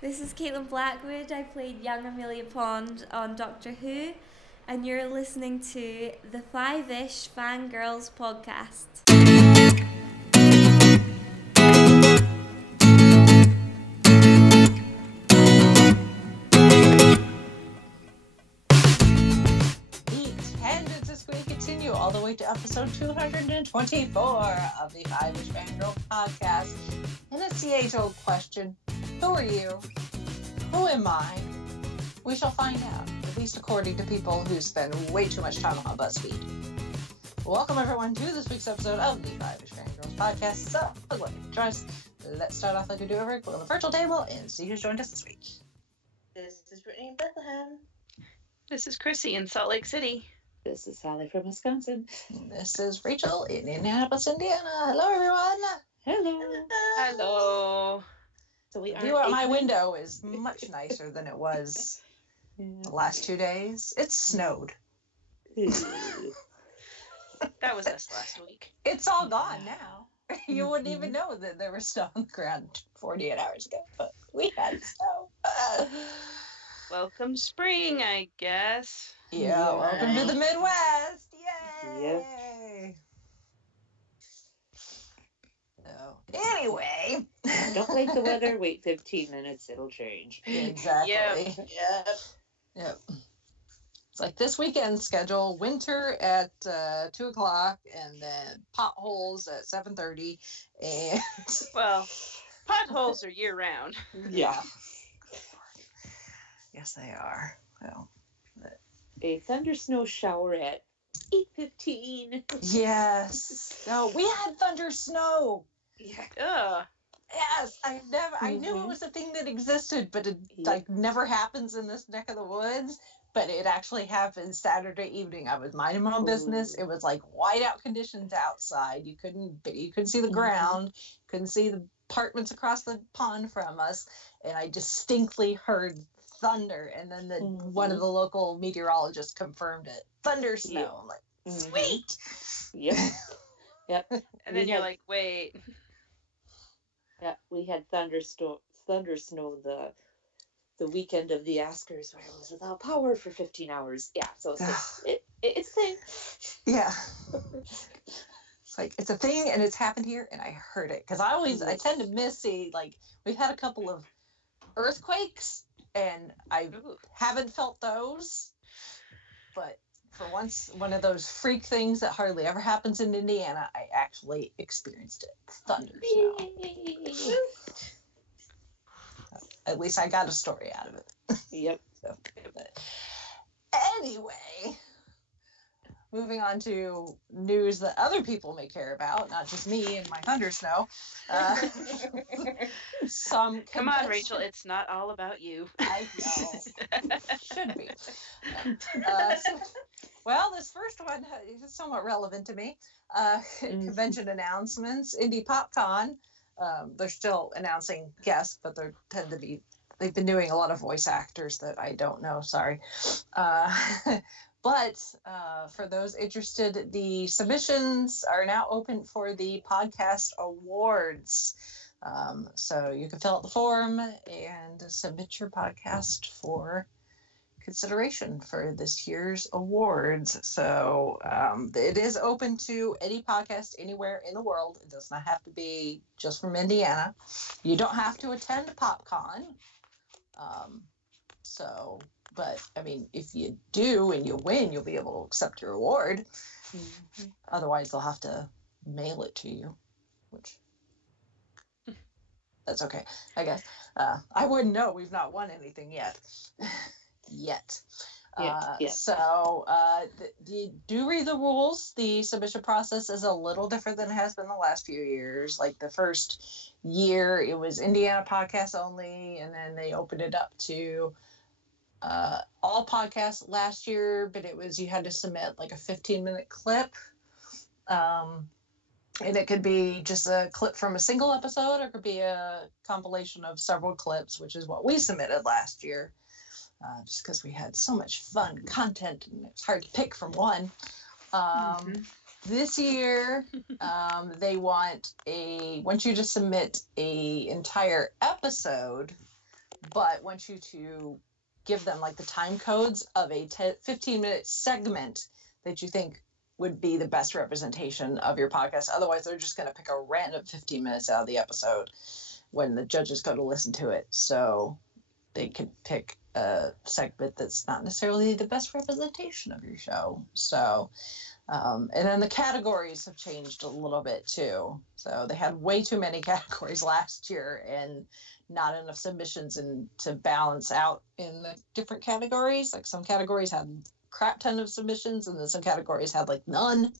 This is Caitlin Blackwood. I played young Amelia Pond on Doctor Who, and you're listening to the Five-ish Fangirls podcast. Continue all the way to episode 224 of the Five-ish Fangirl podcast. And it's the age-old question: who are you? Who am I? We shall find out, at least according to people who spend way too much time on Buzzfeed. Welcome everyone to this week's episode of the Five-ish Fangirls podcast. So, let's start off like we do every week on the virtual table and see who's joined us this week. This is Brittany in Bethlehem. This is Chrissy in Salt Lake City. This is Sally from Wisconsin. This is Rachel in Indianapolis, Indiana. Hello, everyone. Hello. Hello. So we The view out my window is much nicer than it was the last 2 days. It snowed. That was us last week. It's all gone now. You wouldn't even know that there was snow on the ground 48 hours ago, but we had snow. Welcome spring, I guess. Yeah, welcome to the Midwest. Yay! Yep. So, anyway. Don't like the weather, wait 15 minutes, it'll change. Exactly. Yep. It's like this weekend schedule: winter at 2 o'clock, and then potholes at 7:30, and Well, potholes are year round. yeah. Yes, they are. Well, A thunder snow shower at 8:15. yes. No, we had thunder snow. Yeah. Ugh. Yes, I knew it was a thing that existed, but it like never happens in this neck of the woods. But it actually happened Saturday evening. I was minding my own business. It was like whiteout conditions outside. You couldn't see the ground, couldn't see the apartments across the pond from us, and I distinctly heard thunder. And then one of the local meteorologists confirmed it. Thunder snow. Yep. I'm like, sweet. Yep. Yep. And then you're like, wait. Yeah, we had thunder snow the weekend of the Oscars where it was without power for 15 hours. Yeah, so it's a thing. Yeah. It's like, it's a thing, and it's happened here, and I heard it. Because I tend to miss we've had a couple of earthquakes, and I haven't felt those. But for once, one of those freak things that hardly ever happens in Indiana, I actually experienced it. Thunder snow. At least I got a story out of it. Yep. So, but anyway, moving on to news that other people may care about, not just me and my thunder snow. Come on, Rachel. It's not all about you. I know. Should be. Well, this first one is somewhat relevant to me. Convention announcements. Indie PopCon. They're still announcing guests, but they've been doing a lot of voice actors that I don't know. Sorry. But for those interested, the submissions are now open for the podcast awards. So you can fill out the form and submit your podcast for consideration for this year's awards. So it is open to any podcast anywhere in the world. It does not have to be just from Indiana. You don't have to attend PopCon. But I mean, if you do and you win, you'll be able to accept your award. Mm-hmm. Otherwise, they'll have to mail it to you, which that's okay, I guess. I wouldn't know. We've not won anything yet. So do read the rules. The submission process is a little different than it has been the last few years. Like the first year, it was Indiana podcasts only, and then they opened it up to all podcasts last year, but you had to submit like a 15-minute clip. And it could be just a clip from a single episode, or it could be a compilation of several clips, which is what we submitted last year. Just because we had so much fun content and it's hard to pick from one. This year, they want you to submit a entire episode but want you to give them like the time codes of a 15-minute segment that you think would be the best representation of your podcast. Otherwise, they're just going to pick a random 15 minutes out of the episode when the judges go to listen to it. So they could pick a segment that's not necessarily the best representation of your show. So, and then the categories have changed a little bit too. So they had way too many categories last year and not enough submissions to balance out in the different categories. Like some categories had crap ton of submissions, and then some categories had like none.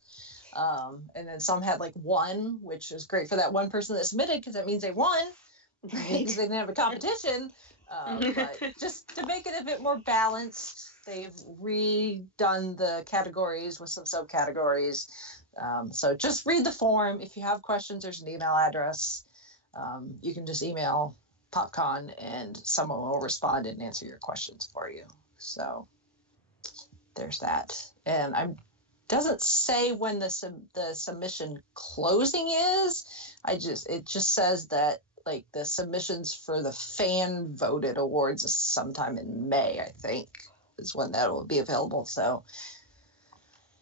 And then some had like one, which is great for that one person that submitted because that means they won, right? Because they didn't have a competition. But just to make it a bit more balanced, they've redone the categories with some subcategories. So just read the form. If you have questions, there's an email address. You can just email PopCon and someone will respond and answer your questions for you. So there's that. And doesn't say when the submission closing is. It just says that like the submissions for the fan voted awards is sometime in May, I think, is when that will be available. So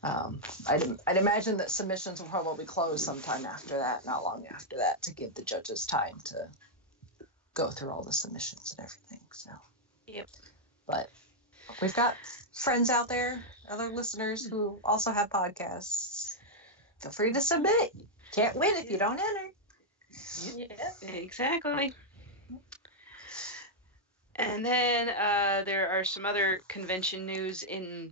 I'd imagine that submissions will probably close sometime after that, not long after that, to give the judges time to go through all the submissions and everything. So yep. But we've got friends out there, other listeners who also have podcasts. Feel free to submit. Can't win if you don't enter. Yeah, exactly. And then there are some other convention news in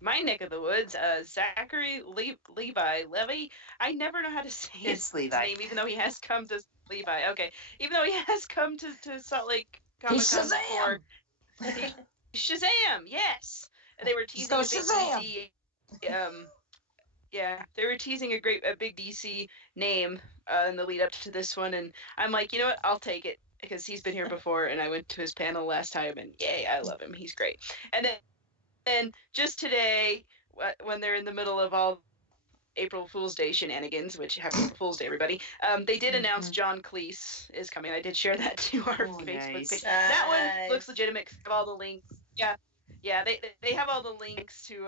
my neck of the woods. Zachary Levy. I never know how to say his name, even though he has come to Levi. Okay, even though he has come to Salt Lake Comic Con before. Shazam! Yes, and they were teasing a big DC. Yeah, they were teasing a big DC name in the lead up to this one, and I'm like, you know what? I'll take it because he's been here before, and I went to his panel last time, and yay, I love him. He's great. And then just today, when they're in the middle of all April Fool's Day shenanigans, which happy April Fool's Day, everybody, they did announce John Cleese is coming. I did share that to our Facebook page. That one looks legitimate. Have all the links. Yeah, they have all the links to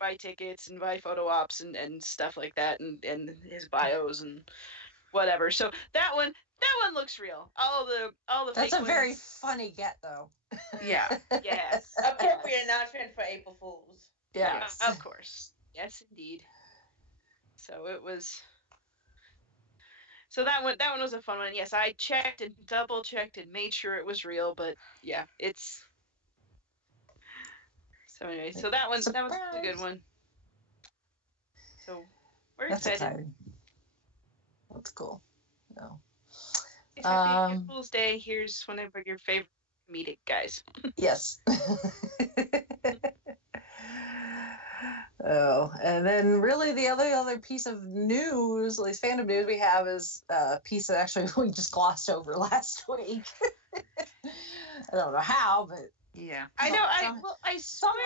buy tickets and buy photo ops and stuff like that, and his bios and whatever. So that one looks real. All the That's a very funny get though. Yeah. Yes. Appropriate announcement for April Fools. Yes. Of course. Yes, indeed. So it was. So that one was a fun one. Yes, I checked and double checked and made sure it was real. But yeah, it's. So anyway, so that was a good one. So we're excited. Exciting. That's cool. No. Happy April Fool's Day. Here's one of your favorite comedic guys. Yes. Oh, and then really the other piece of news, at least fandom news we have, is a piece that actually we just glossed over last week. I don't know how, but yeah. I know. I swear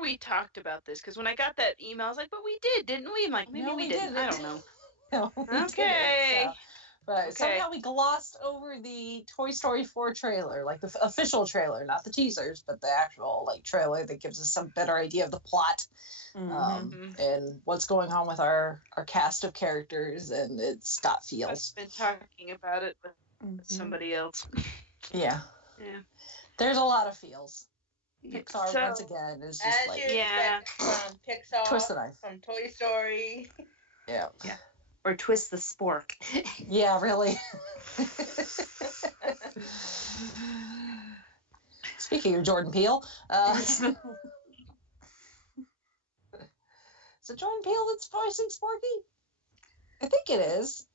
we talked about this because when I got that email, I was like, "But we didn't we?" I'm like, maybe we didn't. I don't know. No, okay. But somehow we glossed over the Toy Story 4 trailer, like the official trailer, not the teasers, but the actual like trailer that gives us some better idea of the plot and what's going on with our cast of characters, and it's got feels. I've been talking about it with somebody else. Yeah. There's a lot of feels. Pixar once again is just as like you expect from Pixar, twist the knife. From Toy Story. Yeah. Or twist the spork. Yeah, really. Speaking of Jordan Peele, is it Jordan Peele that's voicing Sporky? I think it is.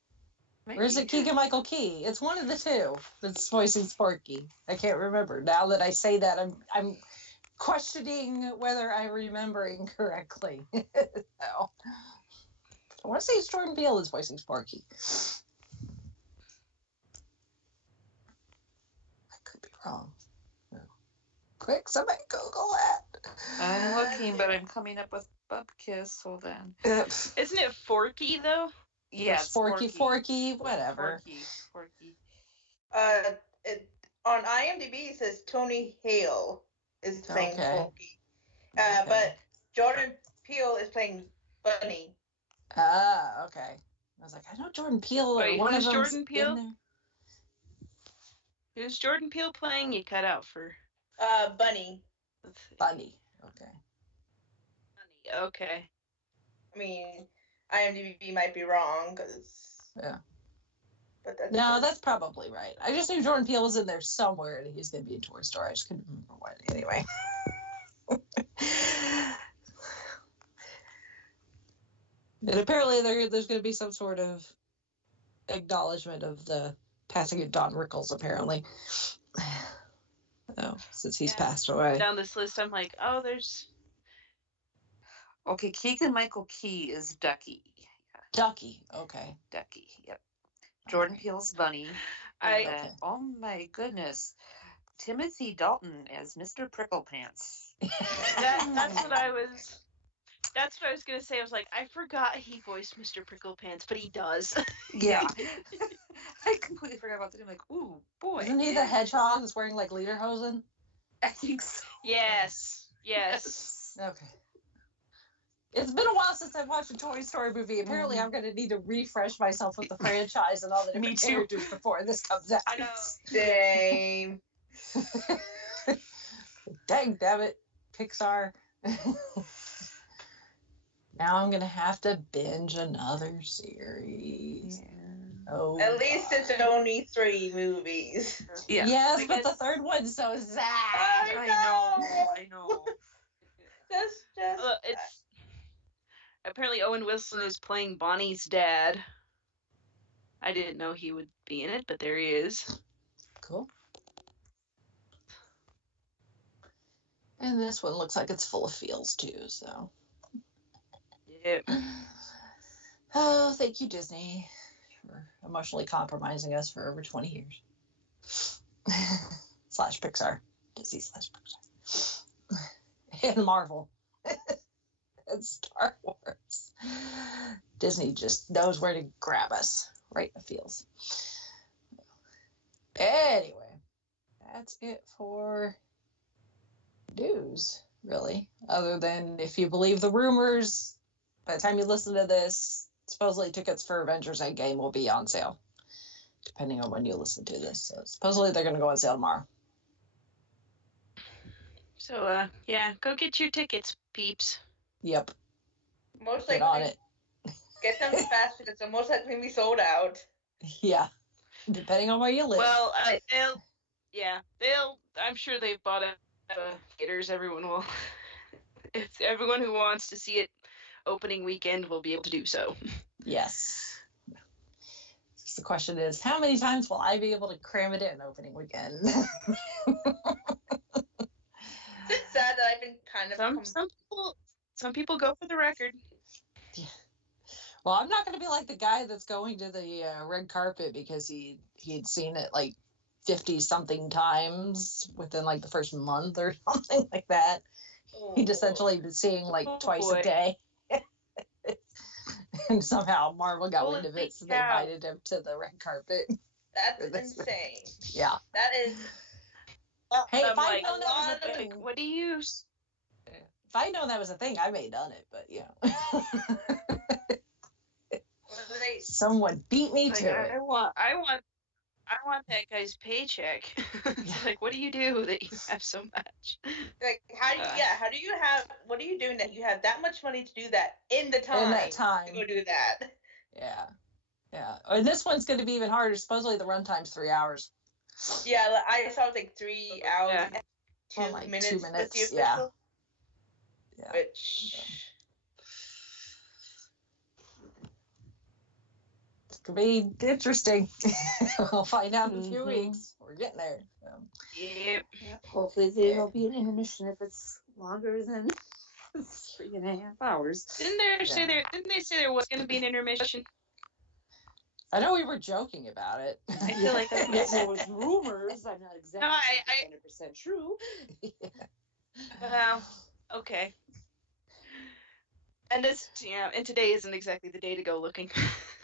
Maybe. Or is it Keegan-Michael Key? It's one of the two that's voicing Sporky. I can't remember. Now that I say that, I'm questioning whether I'm remembering correctly. So. I want to say it's Jordan Peele is voicing Sparky. I could be wrong. No. Quick, somebody Google that. I'm looking, but I'm coming up with Bubkiss. Hold on. Isn't it Forky though? Yeah, Forky, whatever. Forky. On IMDb it says Tony Hale is playing Smokey. But Jordan Peele is playing Bunny. Ah, okay. I was like, I know Jordan Peele. Wait, one who's of Jordan Peele? In there. Who's Jordan Peele playing? You cut out for. Bunny. Bunny. Okay. Bunny. Okay. I mean, IMDb might be wrong because. Yeah. But that's probably right. I just knew Jordan Peele was in there somewhere and he's going to be in Toy Story. I just couldn't remember what. Anyway. And apparently there's going to be some sort of acknowledgement of the passing of Don Rickles, apparently. Since he's passed away. Down this list, I'm like, oh, there's... Okay, Keegan-Michael Key is Ducky. Ducky, okay. Ducky, yep. Jordan Peele's Bunny. Oh my goodness. Timothy Dalton as Mr. Pricklepants. That's what I was gonna say. I was like, I forgot he voiced Mr. Pricklepants, but he does. Yeah. I completely forgot about that. I'm like, ooh, boy. Isn't he the hedgehog that's wearing like lederhosen? I think so. Yes. Okay. It's been a while since I've watched a Toy Story movie. Apparently, I'm going to need to refresh myself with the franchise and all the different characters before this comes out. I know. Same. Dang, damn it, Pixar. Now I'm going to have to binge another series. Yeah. Oh, at least it's only 3 movies. Yeah. Yes, but the third one's so sad. I know. Just it's apparently Owen Wilson is playing Bonnie's dad. I didn't know he would be in it, but there he is. Cool. And this one looks like it's full of feels too, so. Yep. Oh, thank you, Disney, for emotionally compromising us for over 20 years. / Pixar. Disney / Pixar. And Marvel. And Star Wars. Disney just knows where to grab us. Right in the feels. Anyway, that's it for news, really. Other than, if you believe the rumors, by the time you listen to this, supposedly tickets for Avengers Endgame will be on sale, depending on when you listen to this. So supposedly they're going to go on sale tomorrow. So, go get your tickets, peeps. Yep. Most likely. Get on it. Get them fast because they're most likely to be sold out. Yeah. Depending on where you live. Well, I'm sure they've bought it at theaters. Everyone will. If everyone who wants to see it opening weekend will be able to do so. Yes. So the question is, how many times will I be able to cram it in opening weekend? It's sad that I've been kind of... Some people go for the record. Yeah. Well, I'm not going to be like the guy that's going to the red carpet because he'd seen it like 50-something times within like the first month or something like that. Oh. He'd essentially been seeing like twice a day. And somehow Marvel got wind of it, so they invited him to the red carpet. That's insane. Yeah. That is... Hey, if I'd known that was a thing... What do you... If I'd known that was a thing, I may have done it, but, you know. Someone beat me to it. I want that guy's paycheck. It's like, what do you do that you have so much? Like, what are you doing that you have that much money to do that in that time. To go do that? Yeah. Yeah. Or this one's going to be even harder. Supposedly the runtime's 3 hours. Yeah, I saw it was like 3 hours and 2 minutes. 2 minutes, yeah. Which... Could be interesting. We'll find out in a few weeks. We're getting there. So. Yep. Hopefully there will be an intermission if it's longer than 3.5 hours. Didn't they say there was going to be an intermission? I know we were joking about it. I feel like there was rumors. I'm not exactly 100% true. Yeah. Well, okay. And and today isn't exactly the day to go looking.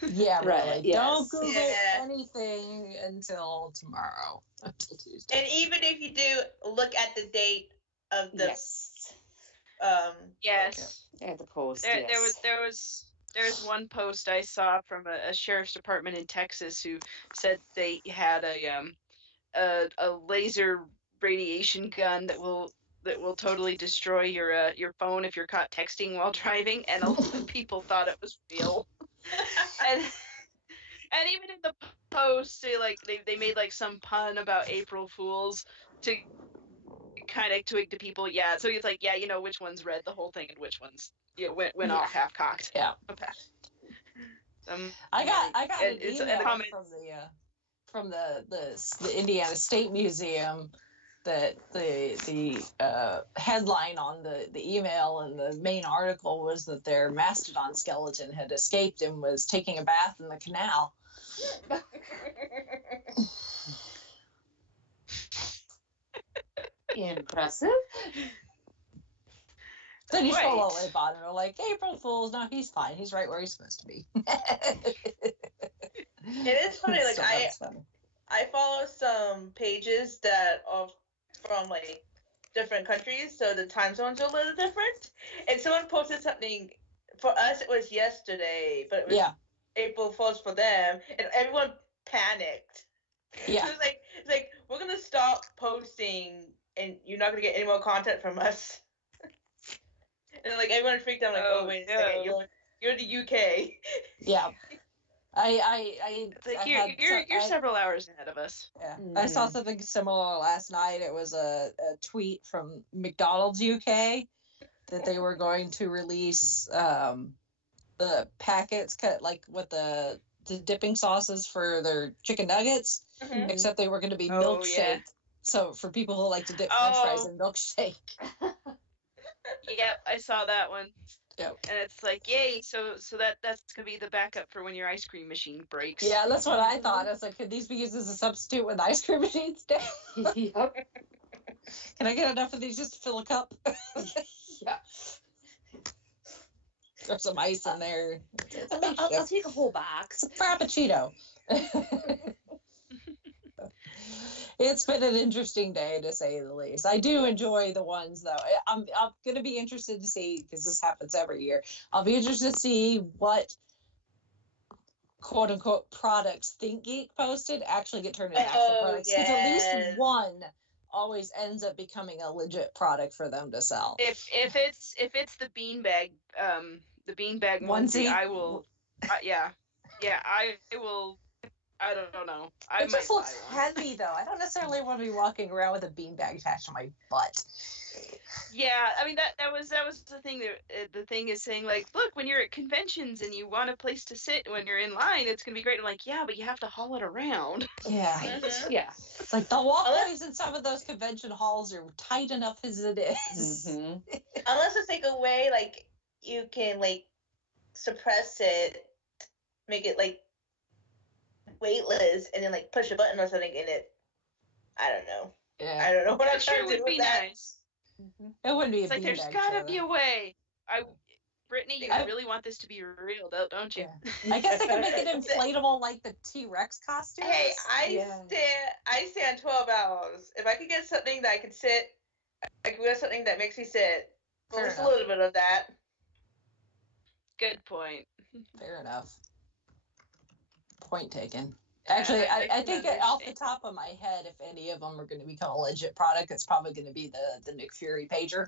Yeah, really. Right, yes. Don't Google anything until tomorrow, until Tuesday. And even if you do, look at the date of the Yes. At the post. There's one post I saw from a sheriff's department in Texas who said they had a laser radiation gun that will totally destroy your phone if you're caught texting while driving, and a lot of people thought it was real. and even in the post, they made like some pun about April Fools to kind of twig to people. Yeah, so it's like, yeah, you know which one's read the whole thing and which one's went off half cocked. Yeah. Okay. I got an email from the Indiana State Museum that the headline on the email and the main article was that their mastodon skeleton had escaped and was taking a bath in the canal. Impressive. Then you follow up on it, and like, April Fools, no, he's fine. He's right where he's supposed to be. It is funny, like, I follow some pages that are from, like, different countries, so the time zones are a little different. And someone posted something, for us it was yesterday, but it was April Fools for them, and everyone panicked. Yeah. So it's like, we're going to stop posting, and you're not going to get any more content from us. And like everyone freaked out, like, oh wait a second, you're the UK. Yeah, you're several hours ahead of us. Yeah, I saw something similar last night. It was a tweet from McDonald's UK that they were going to release the packets cut like with the dipping sauces for their chicken nuggets, except they were going to be milkshake. Yeah. So for people who like to dip French fries in milkshake. Yep, I saw that one. Yep. And it's like, yay, so that's gonna be the backup for when your ice cream machine breaks. Yeah, that's what I thought. I was like, could these be used as a substitute when the ice cream machine's down? Yep. Can I get enough of these just to fill a cup? Yeah. Throw some ice in there. I'll take a whole box. It's a frappuccino. It's been an interesting day, to say the least. I do enjoy the ones, though. I'm going to be interested to see, because this happens every year, I'll be interested to see what quote-unquote products ThinkGeek posted actually get turned into actual products. Because at least one always ends up becoming a legit product for them to sell. If it's the beanbag onesie, I will. I will. I don't know. It just looks heavy, though. I don't necessarily want to be walking around with a beanbag attached to my butt. Yeah, I mean that was the thing. The thing is saying, like, look, when you're at conventions and you want a place to sit when you're in line, it's gonna be great. I'm like, yeah, but you have to haul it around. Yeah, yeah. It's like the walkways in some of those convention halls are tight enough as it is. Mm-hmm. Unless it's like a way, like, you can like suppress it, make it like weightless, and then like push a button or something in it. I don't know. Yeah. I don't know what I'm sure trying to do would be with that. Nice. It wouldn't be. It's like there's gotta be a way. Brittany, you really want this to be real, don't you? Yeah. I guess they could make it inflatable like the T-Rex costumes. Hey, I stand 12 hours. If I could get something that I could sit, I could wear something that makes me sit. Just a little bit of that. Good point. Fair enough. Point taken. Actually, I think off the top of my head, if any of them are going to become a legit product, it's probably going to be the Nick Fury pager.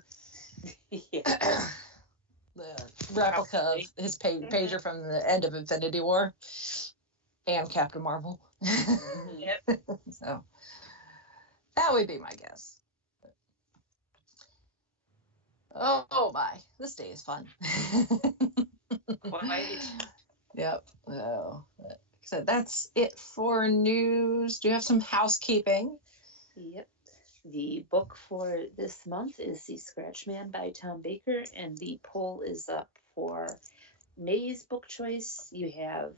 The replica of his pager from the end of Infinity War and Captain Marvel. Yep. So that would be my guess. Oh my, this day is fun. Quite. Yep. So that's it for news. Do you have some housekeeping? Yep. The book for this month is The Scratch Man by Tom Baker, and the poll is up for May's book choice. You have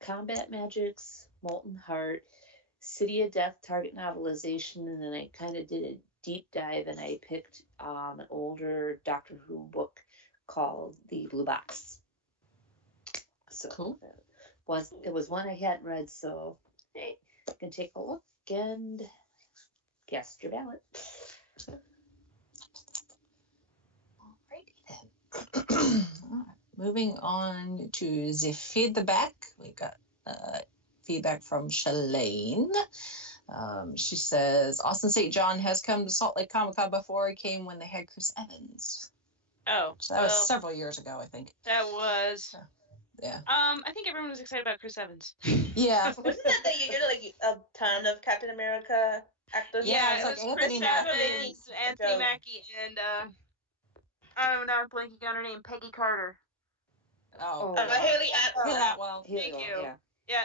Combat Magics, Molten Heart, City of Death target novelization, and then I kind of did a deep dive and I picked an older Doctor Who book called The Blue Box. So cool. it was one I hadn't read, so hey, you can take a look and cast your ballot. Alrighty then. Moving on to the feedback. We got feedback from Shalane. She says, Austin St. John has come to Salt Lake Comic Con before. He came when they had Chris Evans. Oh. So that was several years ago, I think. That was. Yeah. I think everyone was excited about Chris Evans. Yeah. Wasn't that the year like a ton of Captain America actors? Yeah, it it was like Chris Evans, Anthony Joe. Mackie, and oh, now I'm blanking on her name, Peggy Carter. Haley Atwell. Thank you. Yeah. Yeah,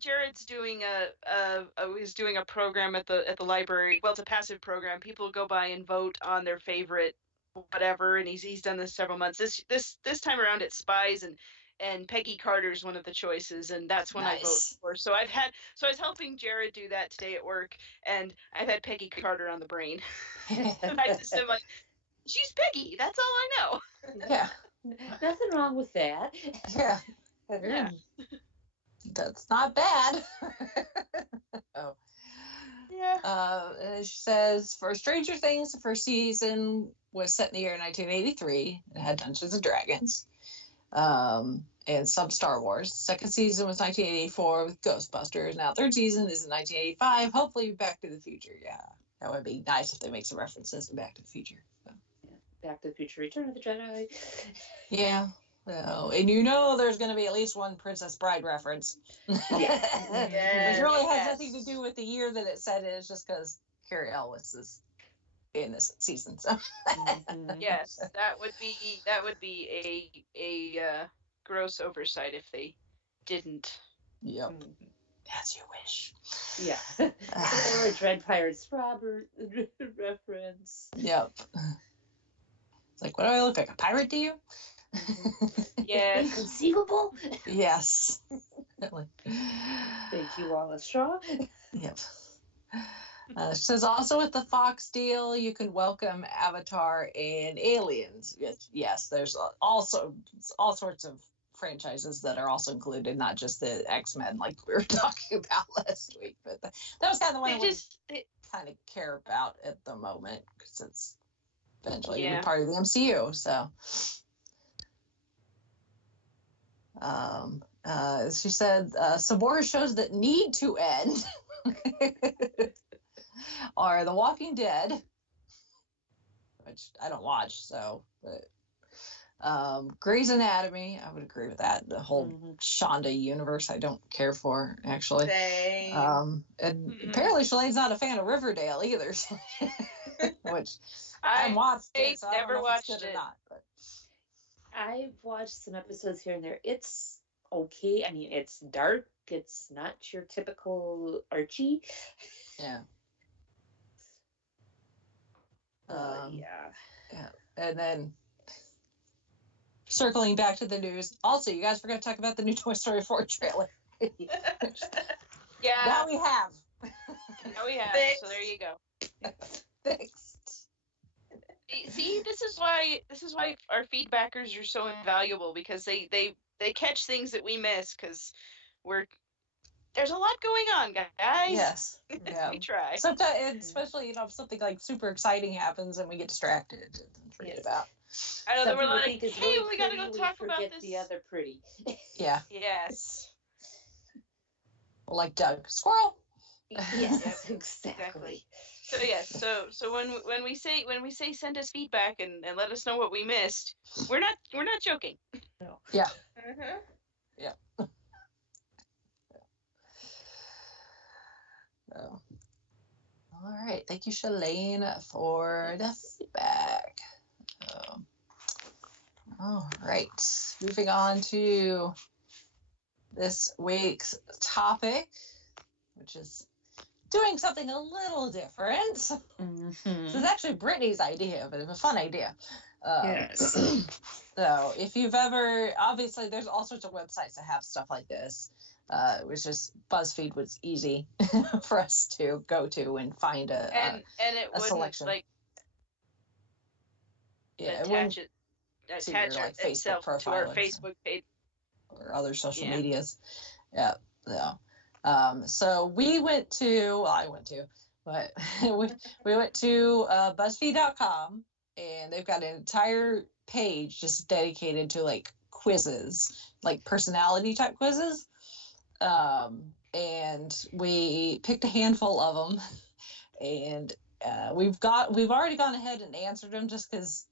Jared's doing a program at the library. Well, it's a passive program. People go by and vote on their favorite whatever, and he's done this several months. This time around it's Spies, and Peggy Carter's one of the choices, and that's one I vote for. So I was helping Jared do that today at work, and I've had Peggy Carter on the brain. And I just am like, she's Peggy. That's all I know. Yeah. Nothing wrong with that. Yeah. Yeah. That's not bad. Oh. Yeah. She says, for Stranger Things, the first season was set in the year 1983. It had Dungeons and Dragons. And some Star Wars. Second season was 1984 with Ghostbusters. Now third season is in 1985. Hopefully Back to the Future. Yeah. That would be nice if they make some references to Back to the Future. So. Yeah. Back to the Future, Return of the Jedi. Yeah. Well, and there's going to be at least one Princess Bride reference. Yes. Which really has nothing to do with the year that it said. It's just because Carrie Elwes is in this season. So. Yes, that would be a gross oversight if they didn't. Yep. As you wish. Yeah. Or a Dread Pirates Robert reference. Yep. It's like, what do I look like? A pirate to you? Yes. Inconceivable. Yes. Thank you, Wallace Shaw. Yep. She says also with the Fox deal, you can welcome Avatar and Aliens. Yes, there's also all sorts of franchises that are also included, not just the X-Men like we were talking about last week. But that was kind of the one I kind of care about at the moment because it's eventually going to be part of the MCU. So. She said some more shows that need to end are The Walking Dead, which I don't watch, but Grey's Anatomy, I would agree with that. The whole Shonda universe I don't care for, actually. Same. And apparently Shalane's not a fan of Riverdale either, which I watched it, so I don't know if it's good or not. But. I've watched some episodes here and there. It's okay. I mean, it's dark. It's not your typical Archie. Yeah. Yeah. And then circling back to the news. Also, you guys forgot to talk about the new Toy Story 4 trailer. Yeah. Now we have. Fixed. So there you go. Fixed. See, this is why our feedbackers are so invaluable, because they catch things that we miss because there's a lot going on, guys. Yes. Yeah. We try. Sometimes, especially if something like super exciting happens and we get distracted and forget about. I know that we're Some like, people think hey, it's we gotta go pretty, talk we about forget this. the other pretty. Yeah. Yes. Like Doug. Squirrel. Yes, exactly. So yes, so when we say send us feedback and let us know what we missed, we're not joking. No. Yeah. Mm-hmm. Yeah. So. All right. Thank you, Shalane, for the feedback. All right. Moving on to this week's topic, which is doing something a little different. This is actually Brittany's idea, but it's a fun idea. Yes. So if you've ever, obviously there's all sorts of websites that have stuff like this. It was just BuzzFeed was easy for us to go to and find a selection. Like yeah, attach it your, like, itself Facebook to our profile Facebook page. or or other social medias. Yeah. So we went to, well, I went to, but we went to Buzzfeed.com, and they've got an entire page just dedicated to like quizzes, like personality type quizzes. And we picked a handful of them, and we've already gone ahead and answered them just because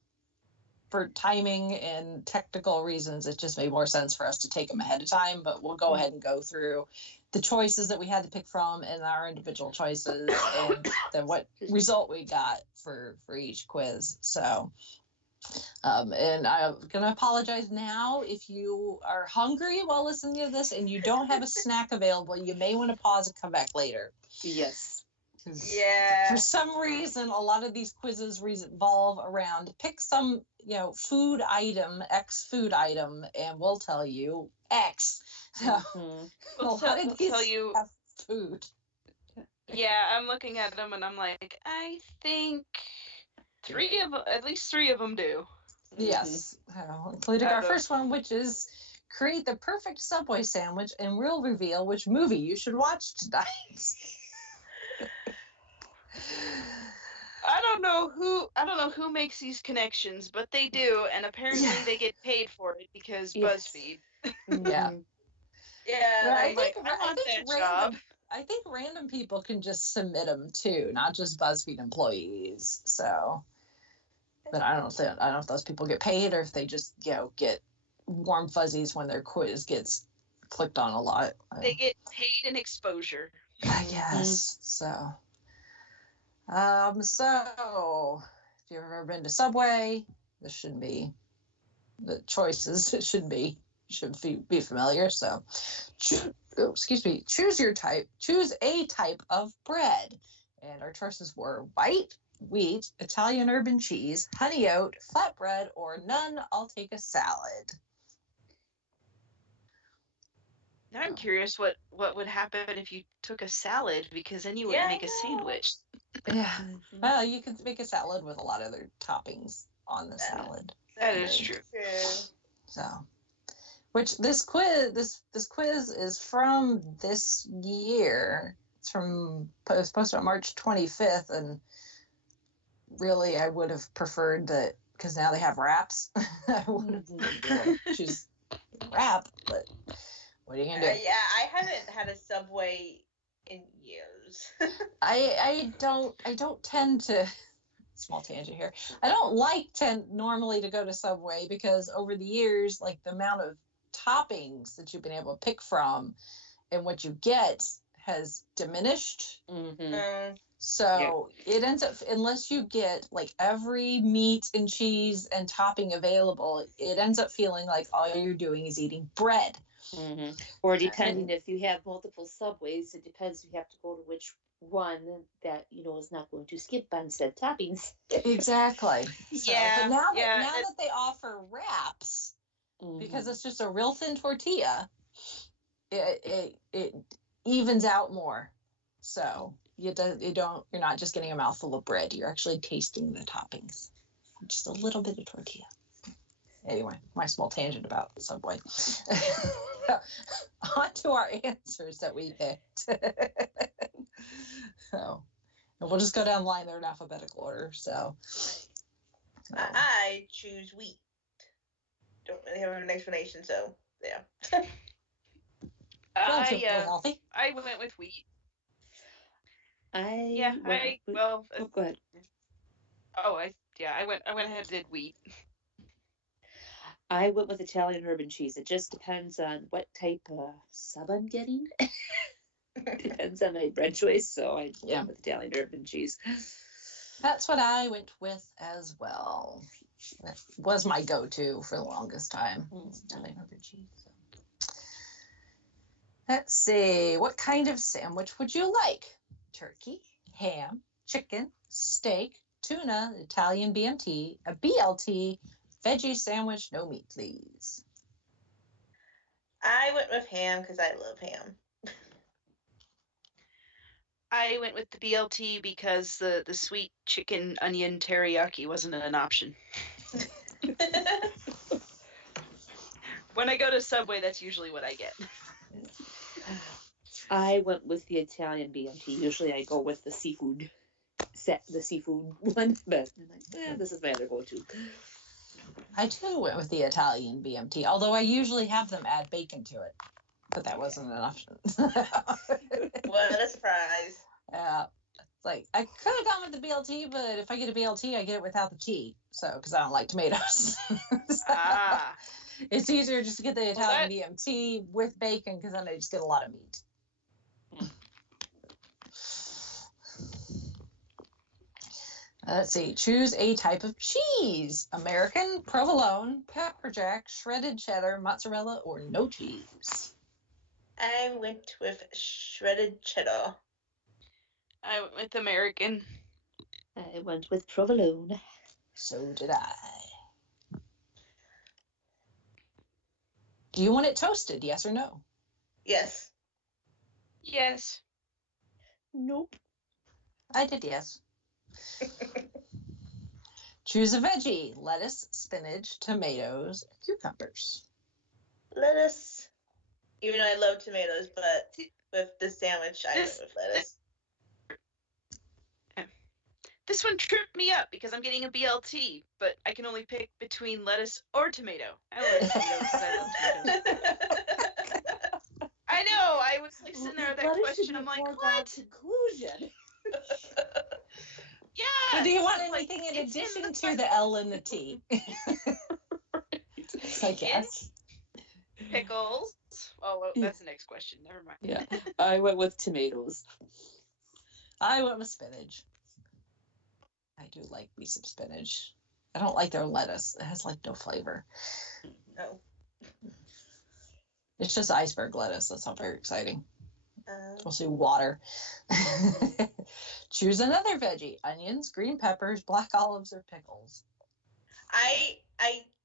for timing and technical reasons, it just made more sense for us to take them ahead of time, but we'll go ahead and go through the choices that we had to pick from and our individual choices and then what result we got for each quiz. So, and I'm going to apologize now if you are hungry while listening to this and you don't have a snack available, you may want to pause and come back later. Yes. Yeah. For some reason, a lot of these quizzes revolve around pick some, food item, X food item, and we'll tell you X. So We'll tell you have food. Yeah, I'm looking at them and I'm like, I think at least three of them do. Yes, including our first one, which is create the perfect Subway sandwich, and we'll reveal which movie you should watch tonight. I don't know who makes these connections, but they do, and apparently they get paid for it because BuzzFeed. Yeah. Yeah, I'm like, I want that job. I think random people can just submit them too, not just BuzzFeed employees. So, but I don't know if those people get paid or if they just get warm fuzzies when their quiz gets clicked on a lot. They get paid in exposure. I guess so. So if you've ever been to Subway, this should be the choices. It should be familiar. So, choose your type. Choose a type of bread, and our choices were white, wheat, Italian urban cheese, honey oat, flatbread, or none. I'll take a salad. Now I'm curious what would happen if you took a salad, because then you would make a sandwich. Yeah. Well, you could make a salad with a lot of other toppings on the salad. That is true. So, which this quiz is from this year. It was posted on March 25th, and really I would have preferred that because now they have wraps. I would have choose wrap, but what are you gonna do? Yeah, I haven't had a Subway in years. I don't tend to. Small tangent here. I don't normally to go to Subway because over the years, like the amount of toppings that you've been able to pick from and what you get has diminished. So it ends up, unless you get like every meat and cheese and topping available, it ends up feeling like all you're doing is eating bread. Or depending if you have multiple Subways, it depends if you have to go to which one that is not going to skip on said toppings. Exactly. So, but now that they offer wraps, because it's just a real thin tortilla, it evens out more. So you're not just getting a mouthful of bread. You're actually tasting the toppings. Just a little bit of tortilla. Anyway, my small tangent about Subway. On to our answers that we picked. So, and we'll just go down the line. They're in alphabetical order. So, I choose wheat. Don't really have an explanation, so yeah. I went with wheat. Go ahead. I went ahead and did wheat. I went with Italian herb and cheese. It just depends on what type of sub I'm getting. Depends on my bread choice, so I went with Italian herb and cheese. That's what I went with as well. That was my go-to for the longest time. Italian herb and cheese. So. Let's see. What kind of sandwich would you like? Turkey, ham, chicken, steak, tuna, Italian BMT, a BLT, veggie sandwich, no meat, please. I went with ham because I love ham. I went with the BLT because the sweet chicken onion teriyaki wasn't an option. When I go to Subway, that's usually what I get. I went with the Italian BMT. Usually I go with the seafood one, but I'm like, this is my other go-to. I too went with the Italian BMT, although I usually have them add bacon to it, but that wasn't an option. What a surprise. Yeah. It's like, I could have gone with the BLT, but if I get a BLT, I get it without the T. So, because I don't like tomatoes. It's easier just to get the Italian BMT with bacon, because then I just get a lot of meat. Let's see. Choose a type of cheese. American, provolone, pepper jack, shredded cheddar, mozzarella, or no cheese. I went with shredded cheddar. I went with American. I went with provolone. So did I. Do you want it toasted, yes or no? Yes. Yes. Nope. I did yes. Choose a veggie. Lettuce, spinach, tomatoes, cucumbers. Lettuce. Even though I love tomatoes, but with the sandwich, I went with lettuce. This one tripped me up because I'm getting a BLT, but I can only pick between lettuce or tomato. I love tomatoes because I love tomatoes. I know. I was like sitting there with that question. I'm like, what? Conclusion. Yeah. So do you want anything in addition to the L and the T? I guess. Pickles. Oh, well, that's the next question. Never mind. Yeah. I went with tomatoes. I went with spinach. I do like me some spinach. I don't like their lettuce. It has like no flavor. No. It's just iceberg lettuce. That's not very exciting. We'll Mostly water. Choose another veggie. Onions, green peppers, black olives, or pickles. I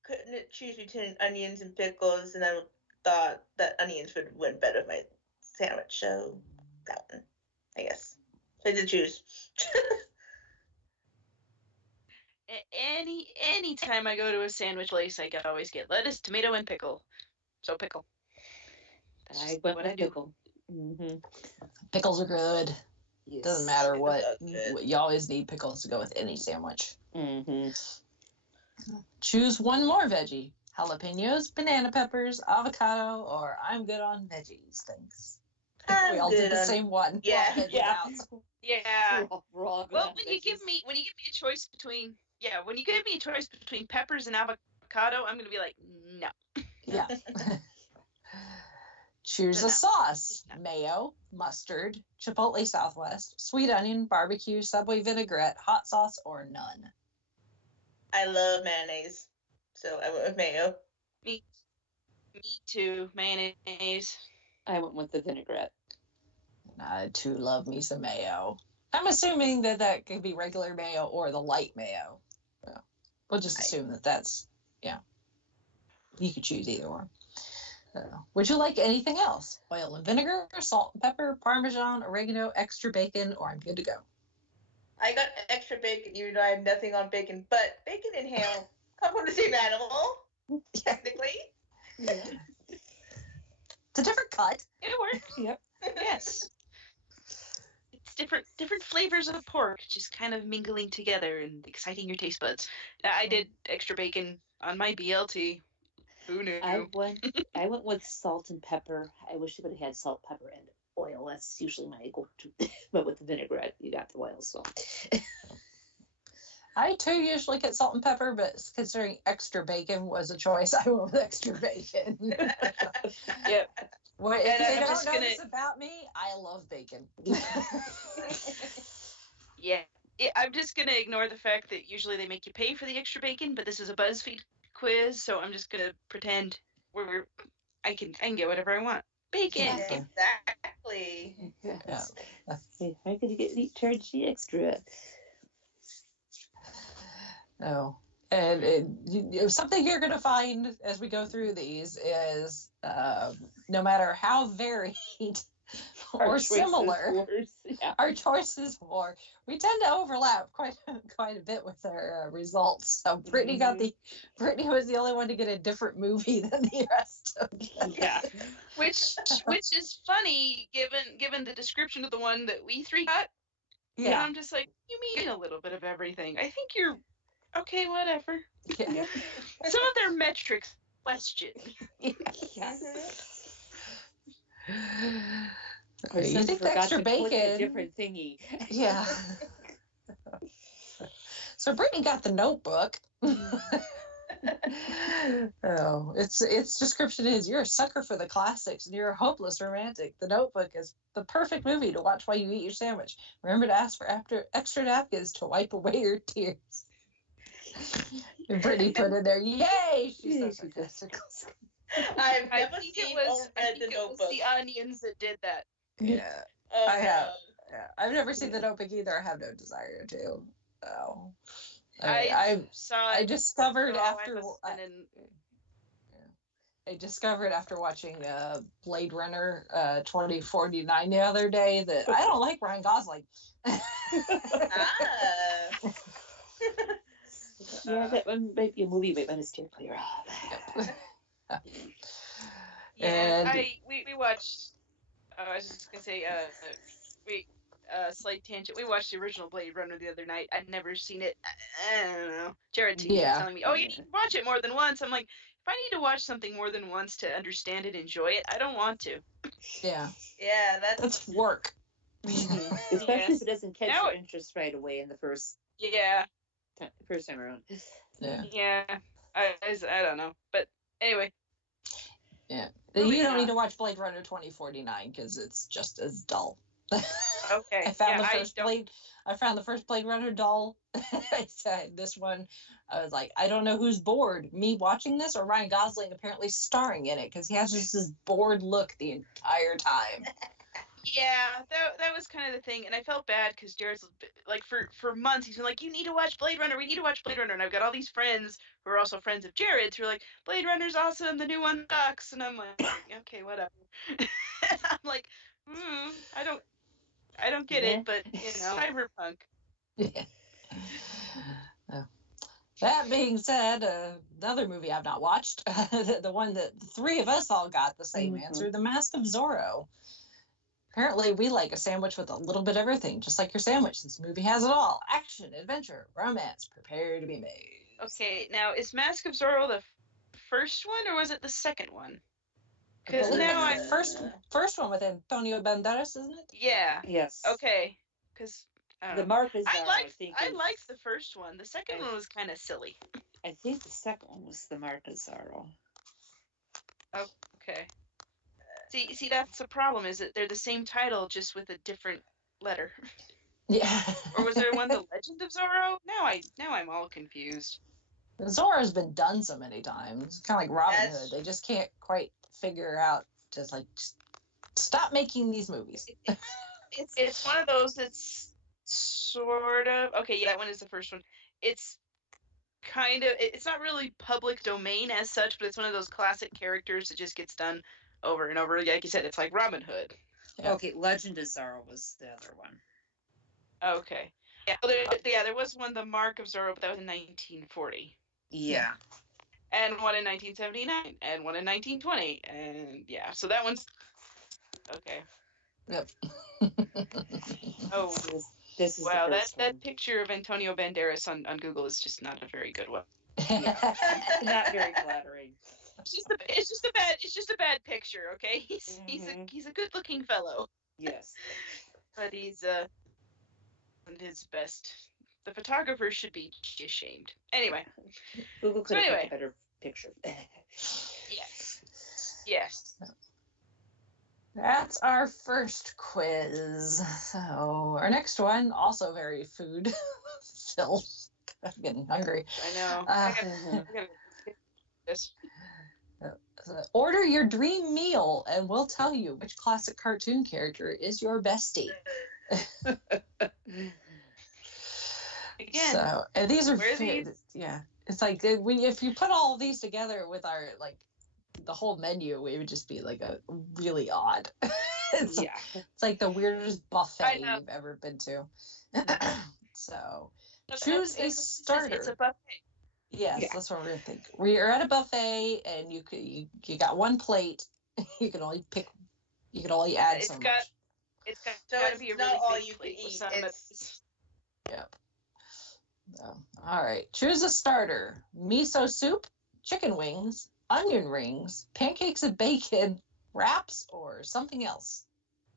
couldn't choose between onions and pickles, and I thought that onions would win better with my sandwich, so that one, I guess. So I did choose. Any time I go to a sandwich place, I can always get lettuce, tomato, and pickle. So pickle. That's I went what with I do. pickle. Mm-hmm. Pickles are good. Yes. Doesn't matter what. You always need pickles to go with any sandwich. Mm-hmm. Choose one more veggie. Jalapenos, banana peppers, avocado, or I'm good on veggies. Thanks. We all did the same one. Yeah. Yeah. We're all good Well, on when you give me a choice between peppers and avocado, I'm gonna be like, no. Yeah. Choose a sauce. Mayo, mustard, chipotle Southwest, sweet onion, barbecue, Subway vinaigrette, hot sauce, or none. I love mayonnaise, so I went with mayo. Me too. Mayonnaise. I went with the vinaigrette. I too love me some mayo. I'm assuming that could be regular mayo or the light mayo. Well, we'll just assume that's, yeah. You could choose either one. Would you like anything else? Oil and vinegar, salt and pepper, Parmesan, oregano, extra bacon, or I'm good to go? I got extra bacon, even though I had nothing on bacon. But bacon and ham come from the same animal, technically. Yeah. It's a different cut. It works. Yep. Yes. It's different flavors of pork just kind of mingling together and exciting your taste buds. I did extra bacon on my BLT. Who knew? I went with salt and pepper. I wish you would have had salt, pepper, and oil. That's usually my go-to. But with the vinaigrette, you got the oil. So I too usually get salt and pepper, but considering extra bacon was a choice, I went with extra bacon. Yep. Well, if they don't know this about me, I love bacon. Yeah. I'm just gonna ignore the fact that usually they make you pay for the extra bacon, but this is a BuzzFeed quiz, so I'm just gonna pretend I can get whatever I want. Bacon. Yeah, exactly. Yeah. How could you get charged the extra? No. And something you're going to find as we go through these is no matter how varied or similar. Yeah. Our choices more. We tend to overlap quite a bit with our results. So Brittany was the only one to get a different movie than the rest of them. Yeah. Which is funny given the description of the one that we three got. Yeah. And I'm just like, you mean a little bit of everything. I think you're okay, whatever. Yeah. Some of their metrics question. Yeah. Or you think the extra bacon? A different thingy. Yeah. So Brittany got The Notebook. Oh, its description is you're a sucker for the classics and you're a hopeless romantic. The Notebook is the perfect movie to watch while you eat your sandwich. Remember to ask for extra napkins to wipe away your tears. And Brittany put in there, yay! She's so sarcastic. I've never seen The Notebook. Was the Onions that did that. Yeah, I have. Yeah, I've never seen The Notebook either. I have no desire to. Oh. I discovered after I discovered after watching Blade Runner 2049 the other day that I don't like Ryan Gosling. Yeah, that one might be a movie might want to steer clear of. Yeah, we watched. I was just gonna say, slight tangent. We watched the original Blade Runner the other night. I'd never seen it. I don't know. Jared keeps telling me, "Oh, you need to watch it more than once." I'm like, if I need to watch something more than once to understand it, enjoy it, I don't want to. Yeah. Yeah, that's work. Especially if it doesn't catch your interest right away in the first. Yeah. First time around. Yeah. Yeah. I don't know, but anyway. Yeah. You don't need to watch Blade Runner 2049 because it's just as dull. Okay. I found the first Blade Runner dull. I said this one. I was like, I don't know who's bored. Me watching this or Ryan Gosling apparently starring in it because he has just this bored look the entire time. Yeah, that was kind of the thing, and I felt bad because Jared's like for months he's been like, you need to watch Blade Runner. We need to watch Blade Runner, and I've got all these friends who are also friends of Jared's who are like, Blade Runner's awesome. The new one sucks, and I'm like, okay, whatever. And I'm like, I don't get it, but cyberpunk. Yeah. That being said, another movie I've not watched, the one that the three of us all got the same answer, The Mask of Zorro. Apparently, we like a sandwich with a little bit of everything, just like your sandwich. This movie has it all. Action, adventure, romance, prepare to be made. Okay, now, is Mask of Zorro the first one, or was it the second one? Because now first one with Antonio Banderas, isn't it? Yeah. Yes. Okay. Because the Mark is I liked the first one. The second one was kind of silly. I think the second one was the Mark of Zorro. Okay. See, that's the problem. Is that they're the same title, just with a different letter. Yeah. Or was there one, The Legend of Zorro? Now I'm all confused. Zorro's been done so many times. Kind of like Robin Hood. They just can't quite figure out to just stop making these movies. It's one of those that's sort of okay. Yeah, that one is the first one. It's kind of it's not really public domain as such, but it's one of those classic characters that just gets done over and over. Like you said, it's like Robin Hood. Yeah. Okay, Legend of Zorro was the other one. Okay. Yeah, well, there was one, The Mark of Zorro, but that was in 1940. Yeah. And one in 1979, and one in 1920, and yeah, so that one's okay. Yep. Oh, this is wow! That picture of Antonio Banderas on Google is just not a very good one. Not very flattering. It's just a bad picture. Okay, he's a good looking fellow. Yes. But he's his best. The photographer should be ashamed. Anyway. Google could have a better picture. Yes. That's our first quiz. So our next one, also very food filled. I'm getting hungry. I know. I gotta this. Order your dream meal and we'll tell you which classic cartoon character is your bestie. Again. So, and these are yeah. It's like if you put all of these together with our the whole menu, it would just be like a really odd. It's like the weirdest buffet you've ever been to. So choose a starter. It's a buffet. Yes, that's what we're gonna think. We're at a buffet, and you got one plate. You can only add so much. It's got to be a really all big you plate can with eat. some Yep. So, all right. Choose a starter: miso soup, chicken wings, onion rings, pancakes and bacon, wraps, or something else.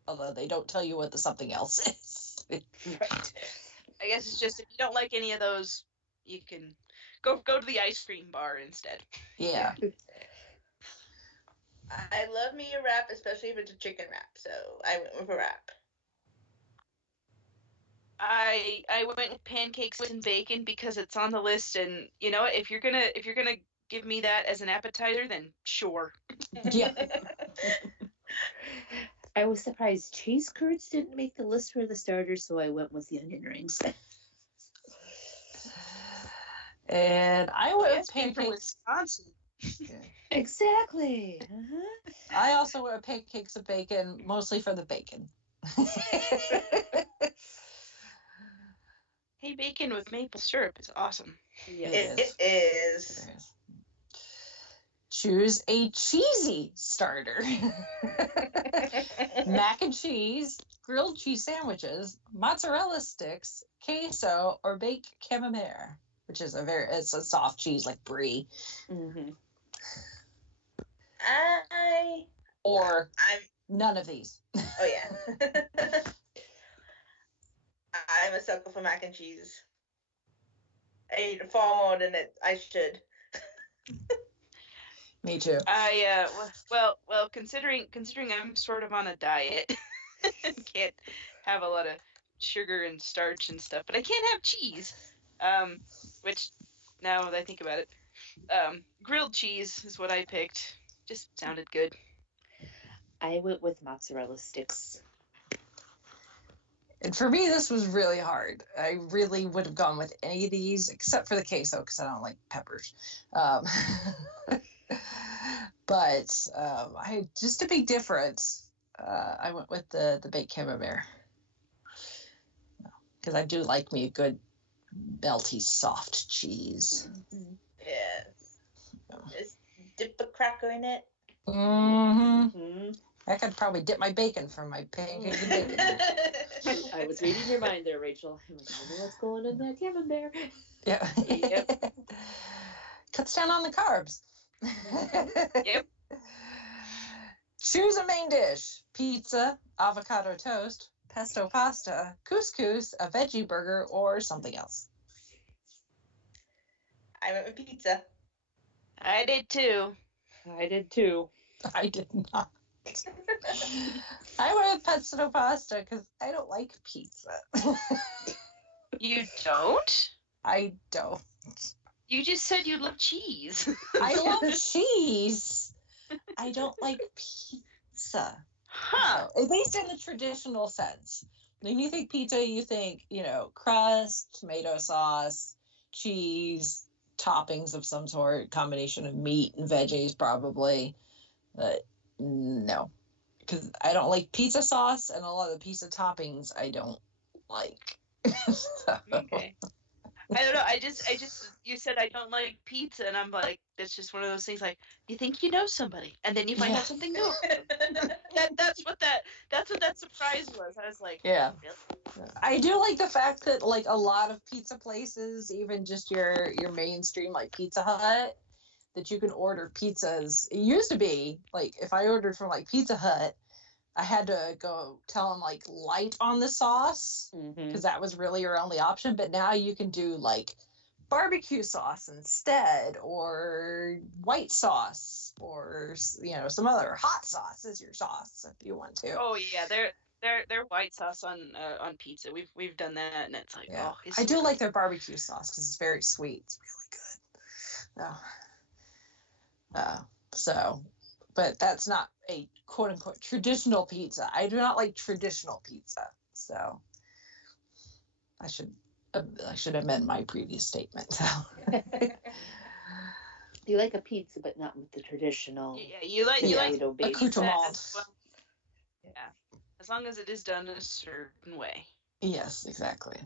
Although they don't tell you what the something else is. Right. I guess it's just if you don't like any of those, you can go to the ice cream bar instead. Yeah. I love me a wrap, especially if it's a chicken wrap. So I went with a wrap. I went with pancakes and bacon because it's on the list, and you know what? If you're gonna give me that as an appetizer, then sure. Yeah. I was surprised cheese curds didn't make the list for the starters, so I went with the onion rings. And I went with From pancakes. Wisconsin. Exactly. Uh-huh. I also went with pancakes and bacon, mostly for the bacon. Hey, bacon with maple syrup is awesome. Yes. It is. Choose a cheesy starter. Mac and cheese, grilled cheese sandwiches, mozzarella sticks, queso, or baked camembert, which is it's a soft cheese like brie. Mm-hmm. Or none of these. Oh yeah. I'm a sucker for mac and cheese. I eat far more than I should. Me too. Well, considering I'm sort of on a diet, can't have a lot of sugar and starch and stuff, but I can't have cheese. Which now that I think about it, grilled cheese is what I picked. Just sounded good. I went with mozzarella sticks. And for me, this was really hard. I really would have gone with any of these except for the queso because I don't like peppers. But just to be different, I went with the baked camembert because I do like me a good melty, soft cheese. Mm-hmm. Yeah. Just dip a cracker in it. Mm-hmm. Mm-hmm. I could probably dip my bacon from my pancakes and bacon. I was reading your mind there, Rachel. I was wondering what's going in that camembert. Yeah. Yep. Cuts down on the carbs. Yep. Choose a main dish: pizza, avocado toast, pesto pasta, couscous, a veggie burger, or something else. I went with pizza. I did too. I did too. I did not. I went with pesto pasta because I don't like pizza. You don't? I don't. You just said you love cheese. I love cheese. I don't like pizza. Huh. So, at least in the traditional sense. When you think pizza, you think, crust, tomato sauce, cheese, toppings of some sort, combination of meat and veggies probably. But no, because I don't like pizza sauce, and a lot of the pizza toppings I don't like. So. Okay. I don't know. I just you said I don't like pizza, and I'm like, that's just one of those things. Like, you think you know somebody, and then you find out something new. That's what that surprise was. I was like, yeah. Really? I do like the fact that like a lot of pizza places, even just your mainstream like Pizza Hut, that you can order pizzas. It used to be like if I ordered from like Pizza Hut, I had to go tell them like light on the sauce because that was really your only option. But now you can do like barbecue sauce instead, or white sauce, or some other hot sauce is your sauce if you want to. Oh yeah, they're white sauce on pizza. We've done that, and it's like, yeah. oh, it's I do like their barbecue sauce because it's very sweet. It's really good. But that's not a quote unquote traditional pizza. I do not like traditional pizza. So I should amend my previous statement. So. You like a pizza, but not with the traditional. Yeah, you like accoutrement. well, yeah. as long as it is done a certain way. Yes, exactly.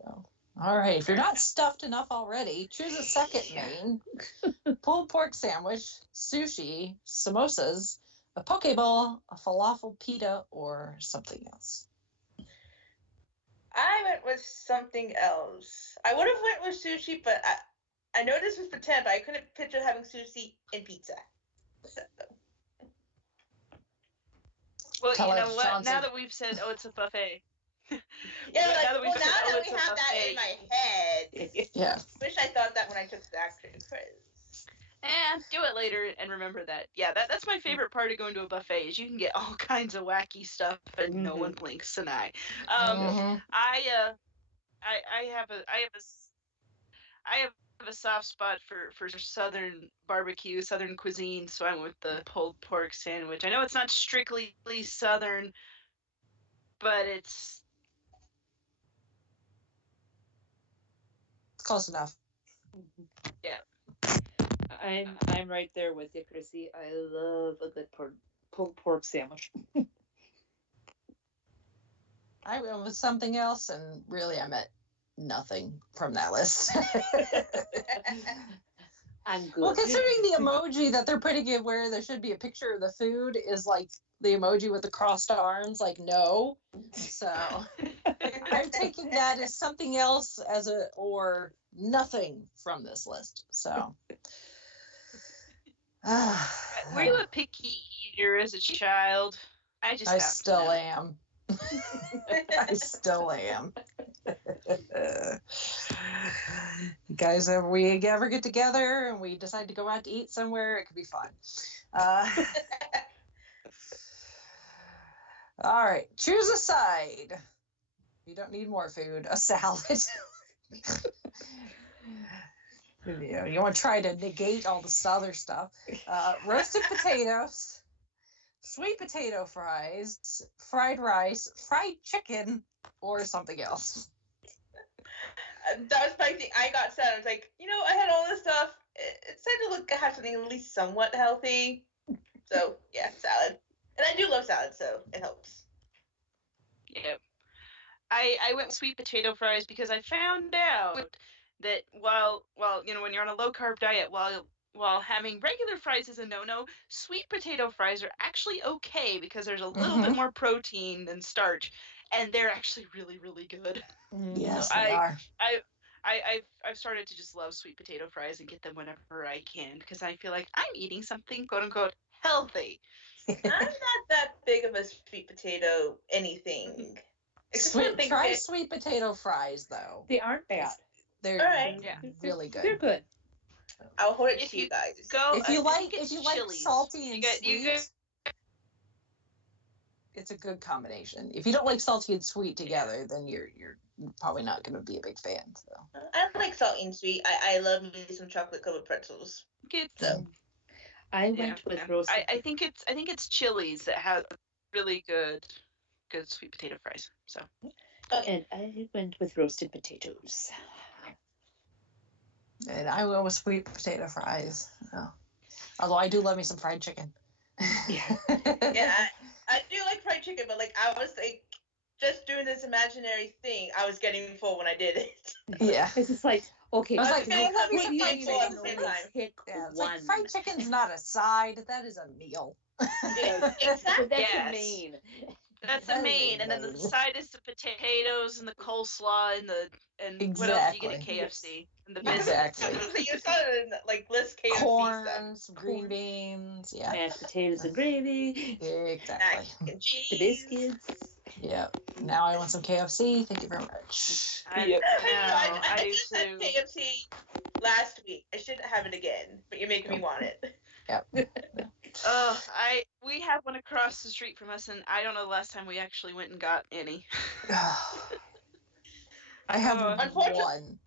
So, all right, if you're not stuffed enough already, choose a second main. Pulled pork sandwich, sushi, samosas, a pokeball, a falafel pita, or something else. I went with something else. I would have went with sushi, but I know this was pretend, but I couldn't picture having sushi and pizza. So. Well, you know what? Now that we've said, it's a buffet. Yeah, like, now that we have that in my head. Yeah. Wish I thought that when I took the actual quiz. Do it later and remember that. Yeah, that's my favorite part of going to a buffet is you can get all kinds of wacky stuff and no one blinks an eye. I have a soft spot for Southern barbecue, Southern cuisine, so I went with the pulled pork sandwich. I know it's not strictly Southern, but it's close enough. Yeah. I'm right there with you, Chrissy. I love a good pulled pork sandwich. I went with something else, and really I meant nothing from that list. I'm good. Well, considering the emoji that they're putting in where there should be a picture of the food is like the emoji with the crossed arms, like no. So I'm taking that as something else or nothing from this list. So. Were you a picky eater as a child? I still am. I still am. Guys, if we ever get together and we decide to go out to eat somewhere, it could be fun. All right, choose a side. You don't need more food. A salad. You want to try to negate all this other stuff. Roasted potatoes, sweet potato fries, fried rice, fried chicken, or something else. That was my thing. I got sad. I was like, I had all this stuff. It's time to have something at least somewhat healthy. So, yeah, salad. And I do love salad, so it helps. Yep. I went sweet potato fries because I found out that while when you're on a low carb diet, while having regular fries is a no-no, sweet potato fries are actually okay because there's a little bit more protein than starch, and they're actually really, really good. Yes, so they are. I've started to just love sweet potato fries and get them whenever I can because I feel like I'm eating something quote unquote healthy. I'm not that big of a sweet potato anything. Try sweet potato fries though. They aren't bad. They're really good. They're good. I'll hold it to you guys. If you like salty and sweet, it's a good combination. If you don't like salty and sweet together, then you're probably not going to be a big fan. So I like salty and sweet. I love me some chocolate covered pretzels. Good. So I went with roasted. I think it's Chili's that has really good sweet potato fries. So. And I went with roasted potatoes. And I went with sweet potato fries. Oh. Although I do love me some fried chicken. Yeah, I do like fried chicken, but I was just doing this imaginary thing. I was getting full when I did it. Yeah, it's just like okay. I was like, let me get full at the same time. Pick one. Like, fried chicken's not a side; that is a meal. Exactly. But that's the main. That's the main, and then the side is the potatoes and the coleslaw and exactly. What else do you get at KFC? And the biscuits. Exactly. You saw it in list KFC corn, stuff. green beans, mashed potatoes and gravy. Exactly. Mac and cheese. The biscuits. Yep. Now I want some KFC. Thank you very much. I just had KFC last week. I shouldn't have it again, but you're making me want it. Yep. We have one across the street from us, and I don't know the last time we actually went and got any. I have one,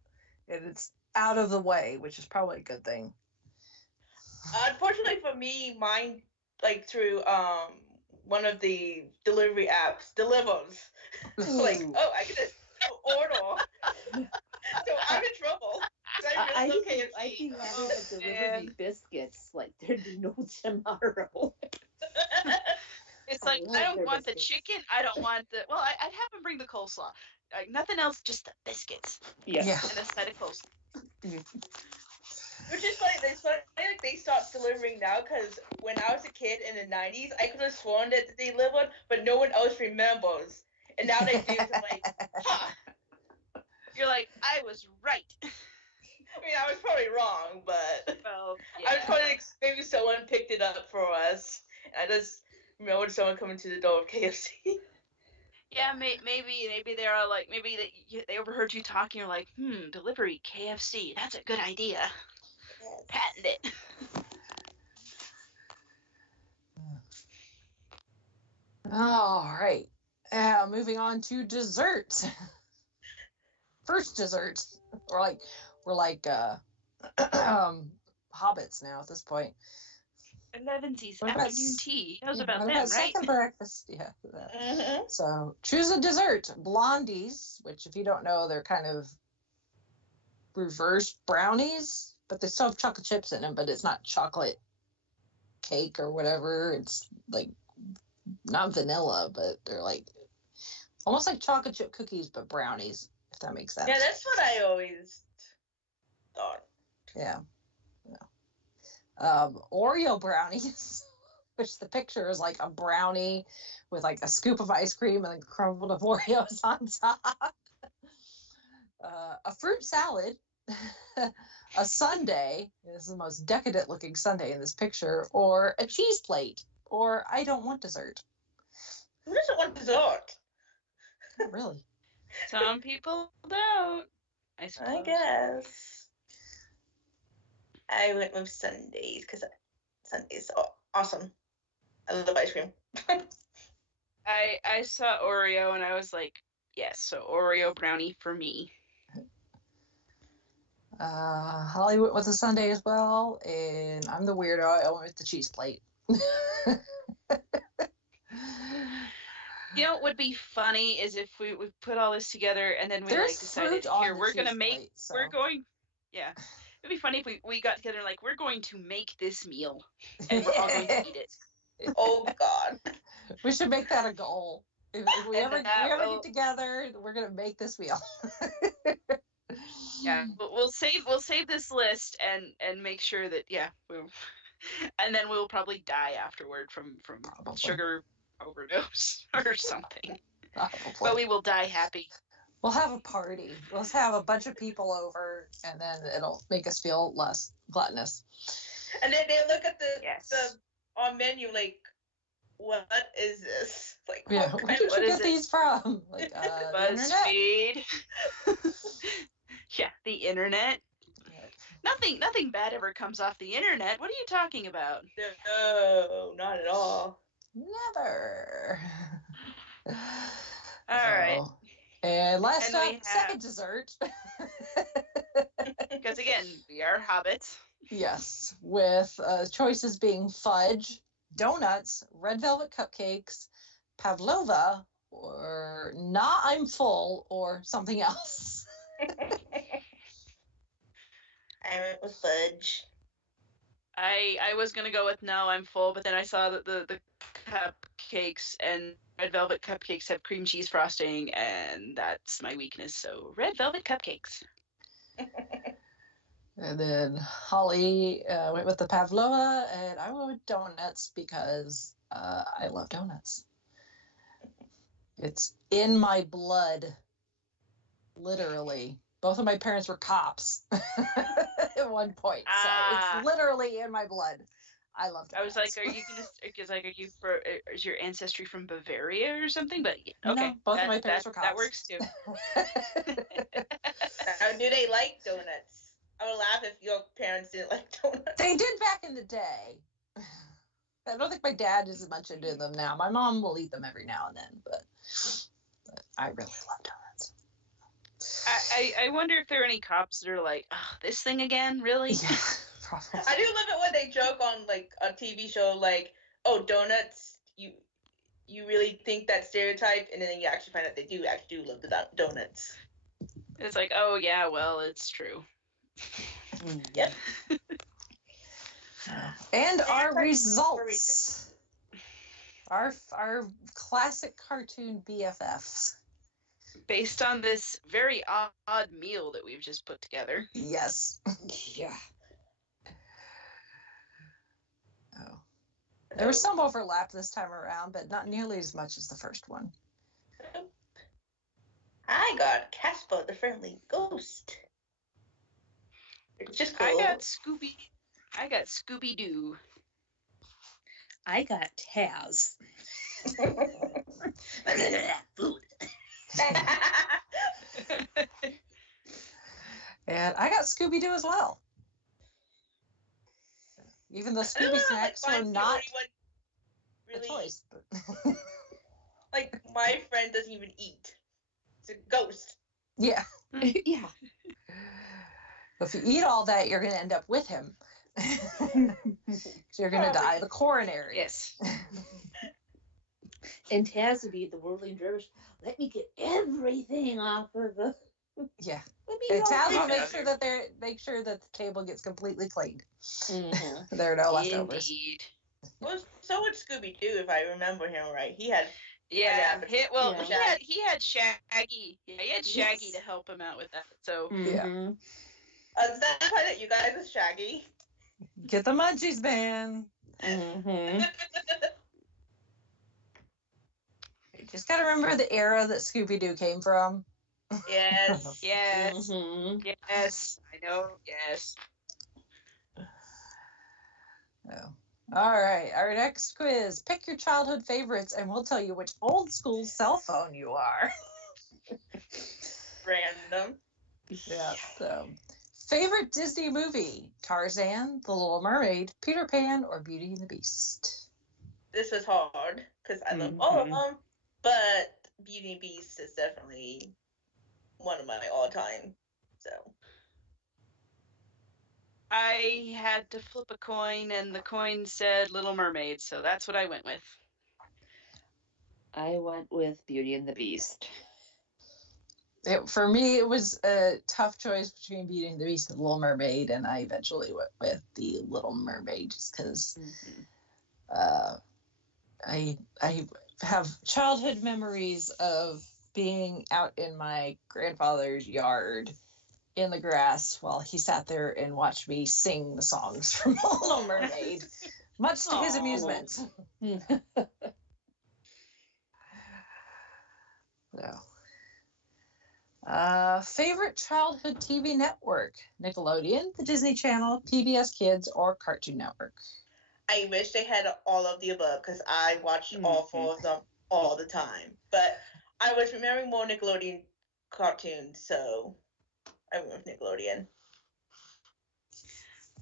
and it's out of the way, which is probably a good thing. Unfortunately for me, mine through one of the delivery apps delivers. I can just order. So I'm in trouble. I think having a delivery biscuits there's no tomorrow. It's like, I don't want the chicken. I don't want the. Well, I'd have them bring the coleslaw. Like nothing else, just the biscuits. Yeah. And a side of coleslaw. Which is funny. It's funny like they stopped delivering now because when I was a kid in the 90s, I could have sworn that they delivered, but no one else remembers. And now they do. So I'm like, huh. You're like, I was right. I mean, I was probably wrong, but Well, I was probably like, maybe someone picked it up for us. And I just remembered someone coming to the door of KFC. Yeah, maybe they're all like, maybe they overheard you talking. You're like, delivery KFC. That's a good idea. Yes. Patent it. All right. Moving on to dessert. First dessert. We're like hobbits now at this point. 11's afternoon tea. He knows about them, right? Second breakfast. Yeah. Mm-hmm. So choose a dessert. Blondies, which if you don't know, they're kind of reverse brownies, but they still have chocolate chips in them, but it's not chocolate cake or whatever. It's like not vanilla, but they're like almost like chocolate chip cookies, but brownies, if that makes sense. Yeah, that's what I always thought. Yeah. Oreo brownies, which the picture is like a brownie with like a scoop of ice cream and then crumbled of Oreos on top. A fruit salad, a sundae. This is the most decadent looking sundae in this picture, or a cheese plate, or I don't want dessert. Who doesn't want dessert? Not really. Some people don't. I suppose. I guess. I went with sundaes because sundaes are awesome. I love ice cream. I saw Oreo and I was like, yes, so Oreo brownie for me. Holly went with a sundae as well, and I'm the weirdo. I went with the cheese plate. You know what would be funny is if we put all this together and then we decided, here, we're going to make, plate, so. It'd be funny if we got together and like, we're going to make this meal and we're all going to eat it. Oh, God. We should make that a goal. If we ever get together, we're going to make this meal. Yeah, we'll save this list and make sure that, and then we'll probably die afterward from sugar overdose or something. Probably. But we will die happy. We'll have a party. We'll have a bunch of people over, and then it'll make us feel less gluttonous. And then they look at the menu like, what is this? Like, where did you get these from? Like, Buzzfeed. Yeah, the internet. Nothing bad ever comes off the internet. What are you talking about? No, not at all. Never. All right. And last up, second dessert. Because again, we are hobbits. Yes, with choices being fudge, donuts, red velvet cupcakes, pavlova, or nah, I'm full, or something else. I went with fudge. I was gonna go with no, I'm full, but then I saw that the cupcakes and red velvet cupcakes have cream cheese frosting, and that's my weakness. So red velvet cupcakes. And then Holly went with the pavlova, and I went with donuts because I love donuts. It's in my blood, literally. Both of my parents were cops at one point, so it's literally in my blood. I love donuts. I was like, is your ancestry from Bavaria or something? But okay, no, both of my parents were cops. That works too. How do they like donuts? I would laugh if your parents didn't like donuts. They did back in the day. I don't think my dad is as much into them now. My mom will eat them every now and then, but I really love donuts. I wonder if there are any cops that are like, oh, this thing again, really? Yeah, probably. I do love it when they joke on like a TV show, like, oh, donuts, you really think that stereotype, and then you actually find out they do actually love the donuts. It's like, oh yeah, well, it's true. Yep. And our results. Our classic cartoon BFFs. Based on this very odd meal that we've just put together. Yes. Yeah. Oh. There was some overlap this time around, but not nearly as much as the first one. I got Casper the Friendly Ghost. It's just cool. I got Scooby-Doo. I got Taz. Food. And I got Scooby-Doo as well. Even though Scooby snacks were not really, a choice. But like, my friend doesn't even eat. It's a ghost. Yeah. Yeah. If you eat all that, you're going to end up with him. So you're going to die of the coronary. Yes. And Taz would be the whirling dervish. Let me get everything off of the. Yeah. Let me And Taz will all- make sure that the table gets completely cleaned. Mhm. There are no leftovers. Indeed. Well, so would Scooby-Doo, if I remember him right. He had... Yeah. Yeah. He had Shaggy. Yeah, he had Shaggy Yes. to help him out with that. So Yeah. Mhm. Does that imply that you guys are Shaggy? Get the munchies, man. Mhm. You just got to remember the era that Scooby-Doo came from. Yes. yes, Mhm. yes, I know, yes. Oh. All right, our next quiz. Pick your childhood favorites, and we'll tell you which old school cell phone you are. Random. Yeah. So, favorite Disney movie: Tarzan, The Little Mermaid, Peter Pan, or Beauty and the Beast? This was hard, because I love all of them, but Beauty and the Beast is definitely one of my all-time, so... I had to flip a coin, and the coin said Little Mermaid, so that's what I went with. I went with Beauty and the Beast. For me, it was a tough choice between Beauty and the Beast and The Little Mermaid, and I eventually went with The Little Mermaid just because I have childhood memories of being out in my grandfather's yard in the grass while he sat there and watched me sing the songs from The Little Mermaid, much to his amusement. So. Favorite childhood TV network: Nickelodeon, the Disney Channel, PBS Kids, or Cartoon Network? I wish they had all of the above, because I watched all four of them all the time. But I was remembering more Nickelodeon cartoons, so I went with Nickelodeon.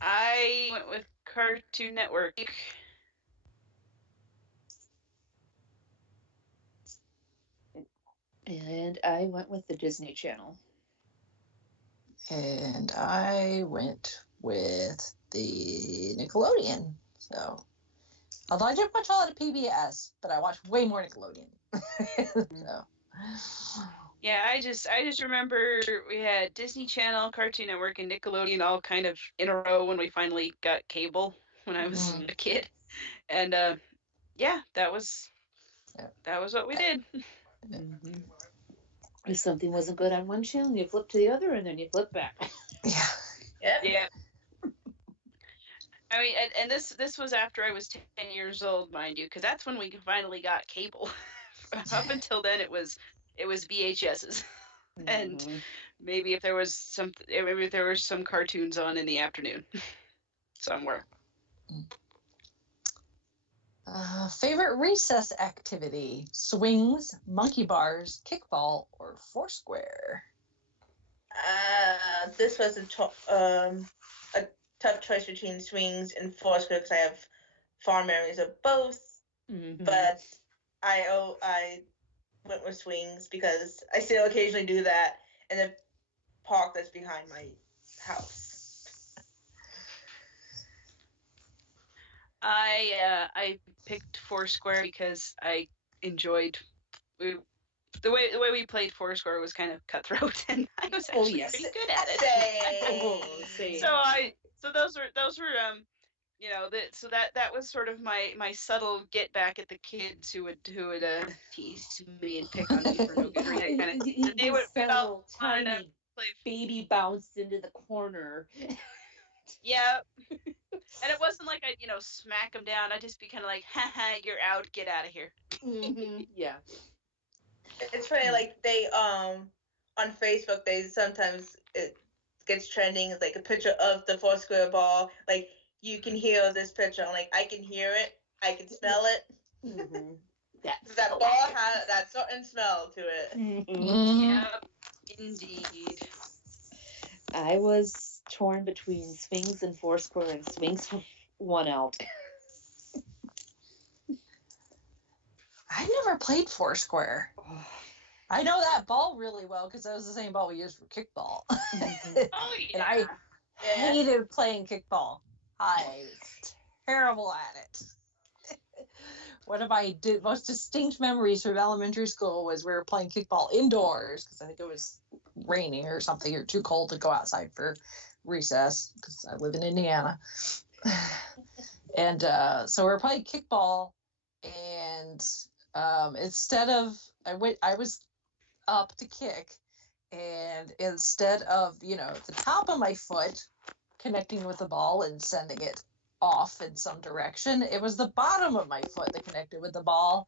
I went with Cartoon Network. And I went with the Disney Channel. And I went with the Nickelodeon. So, although I did watch a lot of PBS, but I watched way more Nickelodeon. So. Yeah, I just remember we had Disney Channel, Cartoon Network, and Nickelodeon all kind of in a row when we finally got cable when I was a kid, and yeah, that was what we did. If something wasn't good on one channel, you flip to the other, and then you flip back. Yeah. I mean, and this was after I was 10 years old, mind you, because that's when we finally got cable. Up until then, it was VHSs, and maybe if there was some cartoons on in the afternoon somewhere. Favorite recess activity: swings, monkey bars, kickball, or foursquare? This was a tough choice between swings and foursquare, because I have fond memories of both. But I went with swings because I still occasionally do that in the park that's behind my house. I picked foursquare because I enjoyed the way we played foursquare was kind of cutthroat, and I was actually pretty good at it. Same. So those were so that was sort of my subtle get back at the kids who would tease me and pick on me for no good reason. Kind of, they would little tiny play baby bounced into the corner. Yeah. And it wasn't like I'd, smack them down. I'd just be kind of like, haha, you're out, get out of here. Mm-hmm. Yeah. It's funny, like, they, on Facebook, they sometimes, it gets trending, like, a picture of the Foursquare ball. Like, you can hear this picture. I'm like, I can hear it. I can smell it. Mm-hmm. That ball has that certain smell to it. Mm-hmm. Yep, indeed. I was torn between Swings and Foursquare, and Swings won out. I never played Foursquare. I know that ball really well because that was the same ball we used for kickball. Oh, yeah. And I hated playing kickball. I was terrible at it. One of my most distinct memories from elementary school was we were playing kickball indoors because I think it was raining or something, or too cold to go outside for recess because I live in Indiana. And so we were playing kickball, and instead of I was up to kick, and instead of the top of my foot connecting with the ball and sending it off in some direction, it was the bottom of my foot that connected with the ball,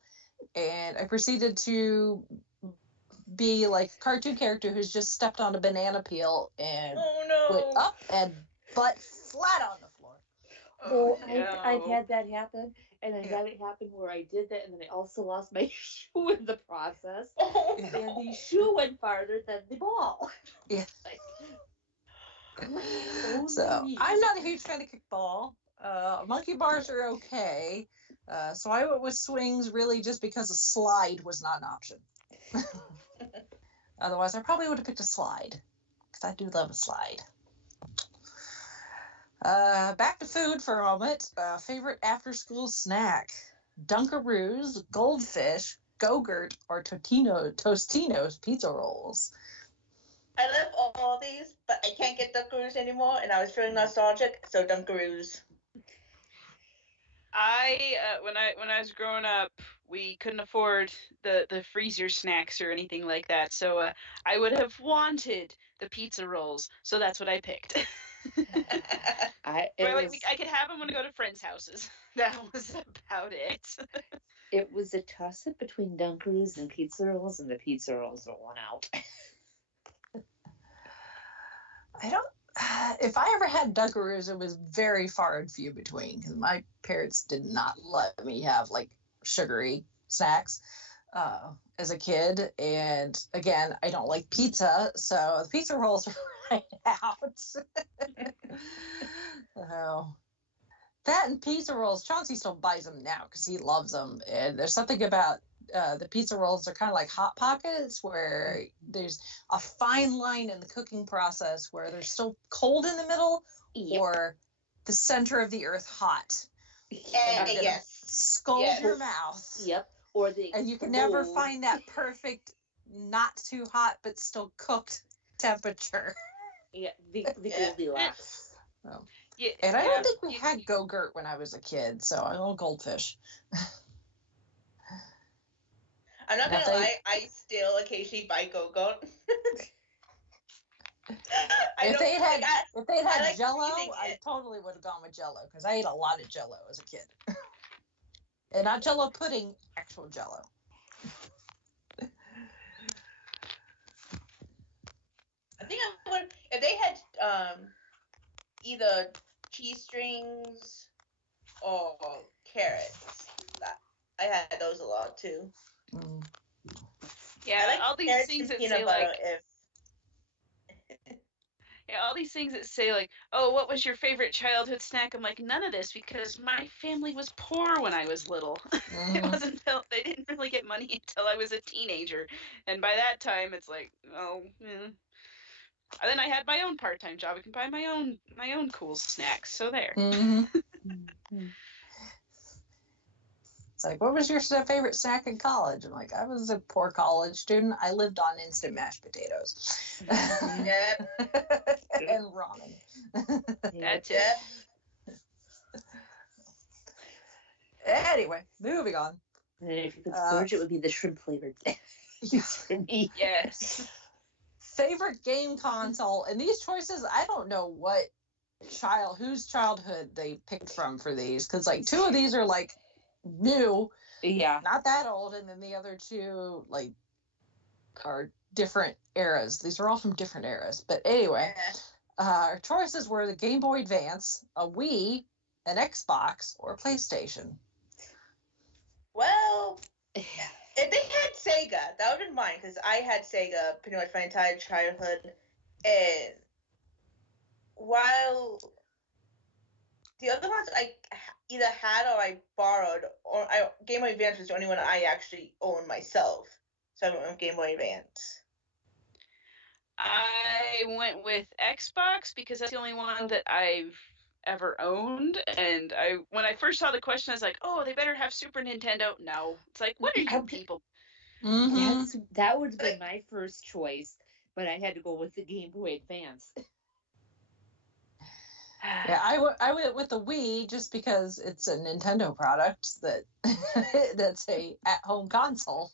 and I proceeded to be like a cartoon character who's just stepped on a banana peel and went up and butt flat on the floor. Oh, I've had that happen, and I had it happen where I did that, and then I also lost my shoe in the process, and the shoe went farther than the ball. Yeah. So I'm not a huge fan of kickball. Monkey bars are okay. So I went with swings really just because a slide was not an option. Otherwise, I probably would have picked a slide because I do love a slide. Back to food for a moment. Favorite after-school snack: Dunkaroos, Goldfish, Go-Gurt, or Tostino's pizza rolls. I love all these, but I can't get Dunkaroos anymore, and I was feeling nostalgic, so Dunkaroos. When I was growing up, we couldn't afford the freezer snacks or anything like that, so I would have wanted the pizza rolls, so that's what I picked. I could have them when I go to friends' houses. That was about it. It was a toss-up between Dunkaroos and pizza rolls, and the pizza rolls won out. If I ever had Dunkaroos, it was very far and few between because my parents did not let me have like sugary snacks as a kid. And again, I don't like pizza, so the pizza rolls are right out. So that and pizza rolls, Chauncey still buys them now because he loves them. And there's something about the pizza rolls are kind of like Hot Pockets, where there's a fine line in the cooking process where they're still cold in the middle, or the center of the earth hot. Yes. Scald your mouth. Yep. And you can never find that perfect, not too hot but still cooked temperature. Yeah, the Goldilocks. Oh. Yeah, and I don't think we had Go-Gurt when I was a kid, so I love Goldfish. I'm not gonna lie, I still occasionally buy Go-Gurt. If they had like Jell-O, I totally would have gone with Jell-O because I ate a lot of Jell-O as a kid. And not Jell-O pudding, actual Jell-O. I think I would, if they had either cheese strings or carrots. I had those a lot too. Mm. Yeah, like all these things that say like. Yeah, all these things that say like, oh, what was your favorite childhood snack? I'm like, none of this because my family was poor when I was little. Mm-hmm. It wasn't until they didn't really get money until I was a teenager, and by that time it's like, oh. And then I had my own part-time job. I can buy my own cool snacks. So there. Mm-hmm. It's like, what was your favorite snack in college? I'm like, I was a poor college student. I lived on instant mashed potatoes. Yep. And ramen. That's it. Anyway, moving on. And then if you could splurge, it would be the shrimp flavored for me. Yes. Favorite game console, and these choices, I don't know whose childhood they picked from for these, because like two of these are like new, not that old, and then the other two like are different eras. These are all from different eras, but anyway, our choices were the Game Boy Advance, a Wii, an Xbox, or a PlayStation. Well, if they had Sega, that would have been mine, because I had Sega pretty much my entire childhood. And while the other ones I either had or I borrowed, or Game Boy Advance was the only one I actually owned myself. So I went with Game Boy Advance. I went with Xbox because that's the only one that I've ever owned, and when I first saw the question, I was like, oh, they better have Super Nintendo. No, it's like, what are you people? Mm-hmm. That would have been my first choice, but I had to go with the Game Boy Advance. Yeah, I went with the Wii just because it's a Nintendo product that's a at-home console.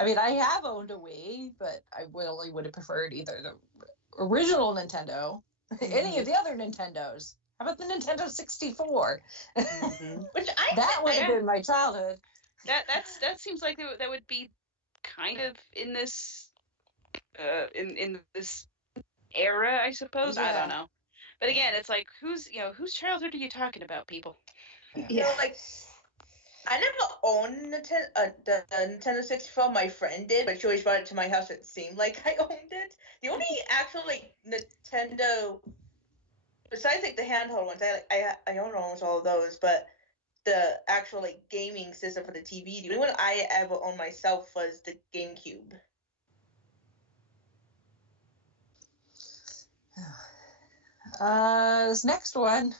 I mean, I have owned a Wii, but I really would have preferred either the original Nintendo, any of the other Nintendos. How about the Nintendo 64? Which that would have been my childhood. That seems like that would be kind of in this in this era, I suppose. Yeah. I don't know. But again, it's like, whose childhood are you talking about, people? Yeah, like, I never owned the Nintendo 64. My friend did, but she always brought it to my house. It seemed like I owned it. The only actual like Nintendo, besides like the handheld ones, I own almost all of those, but the actual like gaming system for the TV, the only one I ever owned myself was the GameCube. This next one,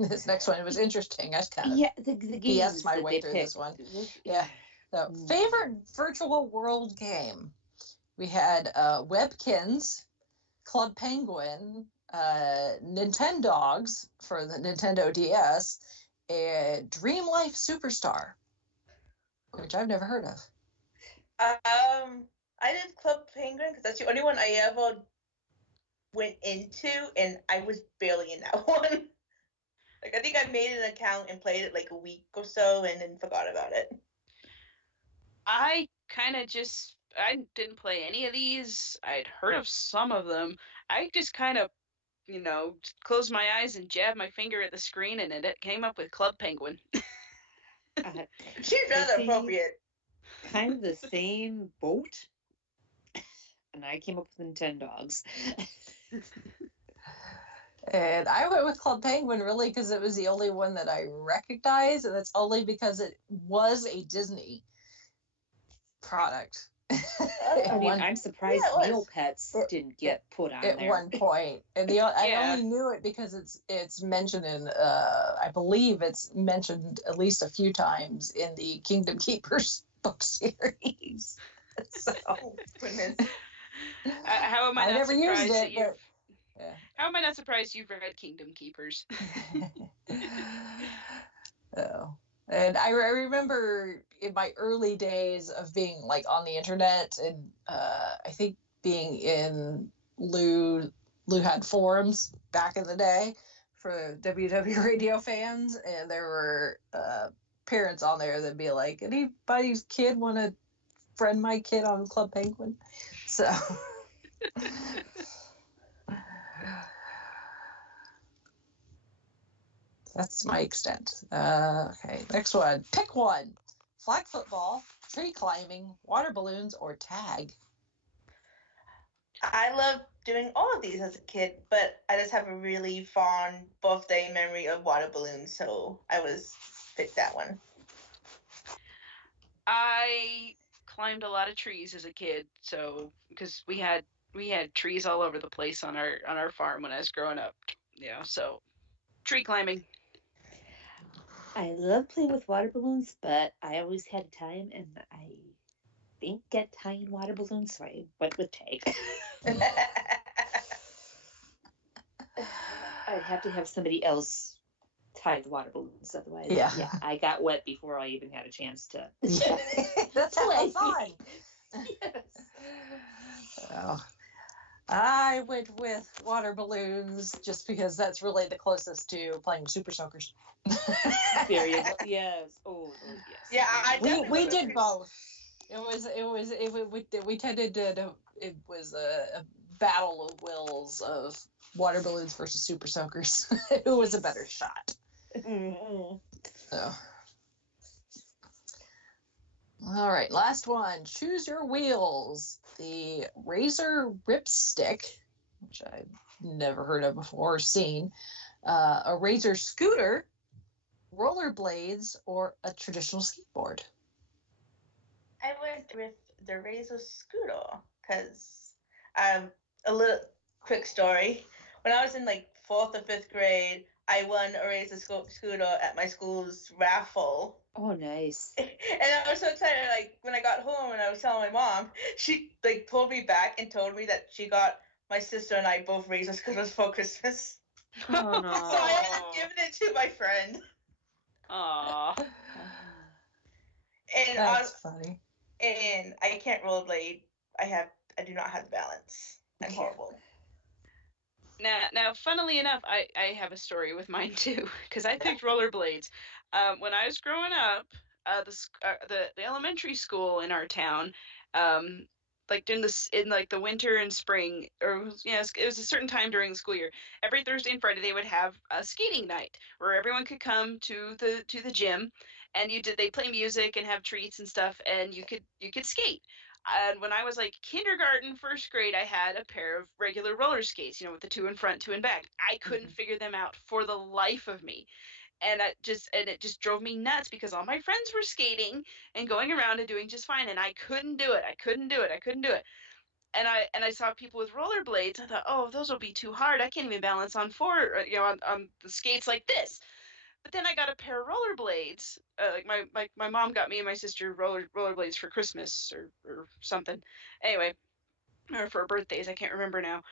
this next one was interesting. I kind of the BS my way through this one. Yeah. So, favorite virtual world game. We had Webkins, Club Penguin, Nintendogs for the Nintendo DS, and Dream Life Superstar, which I've never heard of. I did Club Penguin because that's the only one I ever went into, and I was barely in that one. Like, I think I made an account and played it like a week or so and then forgot about it. I didn't play any of these. I'd heard of some of them. I just kind of, closed my eyes and jabbed my finger at the screen, and it came up with Club Penguin. She's rather appropriate. Kind of the same boat. And I came up with Nintendogs. And I went with Club Penguin really because it was the only one that I recognized, and that's only because it was a Disney product. I'm surprised Neopets didn't get put on at there. one point, and I only knew it because it's mentioned in I believe it's mentioned at least a few times in the Kingdom Keepers book series. So, goodness. How am I never surprised used it? But, how am I not surprised you've read Kingdom Keepers? Oh. And I remember in my early days of being like on the internet, and I think being in Lou had forums back in the day for WW radio fans, and there were parents on there that'd be like, anybody's kid want to friend my kid on Club Penguin? So that's my extent. Okay, next one. Pick one. Flag football, tree climbing, water balloons, or tag. I loved doing all of these as a kid, but I just have a really fond birthday memory of water balloons, so I picked that one. I climbed a lot of trees as a kid, so because we had trees all over the place on our farm when I was growing up. So tree climbing. I love playing with water balloons, but I always had time, and I didn't get tying water balloons, so I went with tag. I'd have to have somebody else tied the water balloons. Otherwise, Yeah. I got wet before I even had a chance to. That's having fun. Yes. So, I went with water balloons just because that's really the closest to playing with super soakers. Variable. Yes. Oh, yes. Yeah, I we did both. We tended to. It was a battle of wills of water balloons versus super soakers. Who was a better shot? Mm-hmm. So, all right, last one. Choose your wheels. The razor ripstick, which I've never heard of before or seen, a razor scooter, rollerblades, or a traditional skateboard. I went with the Razor scooter because a little quick story. When I was in like 4th or 5th grade, I won a Razor scooter at my school's raffle. Oh, nice. And I was so excited. Like when I got home and I was telling my mom, she like pulled me back and told me that she got my sister and I both Razor scooters for Christmas. Oh no. So I ended up giving it to my friend. Aww. And That's funny. And I can't rollerblade. I do not have the balance. I'm horrible. Now, funnily enough, I have a story with mine too, because I picked rollerblades. When I was growing up, the elementary school in our town, like in the winter and spring, or it was a certain time during the school year. Every Thursday and Friday they would have a skating night where everyone could come to the gym, and they play music and have treats and stuff, and you could skate. And when I was like kindergarten, 1st grade, I had a pair of regular roller skates, with the 2 in front, 2 in back. I couldn't figure them out for the life of me. And it just drove me nuts because all my friends were skating and going around and doing just fine, and I couldn't do it. I couldn't do it. And I saw people with rollerblades. I thought, oh, those will be too hard. I can't even balance on 4, on the skates like this. But then I got a pair of rollerblades. Like my mom got me and my sister rollerblades for Christmas or something. Anyway, or for birthdays, I can't remember now.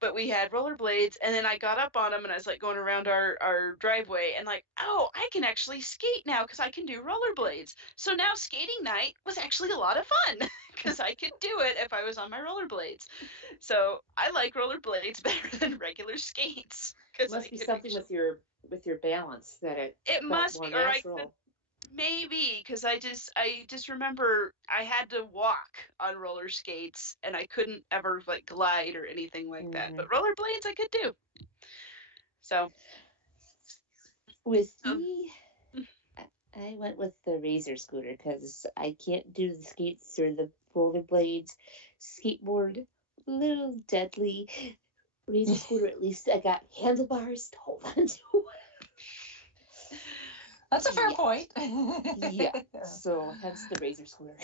But we had rollerblades, and then I got up on them, and I was like going around our driveway, and like, oh, I can actually skate now because I can do rollerblades. So now skating night was actually a lot of fun because I could do it if I was on my rollerblades. So I like rollerblades better than regular skates. It must be something with your balance that it must more be, or natural. maybe because I just remember I had to walk on roller skates and I couldn't ever like glide or anything like that. But rollerblades I could do. So with me, I went with the Razor scooter because I can't do the skates or the rollerblades. Skateboard, little deadly. Razor scooter, at least I got handlebars to hold on to. That's a fair point. Yeah. So hence the Razor scooter.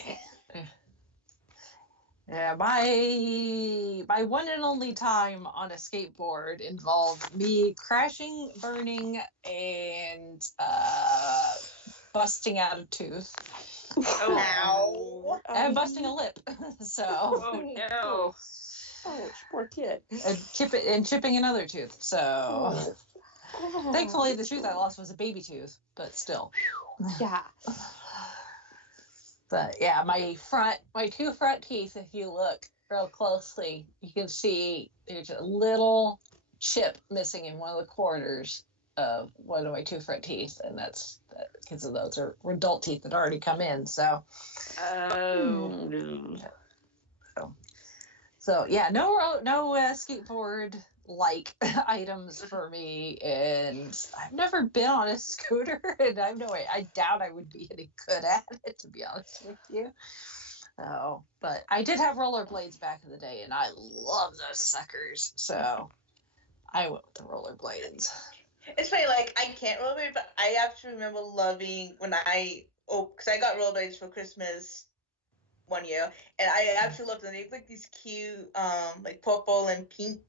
Yeah, my one and only time on a skateboard involved me crashing, burning, and busting out a tooth. Oh, no. And busting a lip. So. Oh no. Oh, poor kid. And chipping another tooth. So. Thankfully, the tooth I lost was a baby tooth, but still. Yeah. But yeah, my 2 front teeth, if you look real closely, you can see there's a little chip missing in one of the corners of one of my 2 front teeth, and that's because of those are adult teeth that already come in. So. Oh. So yeah, no skateboard like items for me, and I've never been on a scooter, and I doubt I would be any good at it, to be honest with you. But I did have rollerblades back in the day, and I love those suckers, so I went with the rollerblades. It's funny, like, I can't rollerblade, but I actually remember loving when because I got rollerblades for Christmas one year, and I actually loved them. They were like these cute, like purple and pink,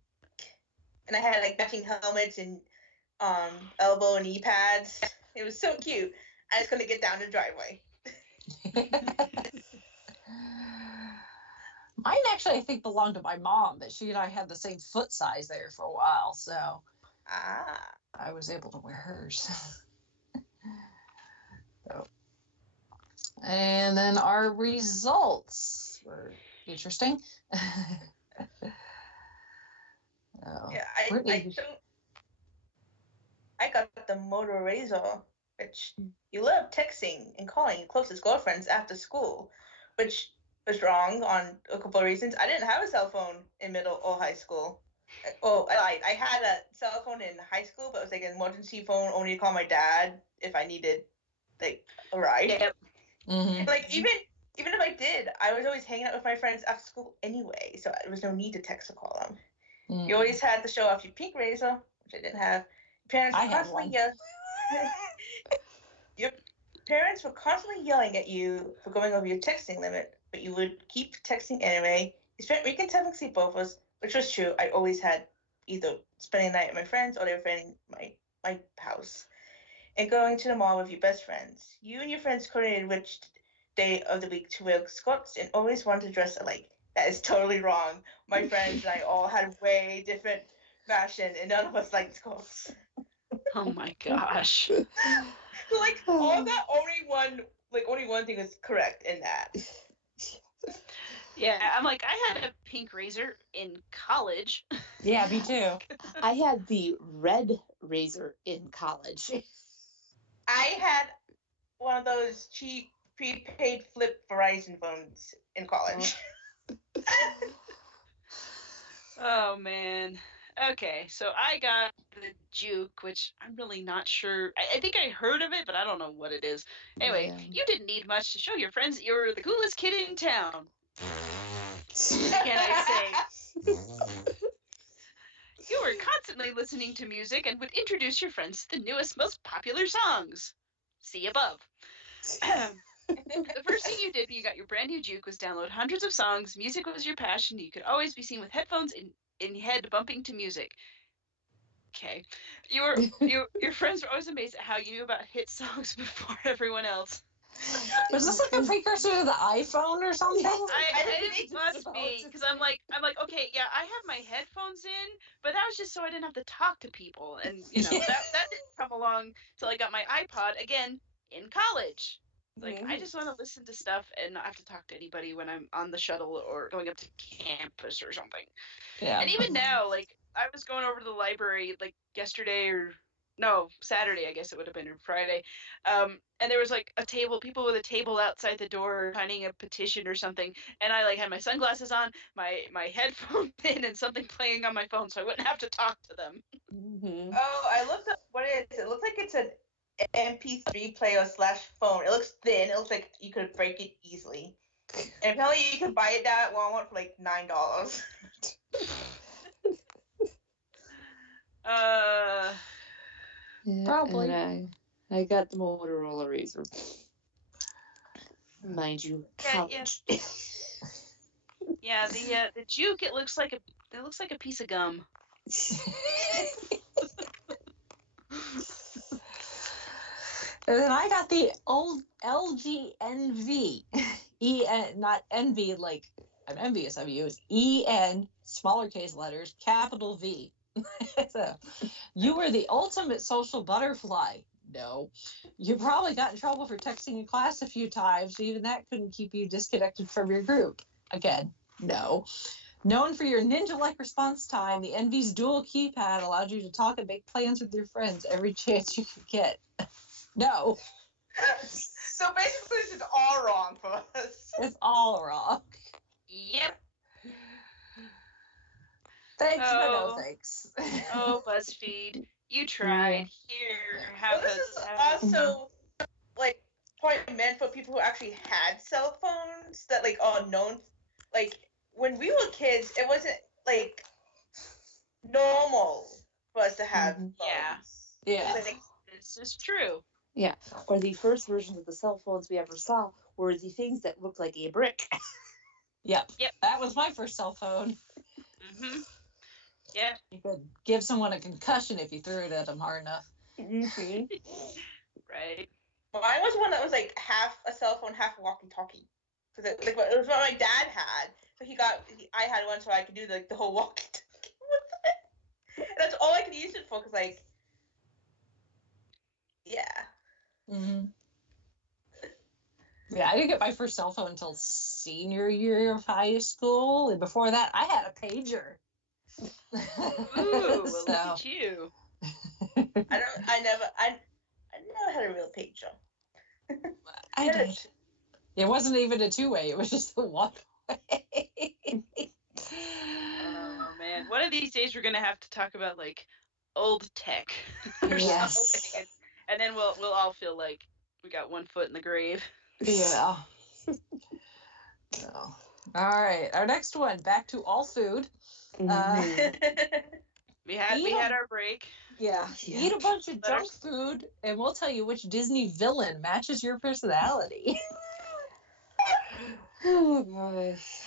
and I had like matching helmets and elbow and knee pads. It was so cute. I just couldn't get down the driveway. Mine actually, I think, belonged to my mom, but she and I had the same foot size there for a while, so. I was able to wear hers. So. And then our results were interesting. Yeah, I got the Motor Razor, which you love texting and calling your closest girlfriends after school, which was wrong on a couple of reasons. I didn't have a cell phone in middle or high school. Oh, I lied. I had a cell phone in high school, but it was like an emergency phone only to call my dad if I needed like a ride. Yep. Mm-hmm. Like even if I did, I was always hanging out with my friends after school anyway, so there was no need to text or call them. Mm. You always had to show off your pink razor, which I didn't have. Parents were constantly your parents were constantly yelling at you for going over your texting limit, but you would keep texting anyway. You spent weekends having sleepovers, which was true. I always had either spending the night at my friends or they were spending my house. And going to the mall with your best friends. You and your friends coordinated which day of the week to wear skirts and always wanted to dress alike. That is totally wrong. My friends and I all had way different fashion, and none of us liked skirts. Oh my gosh. So like all that, only one thing is correct in that. Yeah, I'm like, I had a pink razor in college. Yeah, me too. I had the red razor in college. I had one of those cheap prepaid flip Verizon phones in college. Oh man. Okay, so I got the juke, which I'm really not sure. I think I heard of it, but I don't know what it is. Anyway, Yeah. you didn't need much to show your friends that you're the coolest kid in town. What can I say? You were constantly listening to music and would introduce your friends to the newest, most popular songs. See above. The first thing you did when you got your brand new juke was download hundreds of songs. Music was your passion. You could always be seen with headphones in head bumping to music. Okay. Your friends were always amazed at how you knew about hit songs before everyone else. Was this like a precursor to the iPhone or something? It must be, because I'm like, okay, yeah, I have my headphones in, but that was just so I didn't have to talk to people, and that didn't come along till I got my iPod again in college. Like, I just want to listen to stuff and not have to talk to anybody when I'm on the shuttle or going up to campus or something. Yeah. And even now, like, I was going over to the library like yesterday or no, Saturday, I guess it would have been, or Friday. And there was like people with a table outside the door signing a petition or something. And I like had my sunglasses on, my headphones in, and something playing on my phone, so I wouldn't have to talk to them. Mm-hmm. Oh, I looked up what it is. It looks like it's an MP3 player / phone. It looks thin. It looks like you could break it easily. And apparently you could buy it at Walmart for like $9. Yeah, Probably. and I got the Motorola razor. Mind you, college. Yeah, the juke, it looks like a piece of gum. And then I got the old LG NV. Not envy like I'm envious of you. It's EN, smaller case letters, capital V. So, you were the ultimate social butterfly. No. You probably got in trouble for texting in class a few times. Even that couldn't keep you disconnected from your group. Again, no. Known for your ninja-like response time, the Envy's dual keypad allowed you to talk and make plans with your friends every chance you could get. No. So basically, this is all wrong for us. It's all wrong. Yep. Thanks, but no thanks. Oh, Buzzfeed, you tried. Here, have this is also like probably meant for people who actually had cell phones that like are known. Like when we were kids, it wasn't like normal for us to have phones. Yeah. Like, This is true. Yeah, or the first versions of the cell phones we ever saw were the things that looked like a brick. Yep. That was my first cell phone. Mm-hmm. Yeah. You could give someone a concussion if you threw it at them hard enough. Mm-hmm. Right. Mine was one that was like half a cell phone, half a walkie-talkie. Because it was what my dad had. So I had one so I could do the whole walkie-talkie with it. And that's all I could use it for. Because like Yeah. Mm-hmm. Yeah, I didn't get my first cell phone until senior year of high school, and before that, I had a pager. Ooh, well, look at you. I never had a real pager. I did. It wasn't even a two-way; it was just the one way. Oh man, one of these days we're gonna have to talk about like old tech or something, and then we'll all feel like we got one foot in the grave. Yeah. Oh. All right, our next one. Back to all food. We had our break. Yeah. Eat a bunch of junk food, and we'll tell you which Disney villain matches your personality. Oh gosh.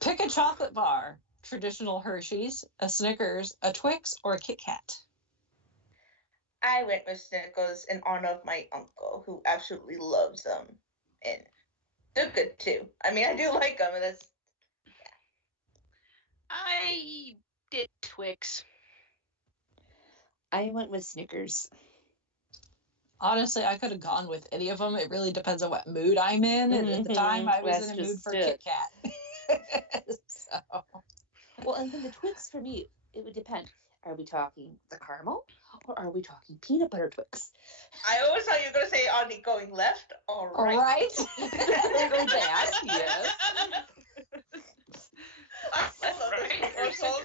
Pick a chocolate bar. Traditional Hershey's, a Snickers, a Twix, or a Kit Kat. I went with Snickers in honor of my uncle, who absolutely loves them, and they're good too. I mean, I do like them, and that's I did Twix. I went with Snickers. Honestly, I could have gone with any of them. It really depends on what mood I'm in. And at the time, I was in a mood for Kit Kat. So. Well, and then the Twix for me, it would depend. Are we talking the caramel, or are we talking peanut butter Twix? I always thought you were gonna say, "Are they going left or right?" All right. Go back, yes. I love those commercials.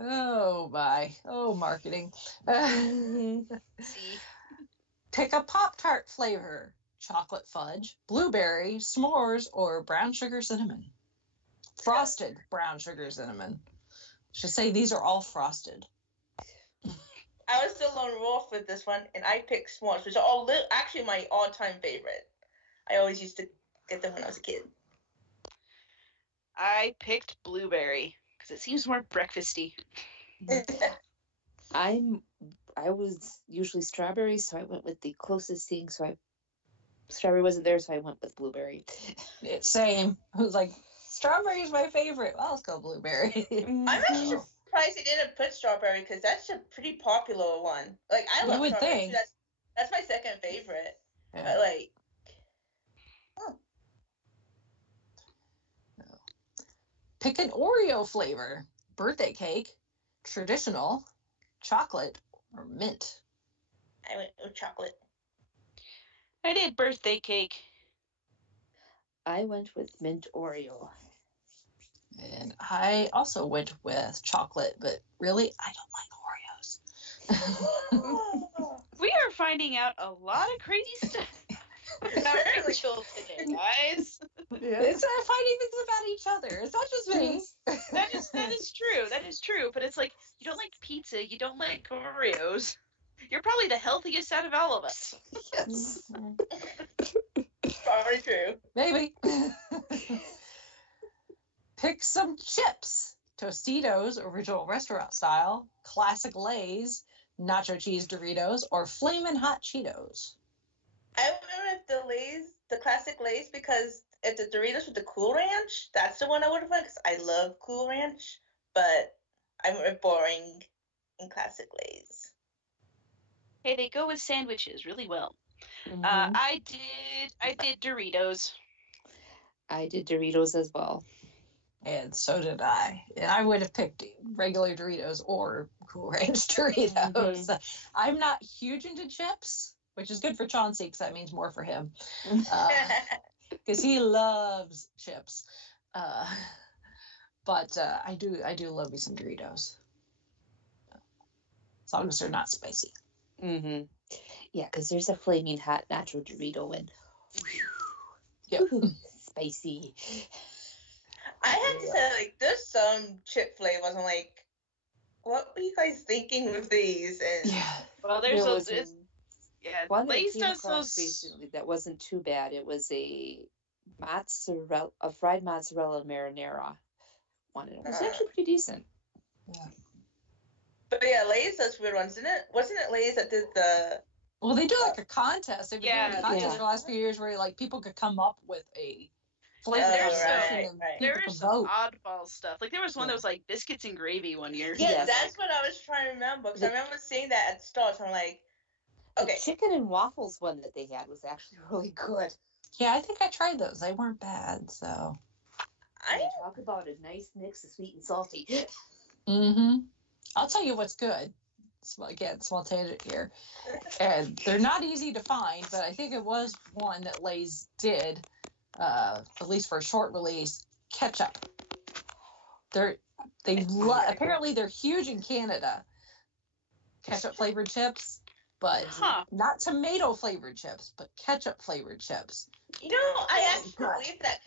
Oh my. Oh, marketing. See. Pick a Pop-Tart flavor. Chocolate fudge, blueberry, s'mores, or brown sugar cinnamon. Frosted brown sugar cinnamon. Should say these are all frosted. I was still on Wolf with this one, and I picked s'mores, which are all actually my all-time favorite. I always used to get them when I was a kid. I picked blueberry because it seems more breakfasty. I was usually strawberry, so I went with the closest thing. Strawberry wasn't there, so I went with blueberry. Same. I was like, strawberry is my favorite. Well, let's go blueberry. I'm actually surprised they didn't put strawberry because that's a pretty popular one. Like, I love strawberry too. That's my second favorite. Yeah. But like, pick an Oreo flavor. Birthday cake, traditional, chocolate, or mint. I went with chocolate. I did birthday cake. I went with mint Oreo. And I also went with chocolate, but really, I don't like Oreos. We are finding out a lot of crazy stuff about Rachel today, guys. Yeah. It's finding things about each other. It's not just me. That is true. That is true. But it's like, you don't like pizza, you don't like Oreos. You're probably the healthiest out of all of us. Yes. Probably true. Maybe. Pick some chips. Tostitos, original restaurant style, classic Lay's, nacho cheese Doritos, or Flamin' Hot Cheetos. I went with the Lay's, the classic Lay's, because if the Doritos with the Cool Ranch, that's the one I would have went, because I love Cool Ranch, but I went with boring and classic Lay's. Hey, they go with sandwiches really well. Mm-hmm. I did Doritos. I did Doritos as well. And so did I. And I would have picked regular Doritos or Cool Ranch Doritos. Mm-hmm. I'm not huge into chips, which is good for Chauncey because that means more for him. Because he loves chips. But I do love me some Doritos. As long as they're not spicy. Mm-hmm. Yeah, because there's a flaming hot nacho Dorito and yep. Spicy. I have to say, like, there's some chip flavors. I'm like, what were you guys thinking with these? And well, there's one Lay's that came across recently that wasn't too bad. It was a fried mozzarella marinara one. It was actually pretty decent. Yeah. But yeah, Lay's does weird ones, didn't it? Wasn't it Lay's that did the? Well, they do like a contest. They've been doing a contest for the last few years where like people could come up with a flavor there is some oddball stuff. Like there was one that was like biscuits and gravy one year. Yeah, that's what I was trying to remember. Because I remember seeing that at the store. So I'm like, okay. The chicken and waffles one that they had was actually really good. Yeah, I think I tried those. They weren't bad, so. Talk about a nice mix of sweet and salty. Mm-hmm. I'll tell you what's good. Small tangent here. And they're not easy to find, but I think it was one that Lay's did, at least for a short release, ketchup. Apparently they're huge in Canada. Ketchup flavored chips, but not tomato flavored chips, but ketchup flavored chips. You know, I actually believe that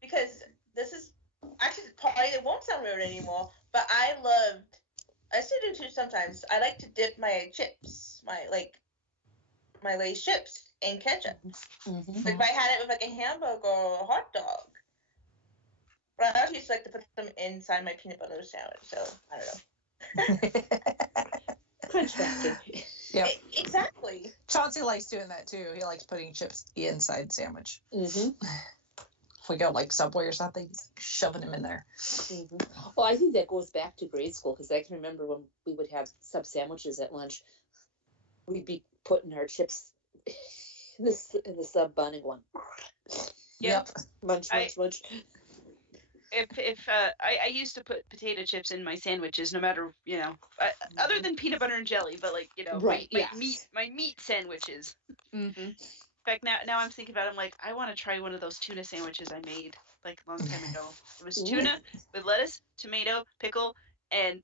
because this is actually probably it won't sound weird anymore, but I still do too sometimes. I like to dip my chips, my Lay's chips in ketchup. Mm-hmm. Like if I had it with like a hamburger or a hot dog. But I also used to like to put them inside my peanut butter sandwich, so I don't know. Crunch factor. Yep. Exactly. Chauncey likes doing that too. He likes putting chips inside sandwich. Mm-hmm. If we go like Subway or something, he's like shoving them in there. Mm-hmm. Well, I think that goes back to grade school because I can remember when we would have sub sandwiches at lunch, we'd be putting our chips in the sub bun and going. Yep. Munch. If I used to put potato chips in my sandwiches, no matter other than peanut butter and jelly, but like my meat sandwiches. Mm-hmm. In fact, now I'm thinking about it, I'm like, I want to try one of those tuna sandwiches I made like a long time ago. It was tuna with lettuce, tomato, pickle, and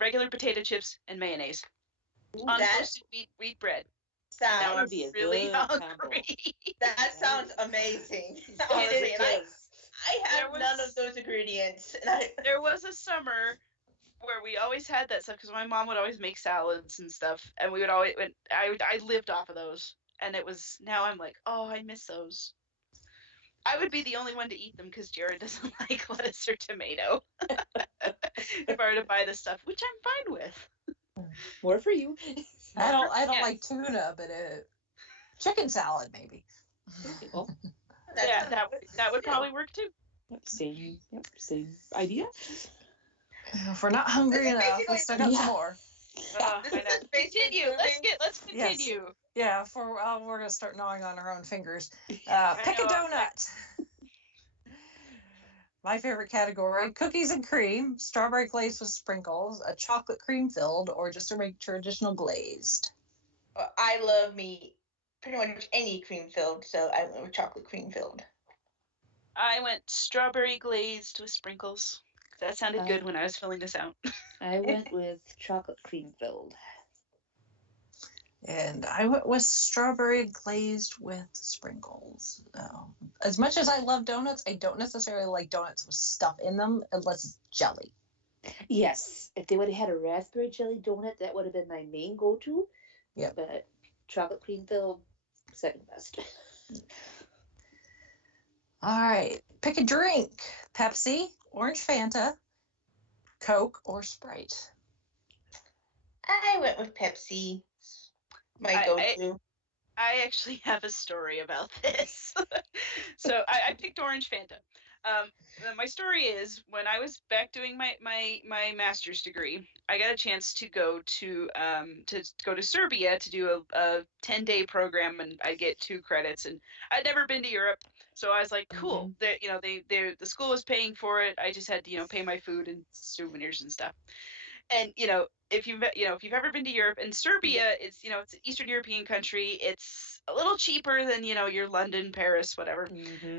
regular potato chips and mayonnaise. On toasted wheat bread. Now I'm really hungry. That sounds amazing. Honestly, I have none of those ingredients. There was a summer where we always had that stuff because my mom would always make salads and stuff, and we would always. I lived off of those. And it was, now I'm like, oh, I miss those. I would be the only one to eat them because Jared doesn't like lettuce or tomato. If I were to buy this stuff, which I'm fine with. More for you. I don't like tuna, but chicken salad maybe. Well, yeah, that would probably work too. Same idea. If we're not hungry enough, let's start up some more. Continue. Let's continue. Yes. Yeah, we're gonna start gnawing on our own fingers. Pick a donut. My favorite category: cookies and cream, strawberry glazed with sprinkles, a chocolate cream filled, or just a traditional glazed. I love me pretty much any cream filled, so I went with chocolate cream filled. I went strawberry glazed with sprinkles. That sounded good when I was filling this out. I went with chocolate cream filled. And I went with strawberry glazed with sprinkles. As much as I love donuts, I don't necessarily like donuts with stuff in them unless it's jelly. Yes. If they would have had a raspberry jelly donut, that would have been my main go-to. Yeah. But chocolate cream filled, second best. All right. Pick a drink. Pepsi, Orange Fanta, Coke, or Sprite. I went with Pepsi. My go-to. I actually have a story about this. So I picked Orange Fanta. My story is when I was back doing my master's degree, I got a chance to go to Serbia to do a 10-day program, and I get 2 credits. And I'd never been to Europe, so I was like, cool. The school was paying for it. I just had to pay my food and souvenirs and stuff. And if you've ever been to Europe, and Serbia is it's an Eastern European country. It's a little cheaper than your London, Paris, whatever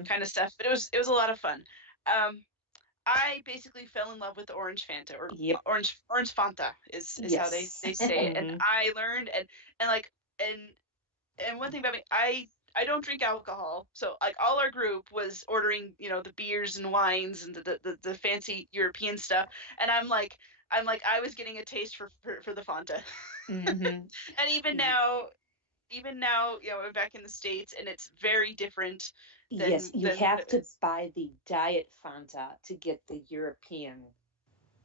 kind of stuff. But it was a lot of fun. I basically fell in love with the Orange Fanta or Orange Fanta is how they say it. And I learned and one thing about me, I don't drink alcohol, so like all our group was ordering the beers and wines and the fancy European stuff, and I'm like I was getting a taste for the Fanta. And even now, I'm back in the States, and it's very different. You have to buy the diet Fanta to get the European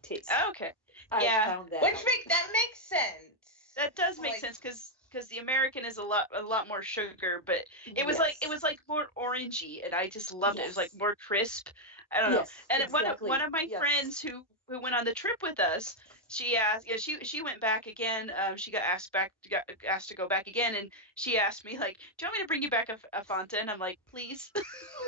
taste. Okay. I found that that makes sense. That does make sense because because the American is a lot more sugar, but it was like more orangey, and I just loved it. It was like more crisp. I don't know. Yes, And exactly. one of my friends who went on the trip with us, she asked, she went back again. She got asked to go back again, and she asked me like, "Do you want me to bring you back a Fanta?" And I'm like, "Please."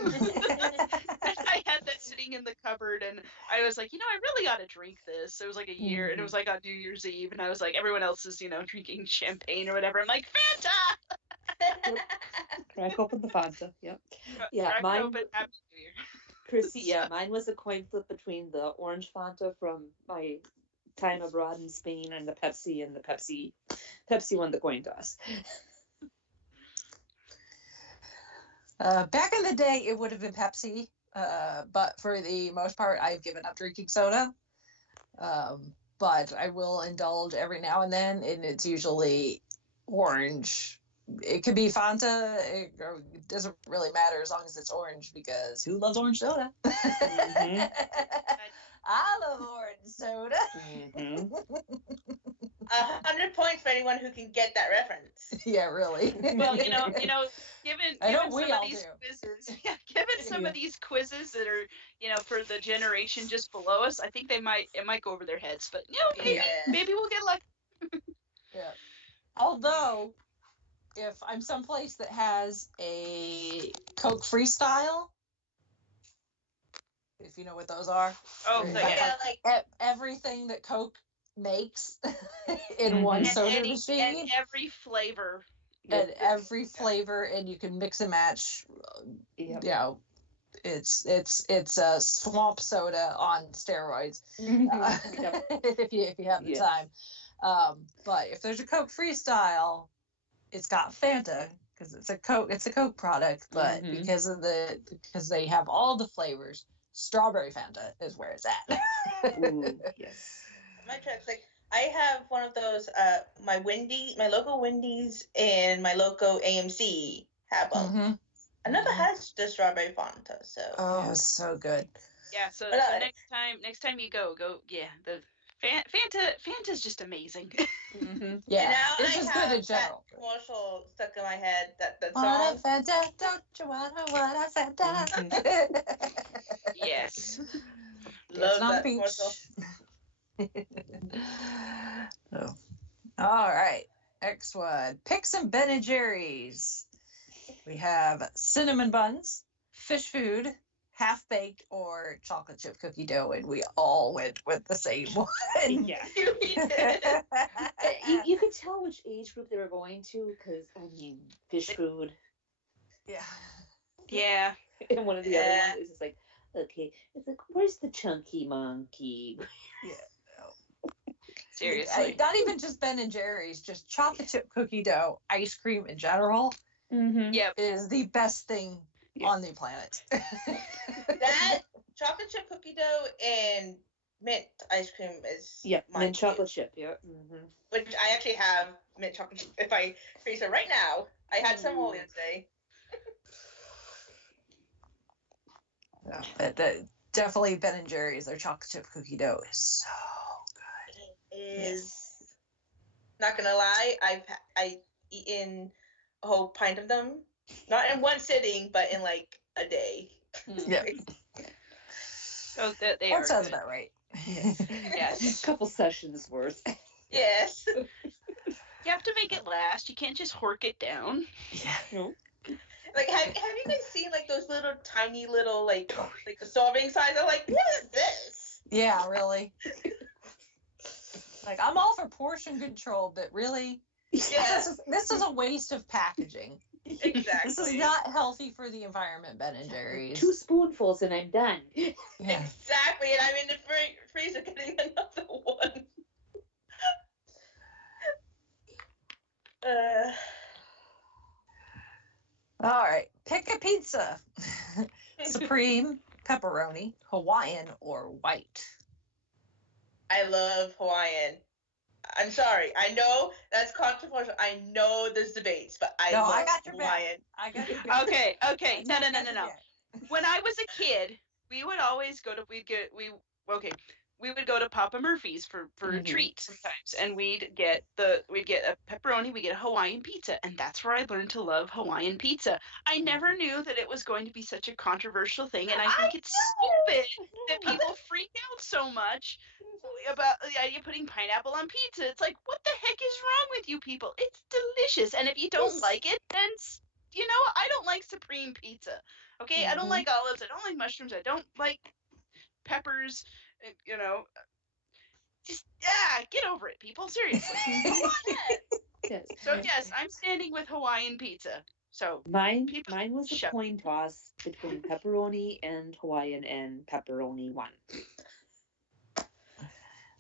And I had that sitting in the cupboard, and I was like, I really ought to drink this. It was like a year, and it was like on New Year's Eve, and I was like, everyone else is, drinking champagne or whatever. I'm like, Fanta! Crack open the Fanta. Yep. Yeah, Crack mine. it open, Happy New Year. Chrissy, yeah, mine was a coin flip between the orange Fanta from my time abroad in Spain and the Pepsi, and the Pepsi won the coin toss. Back in the day, it would have been Pepsi, but for the most part, I've given up drinking soda. But I will indulge every now and then, and it's usually orange. It could be Fanta. It doesn't really matter as long as it's orange, because who loves orange soda? Mm-hmm. I love orange soda. Mm-hmm. 100 points for anyone who can get that reference. Yeah, really. Well, given some of these quizzes, some of these quizzes that are, for the generation just below us, I think it might go over their heads. But maybe we'll get lucky. Yeah. Although, if I'm someplace that has a Coke Freestyle, if you know what those are. Oh, like everything that Coke makes in one soda machine. And every flavor. And every flavor, and you can mix and match. It's a swamp soda on steroids. If you have the time. But if there's a Coke Freestyle, it's got Fanta, because it's a Coke product, but because they have all the flavors, strawberry Fanta is where it's at. Ooh, yes. My tricks, like I have one of those. My local Wendy's and my local AMC have them. Mm-hmm. Another has the strawberry Fanta, so. Oh, it's so good. Yeah, so next time you go, the Fanta's just amazing. Mm-hmm. Yeah, it's just good in general. That commercial stuck in my head. That song. What a Fanta, don't you want a Fanta? Yes. Love that commercial. Oh. All right, next one. Pick some Ben & Jerry's. We have cinnamon buns, fish food, half-baked, or chocolate chip cookie dough, and we all went with the same one. Yeah. We did. You could tell which age group they were going to, because, fish food. Yeah. Yeah. And one of the other ones is just like, okay, it's like, where's the chunky monkey? Yeah. Seriously. Not even just Ben & Jerry's, just chocolate chip cookie dough, ice cream in general. Mm-hmm. Yep. Is the best thing on the planet. That chocolate chip cookie dough and mint ice cream is mint chocolate chip. Yeah. Mm-hmm. Which I actually have mint chocolate chip. If I freeze it right now, I had some earlier today. But definitely Ben & Jerry's. Their chocolate chip cookie dough is so good. It is. Not gonna lie, I've eaten a whole pint of them, not in one sitting, but in like a day. Yeah. So that sounds about right. Yes. A couple sessions worth. Yes. You have to make it last. You can't just hork it down. Yeah. Like, have you guys seen like those little tiny little like the serving size? I'm like, what is this? Yeah, really. Like, I'm all for portion control, but really, this is a waste of packaging. Exactly. This is not healthy for the environment, Ben & Jerry's. 2 spoonfuls and I'm done. Yeah. Exactly, and I'm in the freezer getting another one. All right, pick a pizza. Supreme, pepperoni, Hawaiian, or white. I love Hawaiian. I'm sorry. I know that's controversial. I know there's debates, but I love Hawaiian. I got your back. Okay. No. When I was a kid, we would always go to, we would go to Papa Murphy's for a treat sometimes, and we'd get a pepperoni, we get a Hawaiian pizza, and that's where I learned to love Hawaiian pizza. I never knew that it was going to be such a controversial thing, and I think it's stupid that people freak out so much about the idea of putting pineapple on pizza. It's like, what the heck is wrong with you people? It's delicious, and if you don't like it, then I don't like supreme pizza. Okay, I don't like olives, I don't like mushrooms, I don't like peppers. Just get over it, people. Seriously. Yes. So yes, I'm standing with Hawaiian pizza. So mine was a coin toss between pepperoni and Hawaiian and pepperoni won.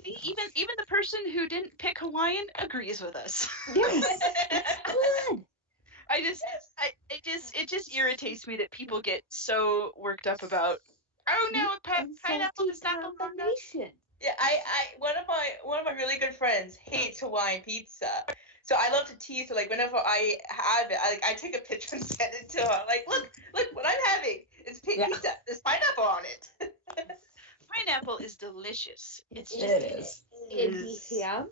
Even the person who didn't pick Hawaiian agrees with us. Yes, it's good. It just irritates me that people get so worked up about. Oh no, pineapple does not belong. Yeah, one of my really good friends hates Hawaiian pizza. So I love to tease her. Like whenever I have it, I take a picture and send it to her. Like, look what I'm having. It's pizza. There's pineapple on it. Pineapple is delicious. It is. Yeah.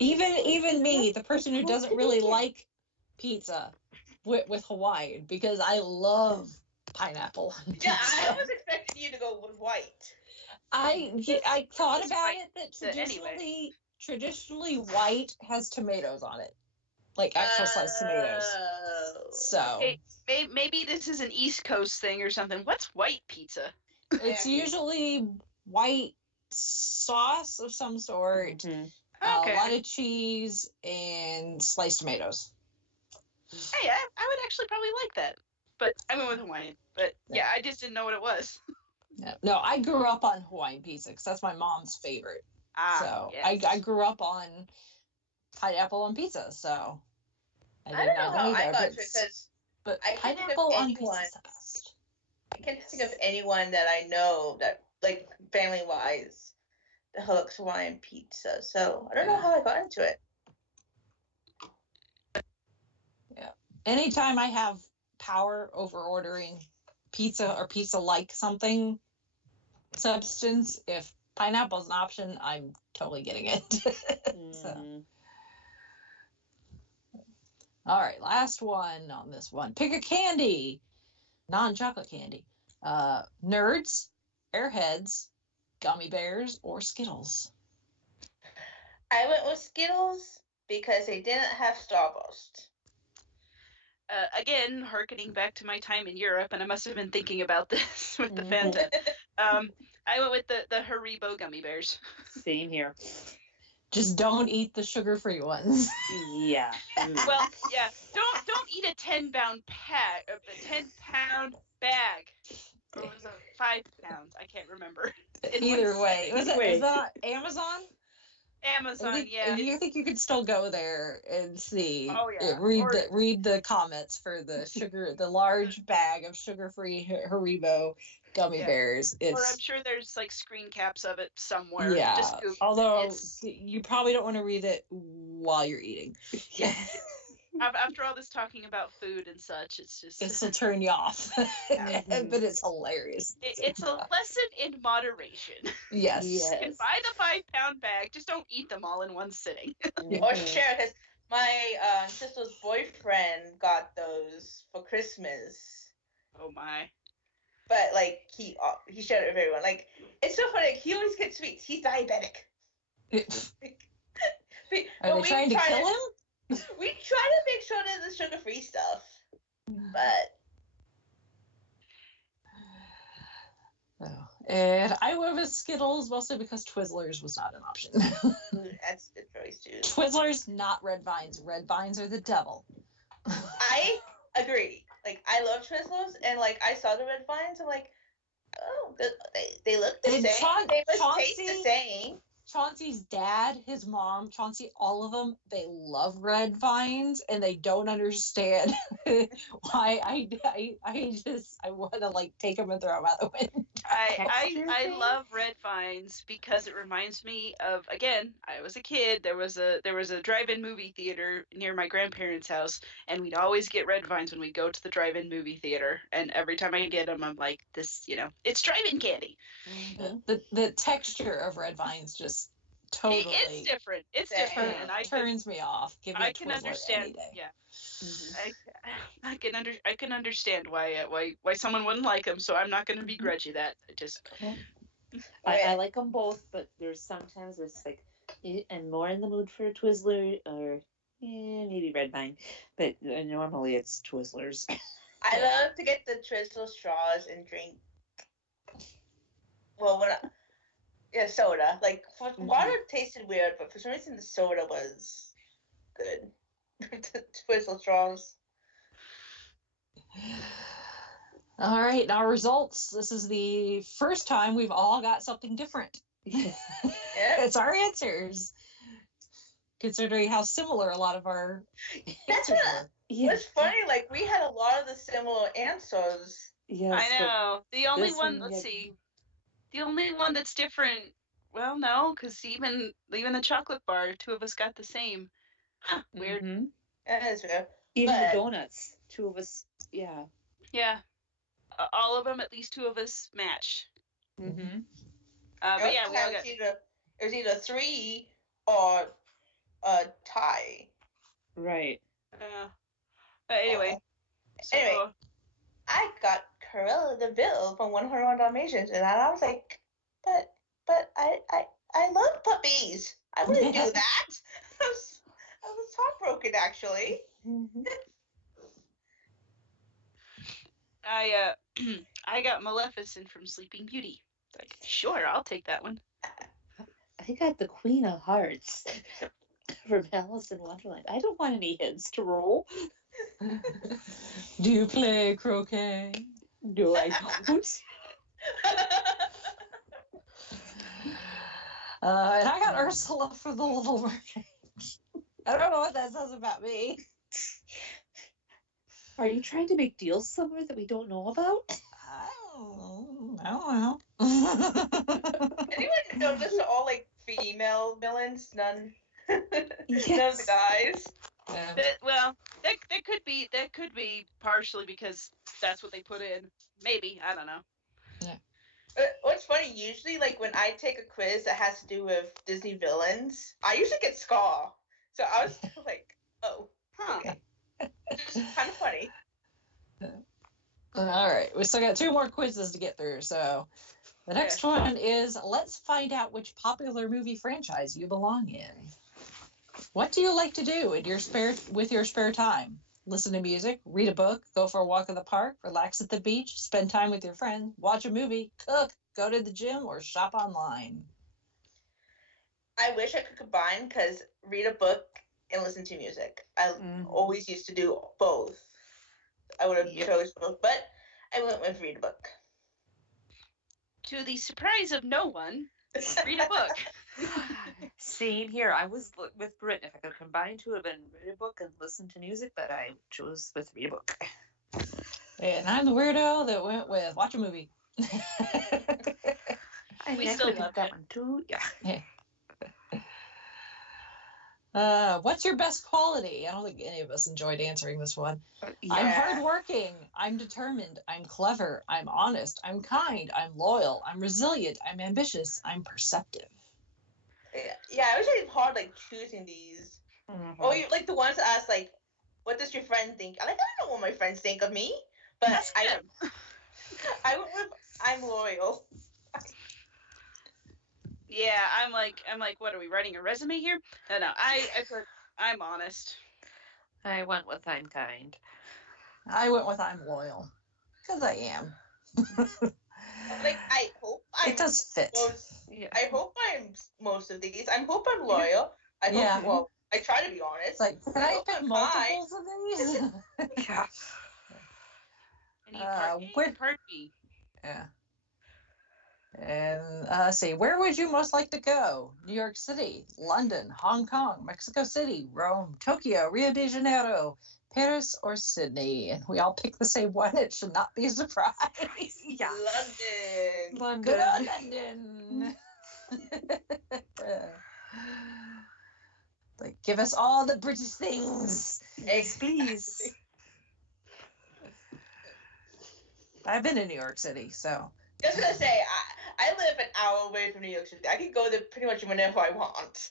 Even me, the person who doesn't really like pizza with Hawaiian, because I love pineapple on pizza. Yeah, I was expecting you to go with white. I thought about it that traditionally white has tomatoes on it, like actual sliced tomatoes. So maybe this is an East Coast thing or something. What's white pizza? It's usually white sauce of some sort, Okay. a lot of cheese, and sliced tomatoes. Hey, I would actually probably like that, but I went with Hawaiian. But yeah, I just didn't know what it was. No, I grew up on Hawaiian pizza because that's my mom's favorite. Yes. I grew up on pineapple on pizza, so I don't know how I got to it, but I can't pineapple think of on anyone. pizza is the best. I can't think of anyone that I know that, like, family-wise, that likes Hawaiian pizza. So I don't know how I got into it. Yeah. Anytime I have power over ordering pizza or pizza-like something substance, if pineapple's an option, I'm totally getting it. So. All right, last one on this one. Pick a candy, non-chocolate candy. Nerds, Airheads, Gummy Bears, or Skittles. I went with Skittles because they didn't have Starburst. Again, harkening back to my time in Europe, and I must have been thinking about this with the Fanta. I went with the Haribo gummy bears. Same here. Just don't eat the sugar-free ones. Yeah. Well, yeah. Don't eat a 10-pound pack of the 10-pound bag. Or was it 5 pounds? I can't remember. Either way, was that Amazon? Amazon, yeah. I think you could still go there and see. Oh yeah. Read the comments for the large bag of sugar-free Haribo gummy bears. Or I'm sure there's like screen caps of it somewhere. Yeah. Just Google. Although you probably don't want to read it while you're eating. Yeah. After all this talking about food and such, it's just... This will turn you off. But it's hilarious. It's a lesson in moderation. Yes. You can buy the 5-pound bag, just don't eat them all in one sitting. Or share, because my sister's boyfriend got those for Christmas. Oh my. But like he shared it with everyone. Like, it's so funny. Like, he always gets sweets. He's diabetic. Are they trying to kill him? We try to make sure that the sugar-free stuff, but. Oh. And I went with Skittles mostly because Twizzlers was not an option. That's good choice too. Twizzlers, not Red Vines. Red Vines are the devil. I agree. Like, I love Twizzlers, and like I saw the Red Vines, I'm like, oh, they look the same. They must taste the same. Chauncey's dad, his mom, Chauncey, all of them, they love Red Vines, and they don't understand why I want to like take them and throw them out the window. I love red vines because it reminds me of, again, I was a kid. There was a drive-in movie theater near my grandparents' house, and we'd always get red vines when we'd go to the drive-in movie theater. And every time I get them, I'm like, this, it's drive-in candy. Mm-hmm. The texture of red vines just totally it's different. It's different, and turns me off. Give me a Twizzler understand. any day. Yeah. Mm-hmm. I can understand why someone wouldn't like them, so I'm not going to begrudge you that. I like them both, but there's sometimes it's like I'm more in the mood for a Twizzler or maybe red vine, but normally it's Twizzlers. I love to get the Twizzler straws and drink. Well, soda. Like water tasted weird, but for some reason the soda was good. Twizzler straws. All right, now results. This is the first time we've all got something different. Yeah. It's our answers, considering how similar a lot of our answers were. What's funny, like we had a lot of the similar answers. Yes, I know. The only one, let's see. The only one that's different, well, no, because even the chocolate bar, two of us got the same. Huh, weird. Mm-hmm. That is weird. Even the donuts, two of us, yeah. Yeah. All of them, at least two of us matched. Mm-hmm. But yeah, we all got... It was either 3 or a tie. Right. But anyway. Anyway, I got Cruella de Vil from 101 Dalmatians, and I was like, but I love puppies. I wouldn't do that. I was heartbroken, actually. Mm-hmm. I got Maleficent from Sleeping Beauty. Like, sure, I'll take that one. I got the Queen of Hearts from Alice in Wonderland. I don't want any heads to roll. Do you play croquet? No, I don't. And I got Ursula for the Little Mermaid. I don't know what that says about me. Are you trying to make deals somewhere that we don't know about? I don't know. Anyone know this are all like female villains? None. Yes. None of the guys. Yeah. That could be partially because that's what they put in. Maybe, I don't know. Yeah. What's funny, usually like when I take a quiz that has to do with Disney villains, I usually get Scar. So I was like, oh, okay. Just kind of funny. All right, we still got 2 more quizzes to get through. So the next one is, let's find out which popular movie franchise you belong in. What do you like to do in your spare time? Listen to music, read a book, go for a walk in the park, relax at the beach, spend time with your friends, watch a movie, cook, go to the gym, or shop online. I wish I could combine, because read a book and listen to music. I always used to do both. I would have chose both, but I went with read a book. To the surprise of no one, read a book. Same here. I was with Britt. If I could combine two, it would have been read a book and listen to music, but I chose with read a book. And I'm the weirdo that went with watch a movie. We still love that one too. Yeah. What's your best quality? I don't think any of us enjoyed answering this one. Yeah. I'm hardworking. I'm determined. I'm clever. I'm honest. I'm kind. I'm loyal. I'm resilient. I'm ambitious. I'm perceptive. Yeah, I wish it's hard like choosing these. Mm-hmm. Or you, like the ones that ask like, what does your friend think? I don't know what my friends think of me, but I went with I'm loyal. Yeah, I'm like, what are we writing a resume here? No, I put I'm honest. I went with I'm kind. I went with I'm loyal, because I am. Like I hope it does fit. I hope I'm most of these. I hope I'm loyal. I hope. Well, I try to be honest. It's like, can I fit multiples of these? Yeah. Part B. Yeah. And let's see, where would you most like to go? New York City, London, Hong Kong, Mexico City, Rome, Tokyo, Rio de Janeiro, Paris or Sydney? And we all pick the same one. It should not be a surprise. Yeah. London. Good on London. Like, give us all the British things. Yes, please. I've been in New York City, so. Just gonna say, I live an hour away from New York City. I can go there pretty much whenever I want.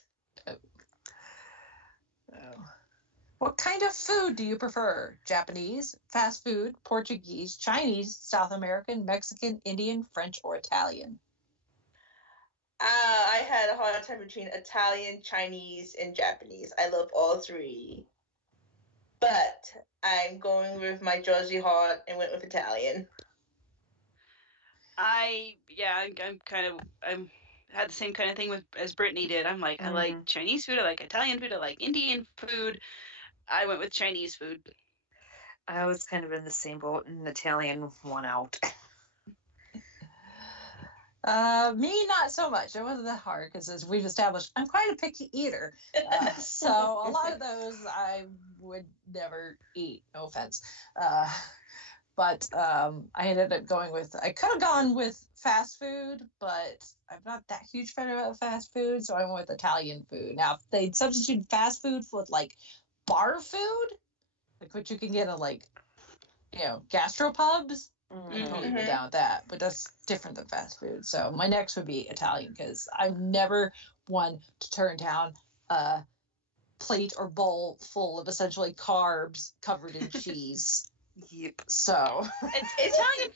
What kind of food do you prefer? Japanese, fast food, Portuguese, Chinese, South American, Mexican, Indian, French, or Italian? I had a hard time between Italian, Chinese, and Japanese. I love all three. But I'm going with my Jersey heart and went with Italian. I'm had the same kind of thing as Brittany did. I'm like, I like Chinese food, I like Italian food, I like Indian food. I went with Chinese food. I was kind of in the same boat, and Italian won out. Me, not so much. It wasn't that hard because, as we've established, I'm quite a picky eater. So a lot of those I would never eat. No offense. But I ended up going with, I could have gone with fast food, but I'm not that huge fan of fast food, so I went with Italian food. Now, if they'd substitute fast food with, like, bar food, like what you can get at, like, gastropubs, I'd totally be down with that, but that's different than fast food. So my next would be Italian, because I've never one to turn down a plate or bowl full of essentially carbs covered in cheese. Yep. So Italian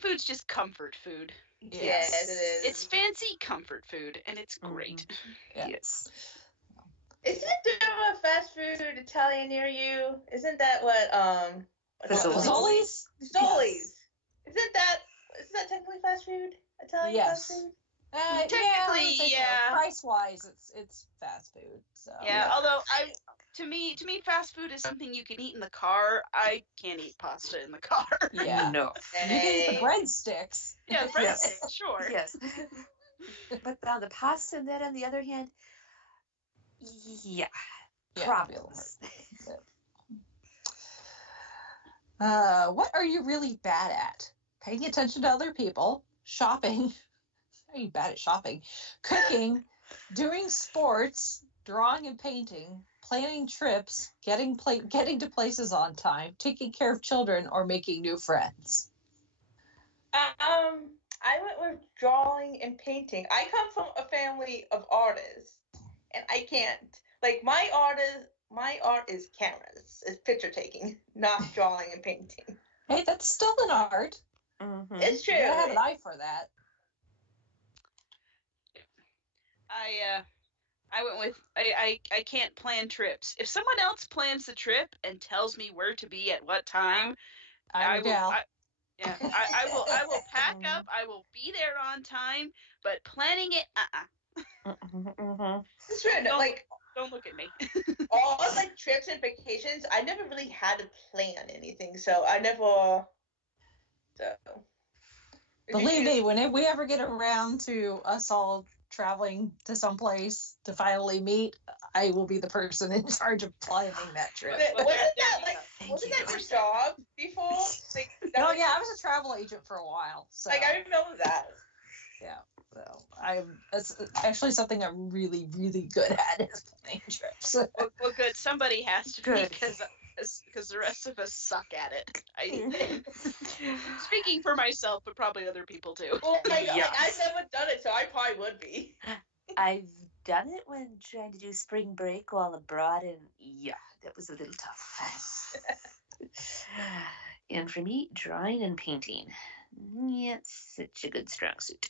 food's just comfort food. Yes, it is. It's fancy comfort food, and it's great. Yeah. Yes. Isn't there a fast food Italian near you? Isn't that what Fazoli's? Fazoli's. Isn't that technically fast food? Italian fast food? Technically, yeah. Price wise, it's fast food. So yeah. Although to me, fast food is something you can eat in the car. I can't eat pasta in the car. Yeah. No. You can eat the breadsticks. Yeah, breadsticks, sure. Yes. But the pasta, and that on the other hand, yeah. Problems. What are you really bad at? Paying attention to other people, shopping. Are you bad at shopping? Cooking, doing sports, drawing and painting, planning trips, getting to places on time, taking care of children, or making new friends? I went with drawing and painting. I come from a family of artists, and I can't, like, my art is cameras. It's picture taking, not drawing and painting. Hey, that's still an art. Mm-hmm. It's true. You gotta have an eye for that. I went with I can't plan trips. If someone else plans the trip and tells me where to be at what time, I will pack up. I will be there on time. But planning it, It's true. Don't look at me. All like trips and vacations, I never really had to plan anything, so I never. So. Believe me, when we ever get around to us all traveling to someplace to finally meet, I will be the person in charge of planning that trip. Wasn't that your job before? Oh yeah, I was a travel agent for a while. So. I remember that. Yeah. So it's actually something I'm really, really good at is planning trips. Well, good. Somebody has to be, because the rest of us suck at it. Speaking for myself, but probably other people too. Well, I've never done it, so I probably would be. I've done it when trying to do spring break while abroad, and yeah, that was a little tough. And for me, drawing and painting, it's such a good strong suit.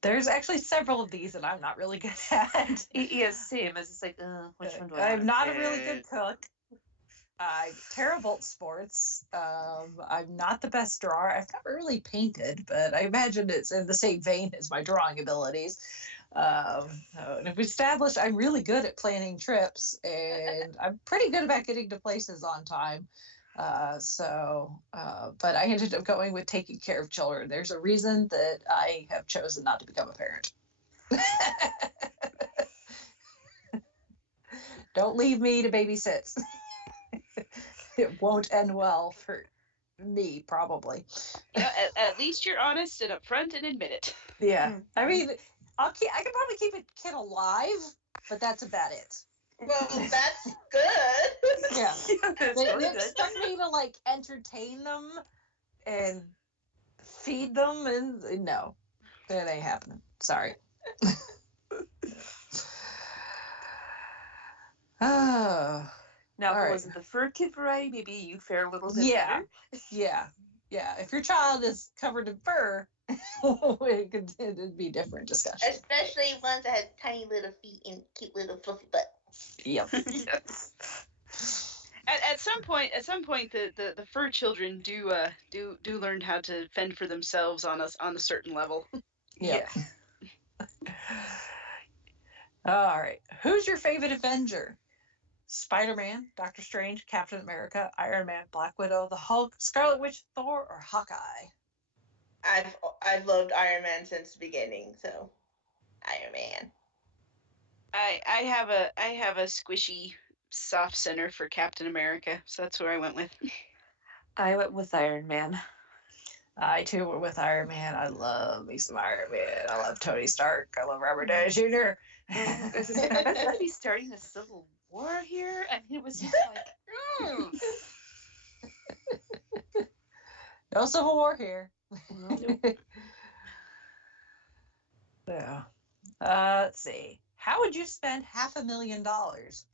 There's actually several of these that I'm not really good at. Yes, same. It's just like, which one do I I'm not a really good cook. I'm terrible at sports. I'm not the best drawer. I've never really painted, but I imagine it's in the same vein as my drawing abilities. And we've established I'm really good at planning trips, and I'm pretty good about getting to places on time. But I ended up going with taking care of children. There's a reason that I have chosen not to become a parent. Don't leave me to babysit. It won't end well for me, probably. Yeah, at least you're honest and upfront and admit it. Yeah. I mean, I could probably keep a kid alive, but that's about it. Well, that's good. Yeah. That's They really good. expect me to, like, entertain them and feed them, and no. That ain't happening. Sorry. Oh. Now, if All it right. wasn't the fur kid variety, maybe you'd fare a little bit better. Yeah. If your child is covered in fur, it'd be a different discussion. Especially ones that have tiny little feet and cute little fluffy butt. Yep. Yes. At some point, the fur children do learn how to fend for themselves on a certain level. Yep. Yeah. All right. Who's your favorite Avenger? Spider-Man, Doctor Strange, Captain America, Iron Man, Black Widow, the Hulk, Scarlet Witch, Thor, or Hawkeye? I've loved Iron Man since the beginning, so Iron Man. I have a squishy soft center for Captain America, so that's where I went with. I went with Iron Man. I too went with Iron Man. I love me some Iron Man. I love Tony Stark. I love Robert Downey Jr. I'm going to be starting a civil war here. I mean, it was just like, No civil war here. Nope. So, let's see. How would you spend $500,000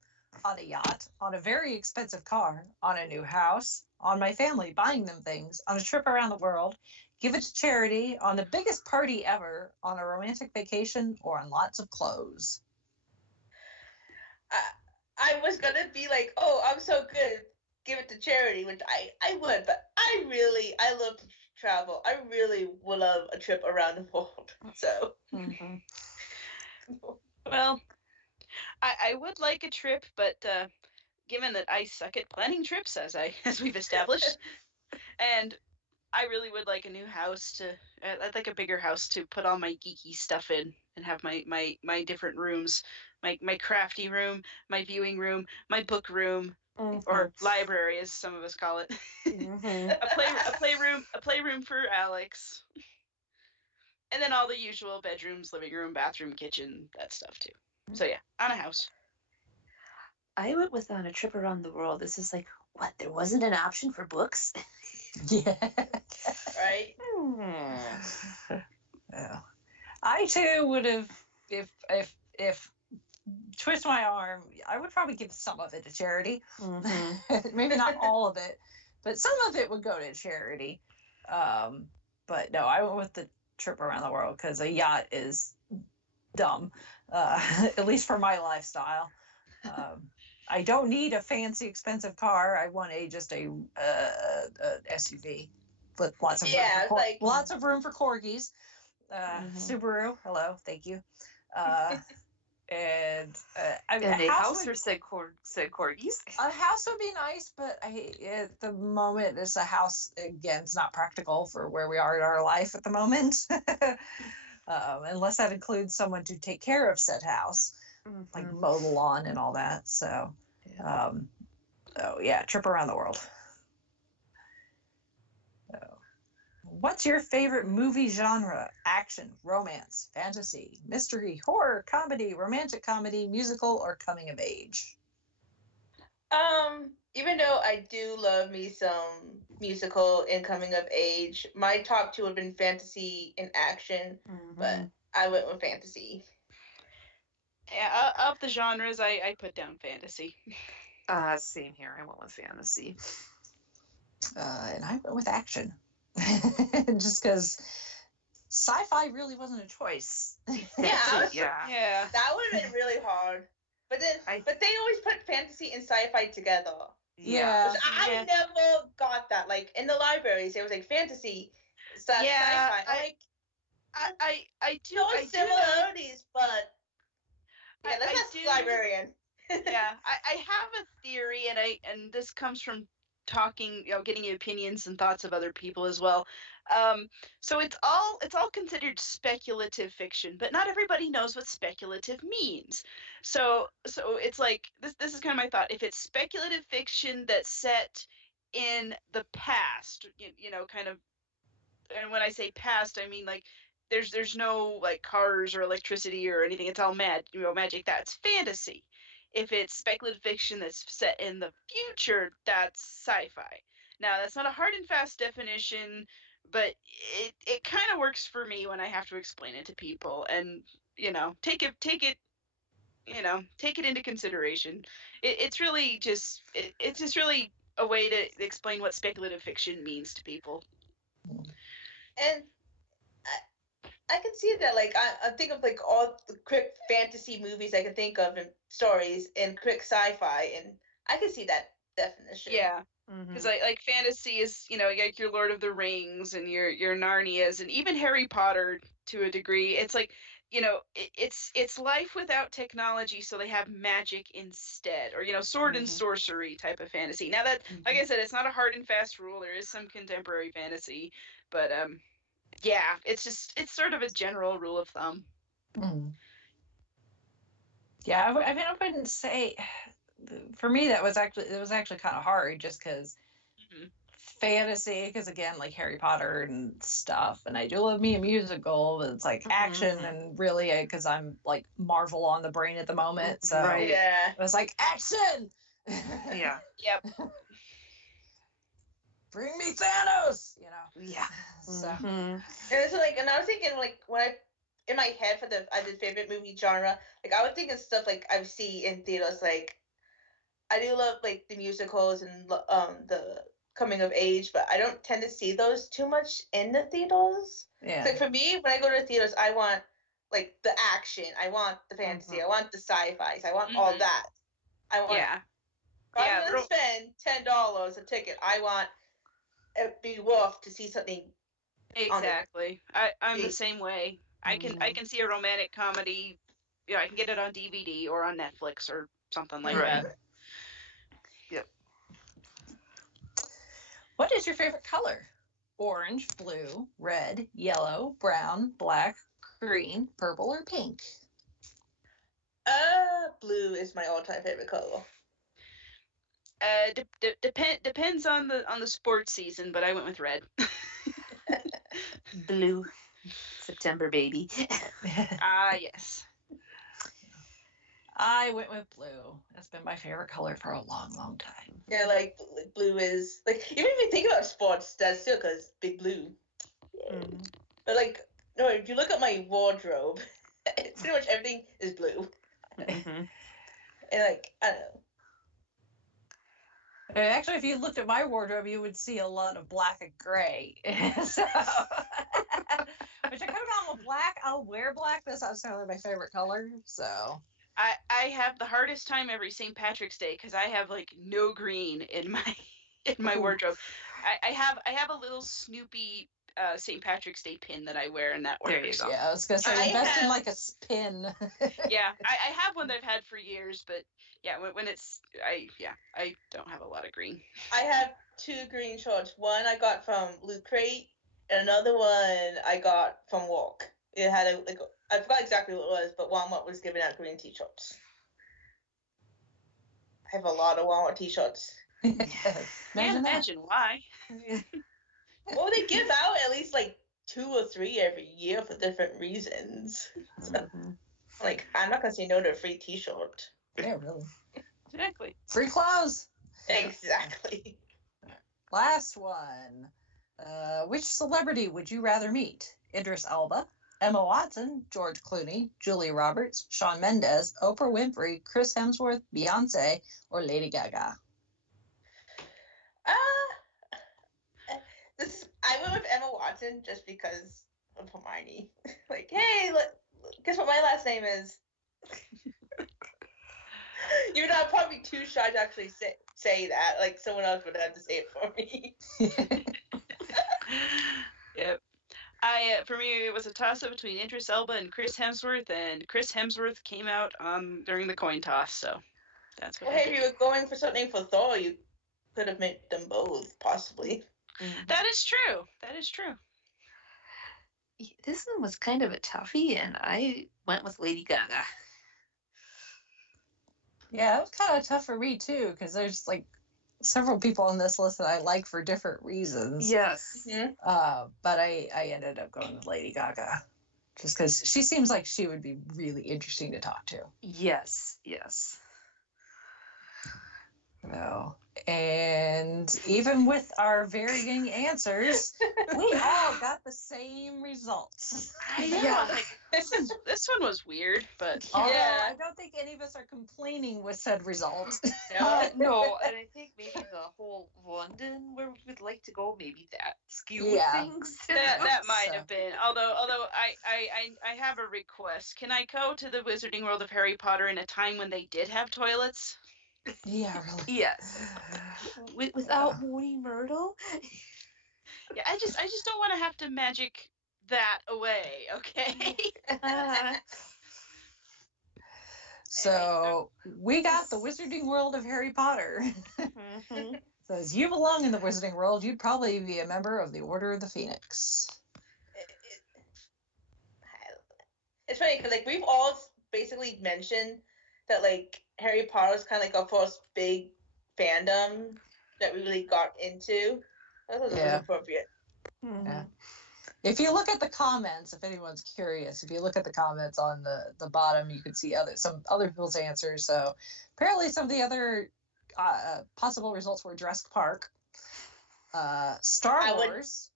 on a yacht, on a very expensive car, on a new house, on my family buying them things, on a trip around the world, give it to charity, on the biggest party ever, on a romantic vacation, or on lots of clothes? I was gonna be like, oh, I'm so good, give it to charity, which I would, but I love to travel. I really would love a trip around the world. So. Mm-hmm. Well, I would like a trip, but given that I suck at planning trips, as we've established, and I really would like a new house I'd like a bigger house to put all my geeky stuff in and have my different rooms, my crafty room, my viewing room, my book room, or library as some of us call it. a playroom for Alex. And then all the usual bedrooms, living room, bathroom, kitchen, that stuff too. So yeah, on a house. I went with on a trip around the world. This is like, what? There wasn't an option for books? Yeah. Right? Yeah. I too would have, if twist my arm, I would probably give some of it to charity. Mm-hmm. Maybe not all of it, but some of it would go to charity. But no, I went with the trip around the world because a yacht is dumb, at least for my lifestyle. I don't need a fancy, expensive car. I want just a SUV with lots of lots of room for corgis. Subaru, hello, thank you. And I mean, a house or said corgis. A house would be nice, but at the moment, it's a house. Again, it's not practical for where we are in our life at the moment, unless that includes someone to take care of said house, like mow the lawn and all that. So, trip around the world. What's your favorite movie genre? Action, romance, fantasy, mystery, horror, comedy, romantic comedy, musical, or coming of age? Even though I do love me some musical and coming of age, my top two have been fantasy and action, but I went with fantasy. Yeah, of the genres, I put down fantasy. Same here. I went with fantasy. And I went with action. Just because sci-fi really wasn't a choice. Yeah. That would have been really hard. But they always put fantasy and sci-fi together. Yeah. Which I never got that. Like in the libraries, it was like fantasy, sci-fi. I do. No similarities, but yeah, let's ask the librarian. Yeah, I have a theory, and this comes from talking, getting opinions and thoughts of other people as well. So it's all considered speculative fiction, but not everybody knows what speculative means. So it's like this is kind of my thought. If it's speculative fiction that's set in the past, kind of, and when I say past, I mean like there's no like cars or electricity or anything. It's all magic. That's fantasy. If it's speculative fiction that's set in the future, that's sci-fi. Now, that's not a hard and fast definition, but it kind of works for me when I have to explain it to people, and take it into consideration. It's really just it's just really a way to explain what speculative fiction means to people. And I can see that, like, I think of, like, all the quick fantasy movies I can think of and stories and quick sci-fi, and I can see that definition. Yeah, because like fantasy is, like your Lord of the Rings and your Narnias and even Harry Potter to a degree. It's like, it's life without technology, so they have magic instead, or sword and sorcery type of fantasy. Now that, like I said, it's not a hard and fast rule. There is some contemporary fantasy, but yeah, it's sort of a general rule of thumb. Yeah, I mean, I wouldn't say, for me it was actually kind of hard, just because fantasy, because again, like Harry Potter and stuff, and I do love me a musical, but it's like action, and really, because I'm like Marvel on the brain at the moment, so yeah, it was like action. Yeah. Yep. Bring me Thanos, Yeah. So. And so, like, and I was thinking, like, when in my head for the favorite movie genre, like, I would think of stuff like I see in theaters. Like, I do love, like, the musicals and the coming of age, but I don't tend to see those too much in the theaters. Yeah. So, like, for me, when I go to the theaters, I want, like, the action, I want the fantasy, I want the sci-fi, I want all that. I want. Yeah. I'm gonna spend $10 a ticket. I want it be worth to see something. Exactly. I'm the same way. I can see a romantic comedy. I can get it on DVD or on Netflix or something like that. Yep. What is your favorite color? Orange, blue, red, yellow, brown, black, green, purple, or pink? Blue is my all-time favorite color. Depends on the sports season, but I went with red. Blue. September baby. Yes. I went with blue. That's been my favorite color for a long, long time. Yeah, like blue is, like, even if you think about sports, that's still because big blue. But, like, no, if you look at my wardrobe, pretty much everything is blue. And, like, I don't know. Actually, if you looked at my wardrobe, you would see a lot of black and gray. So, which I could have gone with black. I'll wear black. That's not necessarily my favorite color. So, I have the hardest time every St. Patrick's Day because I have like no green in my wardrobe. I have a little Snoopy St. Patrick's Day pin that I wear, and that works. Yeah, I was gonna say invest in like a pin. Yeah, I have one that I've had for years, but yeah, when it's I don't have a lot of green. I have 2 green shorts. One I got from Loot Crate, and another one I got from Walk. It had I forgot exactly what it was, but Walmart was giving out green t-shirts. I have a lot of Walmart t-shirts. Can't imagine why. Well, they give out at least like 2 or 3 every year for different reasons. So, like, I'm not gonna say no to a free t-shirt. Yeah, really. Exactly. Free clothes. Exactly. Last one. Which celebrity would you rather meet? Idris Elba, Emma Watson, George Clooney, Julia Roberts, Shawn Mendes, Oprah Winfrey, Chris Hemsworth, Beyonce, or Lady Gaga? I went with Emma Watson just because of Hermione. Like, hey, guess what my last name is? You're not probably too shy to actually say that. Like, someone else would have to say it for me. Yep. For me, it was a toss-up between Idris Elba and Chris Hemsworth, and Chris Hemsworth came out during the coin toss, so that's what. Well, hey, if you were going for something for Thor, you could have made them both, possibly. That is true. That is true. This one was kind of a toughie, and I went with Lady Gaga. Yeah, it was kind of tough for me too, because there's like several people on this list that I like for different reasons. Yes. But I ended up going with Lady Gaga, just because she seems like she would be really interesting to talk to. Yes. So, and even with our varying answers, we all got the same results. I know. Yeah. Like, this one was weird, but Although Yeah. I don't think any of us are complaining with said result. No, and I think maybe the whole London where we would like to go, maybe that skewed things. that might So. have been. Although I have a request. Can I go to the Wizarding World of Harry Potter in a time when they did have toilets? Yeah, really. Yes. Without Moody Myrtle? Yeah, I just don't want to have to magic that away, okay? So we got the Wizarding World of Harry Potter. Says you belong in the Wizarding World. You'd probably be a member of the Order of the Phoenix. It's funny because like we've all basically mentioned that like Harry Potter is kind of like our first big fandom that we really got into. That was appropriate. Yeah. If you look at the comments, if anyone's curious, if you look at the comments on the bottom, you can see some other people's answers. So apparently some of the other possible results were Jurassic Park, Star Wars,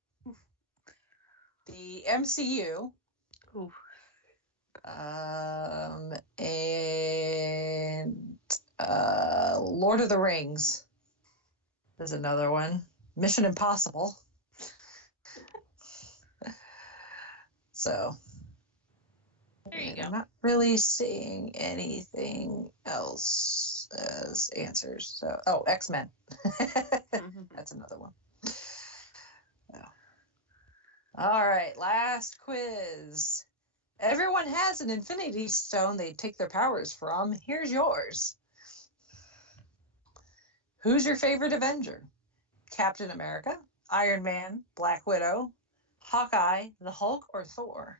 the MCU, and Lord of the Rings. There's another one. Mission Impossible. So There you go. I'm not really seeing anything else as answers. So X-Men. That's another one. So. All right, last quiz. Everyone has an Infinity Stone they take their powers from. Here's yours. Who's your favorite Avenger? Captain America, Iron Man, Black Widow, Hawkeye, the Hulk, or Thor?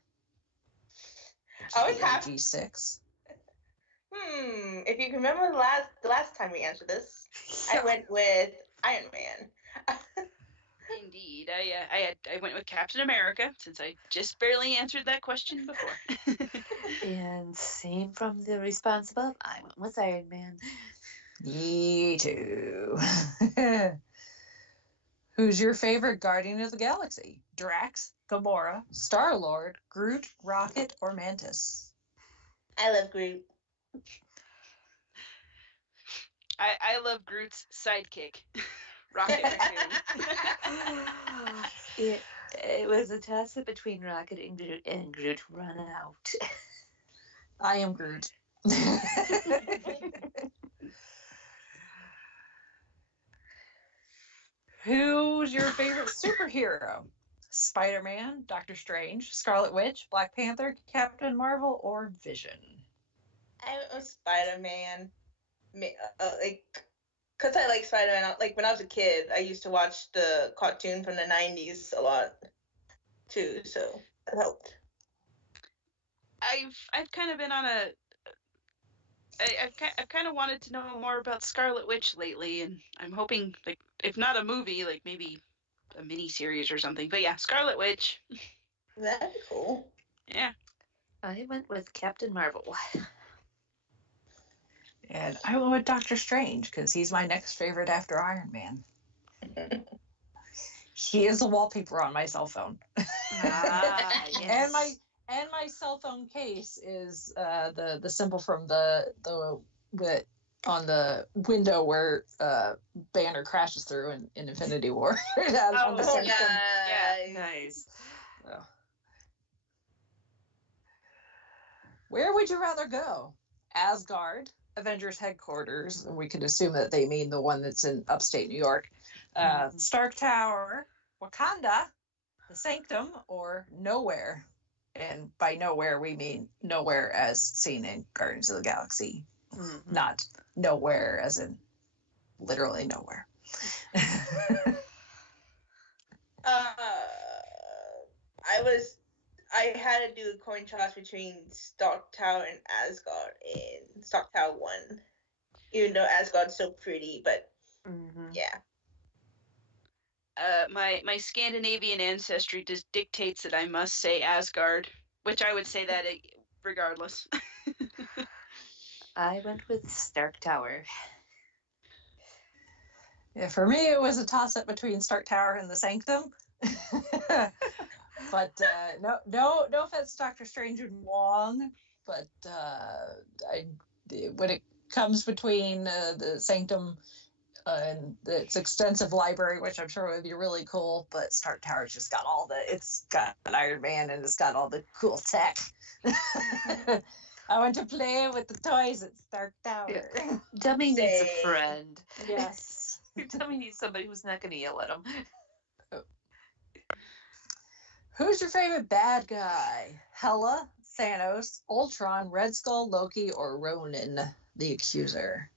I was happy. G6. If you can remember the last time we answered this, I went with Iron Man. Indeed, I went with Captain America since I just barely answered that question before. And same from the response above. I went with Iron Man. Me too. Who's your favorite Guardian of the Galaxy? Drax, Gamora, Star-Lord, Groot, Rocket, or Mantis? I love Groot. I love Groot's sidekick, Rocket Raccoon. It was a toss-up between Rocket and Groot run out. I am Groot. Who's your favorite superhero? Spider-Man, Doctor Strange, Scarlet Witch, Black Panther, Captain Marvel, or Vision? I went with Spider-Man. Because I like Spider-Man. Like, when I was a kid, I used to watch the cartoon from the 90s a lot, too, so that helped. I've kind of been on a... I've kind of wanted to know more about Scarlet Witch lately, and I'm hoping, like, if not a movie, like maybe a mini-series or something. But yeah, Scarlet Witch. That'd be cool. Yeah. I went with Captain Marvel. And I went with Doctor Strange because he's my next favorite after Iron Man. He is the wallpaper on my cell phone. Yes. And my cell phone case is the symbol from the on the window where Banner crashes through in Infinity War. On the same thing. Yeah. Nice. So. Where would you rather go? Asgard, Avengers headquarters. We could assume that they mean the one that's in upstate New York. Stark Tower, Wakanda, the Sanctum, or Nowhere. And by nowhere, we mean nowhere as seen in Guardians of the Galaxy. Not nowhere as in literally nowhere. I had to do a coin toss between Stark Tower and Asgard, and Stark Tower won. Even though Asgard's so pretty, but yeah. My Scandinavian ancestry just dictates that I must say Asgard, which I would say that regardless. I went with Stark Tower. Yeah, for me, it was a toss-up between Stark Tower and the Sanctum. But no offense to Doctor Strange and Wong, but when it comes between the Sanctum and its extensive library, which I'm sure would be really cool, but Stark Tower's just got it's got an Iron Man and it's got all the cool tech. I want to play with the toys at Stark Tower. Yeah. Dummy needs a friend. Yes. Dummy needs somebody who's not going to yell at him. Who's your favorite bad guy? Hela, Thanos, Ultron, Red Skull, Loki, or Ronan, the Accuser?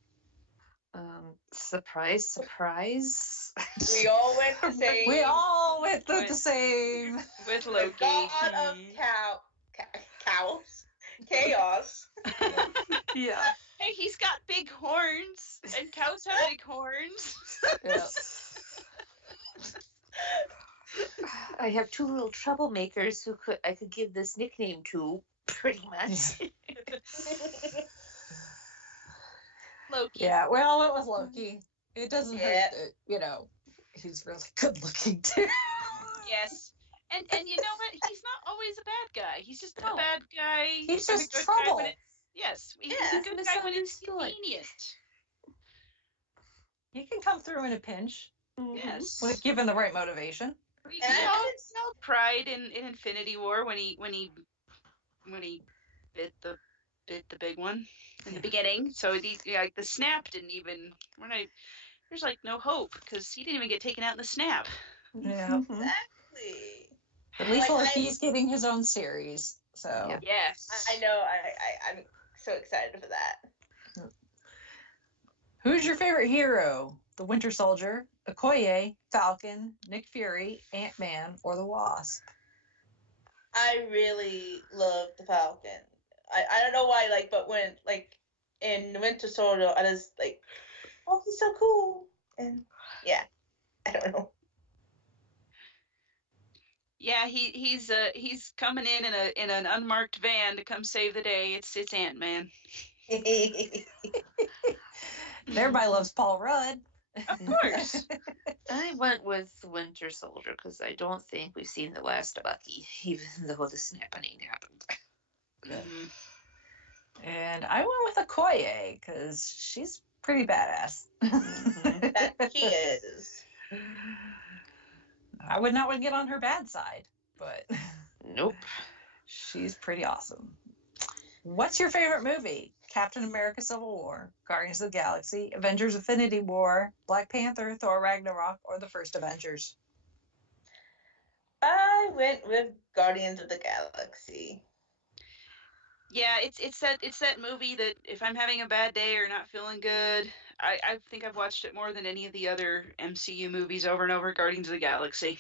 Surprise, surprise. We all went the same. We all went the same. With Loki. The god of chaos. Yeah. Hey, he's got big horns, and cows have big horns. Yeah. I have two little troublemakers who I could give this nickname to, pretty much. Loki. Yeah, well, it was Loki. It doesn't hurt that, he's really good looking too. Yes. And you know what? He's not always a bad guy. He's just a bad guy. He's just trouble. Yes. He's a good guy when it's convenient. He can come through in a pinch. Yes. When given the right motivation. We all cried in Infinity War when he bit the big one in the beginning. So the snap didn't even there's like no hope because he didn't even get taken out in the snap. Yeah. Exactly. At least he's getting his own series. So yes. I know. I'm so excited for that. Who's your favorite hero? The Winter Soldier, Okoye, Falcon, Nick Fury, Ant-Man, or the Wasp? I really love the Falcon. I don't know why, but when, in Winter Soldier, I just, oh, he's so cool. And, yeah, I don't know. Yeah, he's coming in an unmarked van to come save the day. It's Ant-Man. Everybody loves Paul Rudd. Of course. I went with Winter Soldier because I don't think we've seen the last of Bucky, even though the snapping ain't happened. Mm-hmm. And I went with Okoye because she's pretty badass. That she is. I would not get on her bad side, but nope. She's pretty awesome. What's your favorite movie? Captain America Civil War, Guardians of the Galaxy, Avengers Infinity War, Black Panther, Thor Ragnarok, or the first Avengers? I went with Guardians of the Galaxy. Yeah, it's that movie that if I'm having a bad day or not feeling good, I think I've watched it more than any of the other MCU movies over and over. Guardians of the Galaxy.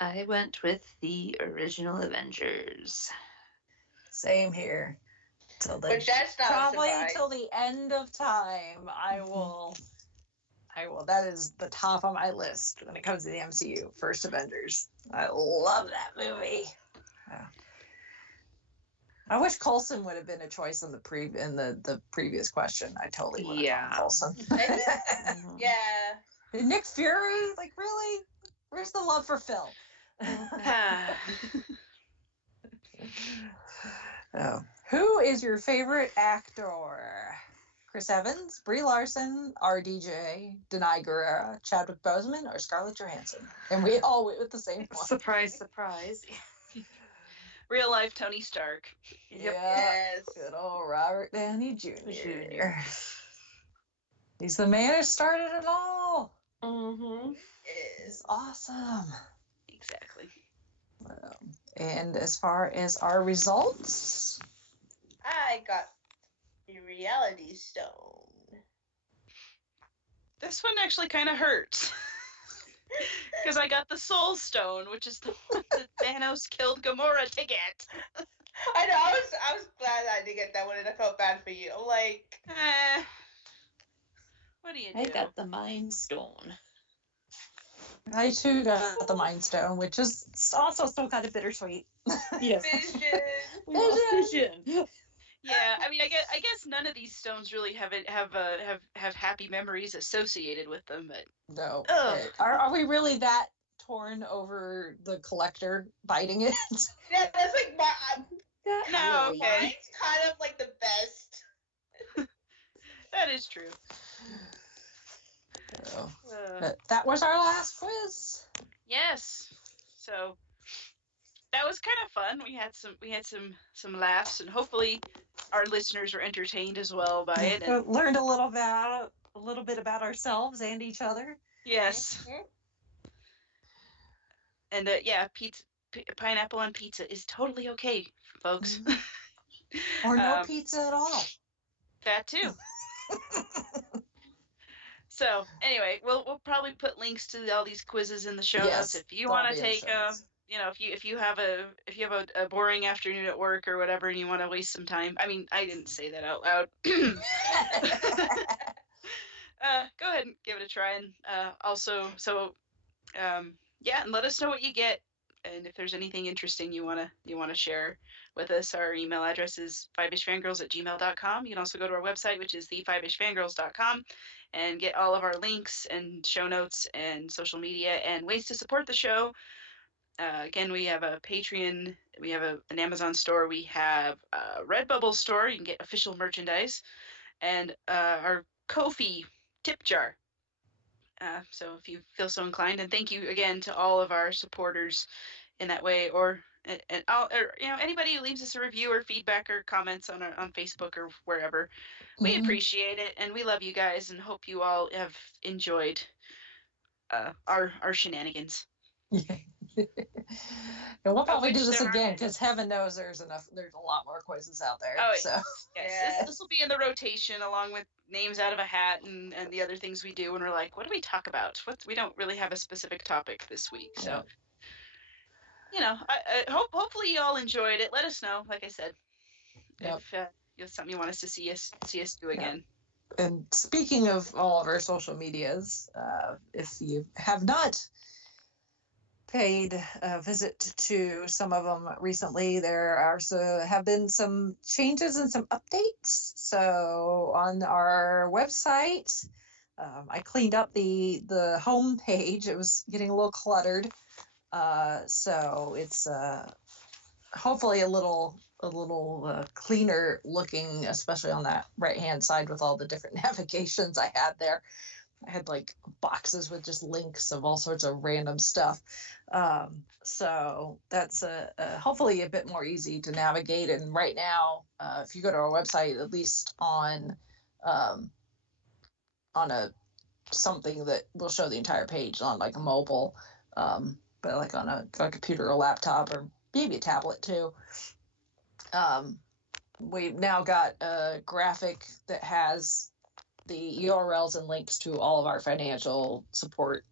I went with the original Avengers. Same here. But that's not probably till the end of time. I will. That is the top on my list when it comes to the MCU. First Avengers. I love that movie. Yeah. I wish Coulson would have been a choice in the previous question. I totally would have gone Coulson. Yeah. Nick Fury, really? Where's the love for Phil? Oh. Who is your favorite actor? Chris Evans, Brie Larson, RDJ, Denai Guerrera, Chadwick Boseman, or Scarlett Johansson? And we all went with the same one. Surprise, surprise. Real life Tony Stark. Yep. Yes. Good old Robert Downey Jr. He's the man who started it all. Mm-hmm. It's awesome. Exactly. And as far as our results, I got the Reality Stone. This one actually kind of hurts. Because I got the Soul Stone, which is the one that Thanos killed Gamora to get. I know, I was glad I didn't get that one, and I felt bad for you. Like, what do you do? I got the Mind Stone. I too got the Mind Stone, which is also still kind of bittersweet. Yes. Vision. We lost Vision. Yeah, I mean, I guess none of these stones really have happy memories associated with them, but No. Are we really that torn over the collector biting it? Yeah, that's like my. No, okay. Mine's kind of like the best. That is true. So, but that was our last quiz. Yes. So that was kind of fun. We had some laughs, and hopefully our listeners were entertained as well by it. And learned a little bit about ourselves and each other. Yes. Mm-hmm. And yeah, pineapple on pizza is totally okay, folks. Mm-hmm. Or no pizza at all. That too. So anyway, we'll probably put links to all these quizzes in the show notes if you want to take if you have a boring afternoon at work or whatever and you want to waste some time. I mean, I didn't say that out loud. Go ahead and give it a try, and and let us know what you get, and if there's anything interesting you wanna share with us. Our email address is fiveishfangirls@gmail.com. You can also go to our website, which is the5ishfangirls.com, and get all of our links and show notes and social media and ways to support the show. Again, we have a Patreon, we have an Amazon store, we have a Redbubble store. You can get official merchandise, and our Ko-fi tip jar. So if you feel so inclined, and thank you again to all of our supporters in that way, or anybody who leaves us a review or feedback or comments on Facebook or wherever. We appreciate it, and we love you guys, and hope you all have enjoyed our shenanigans. Yeah. And we'll probably do this again, because heaven knows there's a lot more quizzes out there. Oh, so yes. This will be in the rotation along with names out of a hat and the other things we do when we're like, what do we talk about? We don't really have a specific topic this week. So, I hopefully you all enjoyed it. Let us know, like I said, if it's something you want us to see us do again. And speaking of all of our social medias, if you have not paid a visit to some of them recently, there have been some changes and some updates. So on our website, I cleaned up the home page. It was getting a little cluttered, so it's hopefully a little cleaner looking, especially on that right hand side with all the different navigations I had there. I had like boxes with just links of all sorts of random stuff. So that's hopefully a bit more easy to navigate. And right now, if you go to our website, at least on something that will show the entire page on like a mobile, but like on a computer or laptop or maybe a tablet too. We've now got a graphic that has the URLs and links to all of our financial support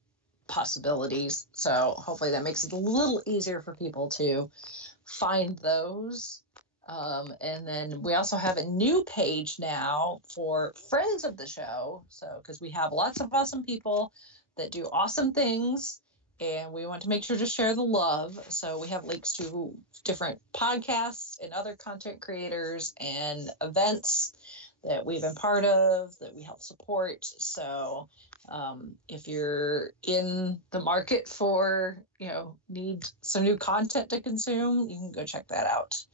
possibilities. So hopefully that makes it a little easier for people to find those. And then we also have a new page now for friends of the show. So, because we have lots of awesome people that do awesome things, and we want to make sure to share the love. So we have links to different podcasts and other content creators and events that we've been part of, that we help support. So if you're in the market for, need some new content to consume, you can go check that out.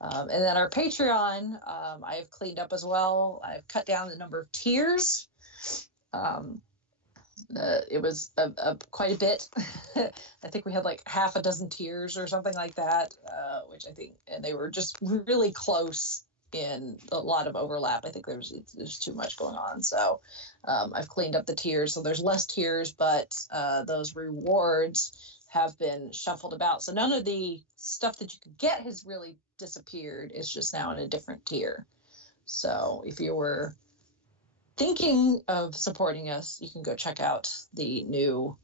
And then our Patreon, I've cleaned up as well. I've cut down the number of tiers. It was quite a bit. I think we had like half a dozen tiers or something like that, which I think, and they were just really close in a lot of overlap. I think there's too much going on. So I've cleaned up the tiers. So there's less tiers, but those rewards have been shuffled about. So none of the stuff that you could get has really disappeared. It's just now in a different tier. So if you were thinking of supporting us, you can go check out the new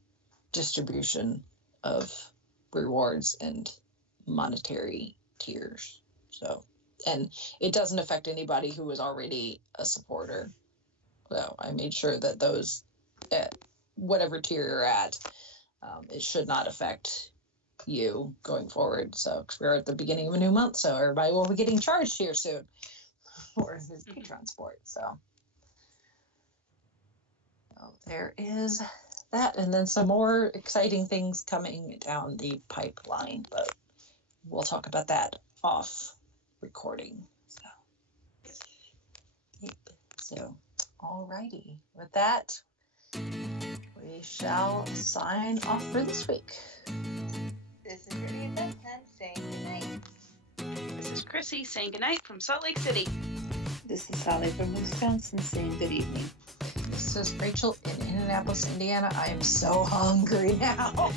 distribution of rewards and monetary tiers. So, and it doesn't affect anybody who was already a supporter. So I made sure that those, at whatever tier you're at, it should not affect you going forward. So, because we're at the beginning of a new month, so everybody will be getting charged here soon for his Patreon support. So there is that, and then some more exciting things coming down the pipeline, but we'll talk about that off recording. So alrighty, with that, we shall sign off for this week. This is Miranda saying goodnight. This is Chrissy saying goodnight from Salt Lake City. This is Sally from Wisconsin saying good evening. This is Rachel in Indianapolis, Indiana. I am so hungry now.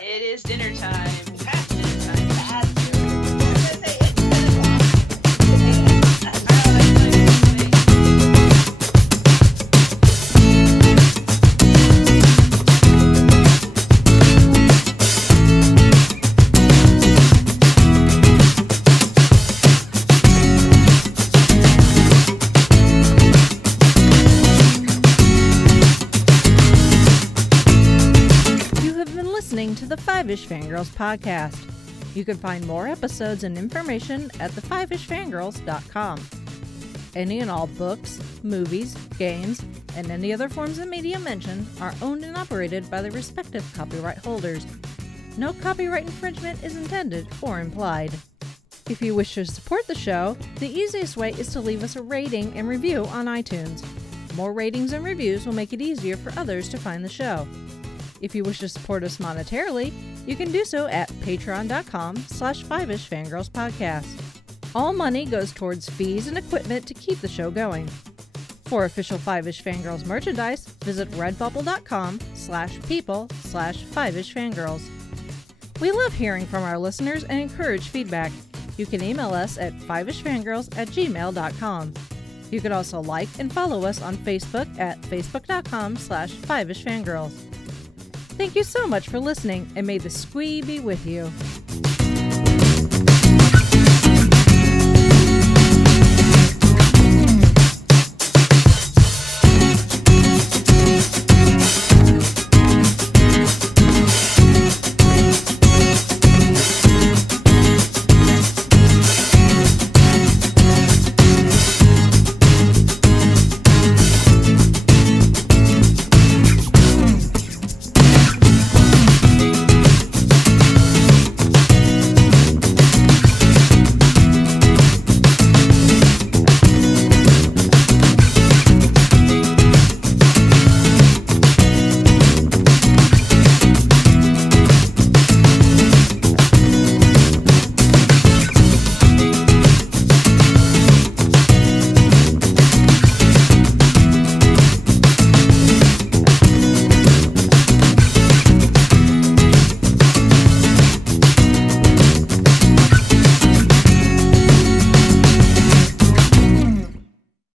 It is dinner time. Past dinner time. To the Five-ish Fangirls podcast. You can find more episodes and information at thefivishfangirls.com. Any and all books, movies, games, and any other forms of media mentioned are owned and operated by the respective copyright holders. No copyright infringement is intended or implied. If you wish to support the show, the easiest way is to leave us a rating and review on iTunes. More ratings and reviews will make it easier for others to find the show. If you wish to support us monetarily, you can do so at patreon.com/5ishfangirlspodcast. All money goes towards fees and equipment to keep the show going. For official Five-ish Fangirls merchandise, visit redbubble.com/people/5ishfangirls. We love hearing from our listeners and encourage feedback. You can email us at fiveishfangirls@gmail.com. You can also like and follow us on Facebook at facebook.com/5ishfangirls. Thank you so much for listening, and may the squee be with you.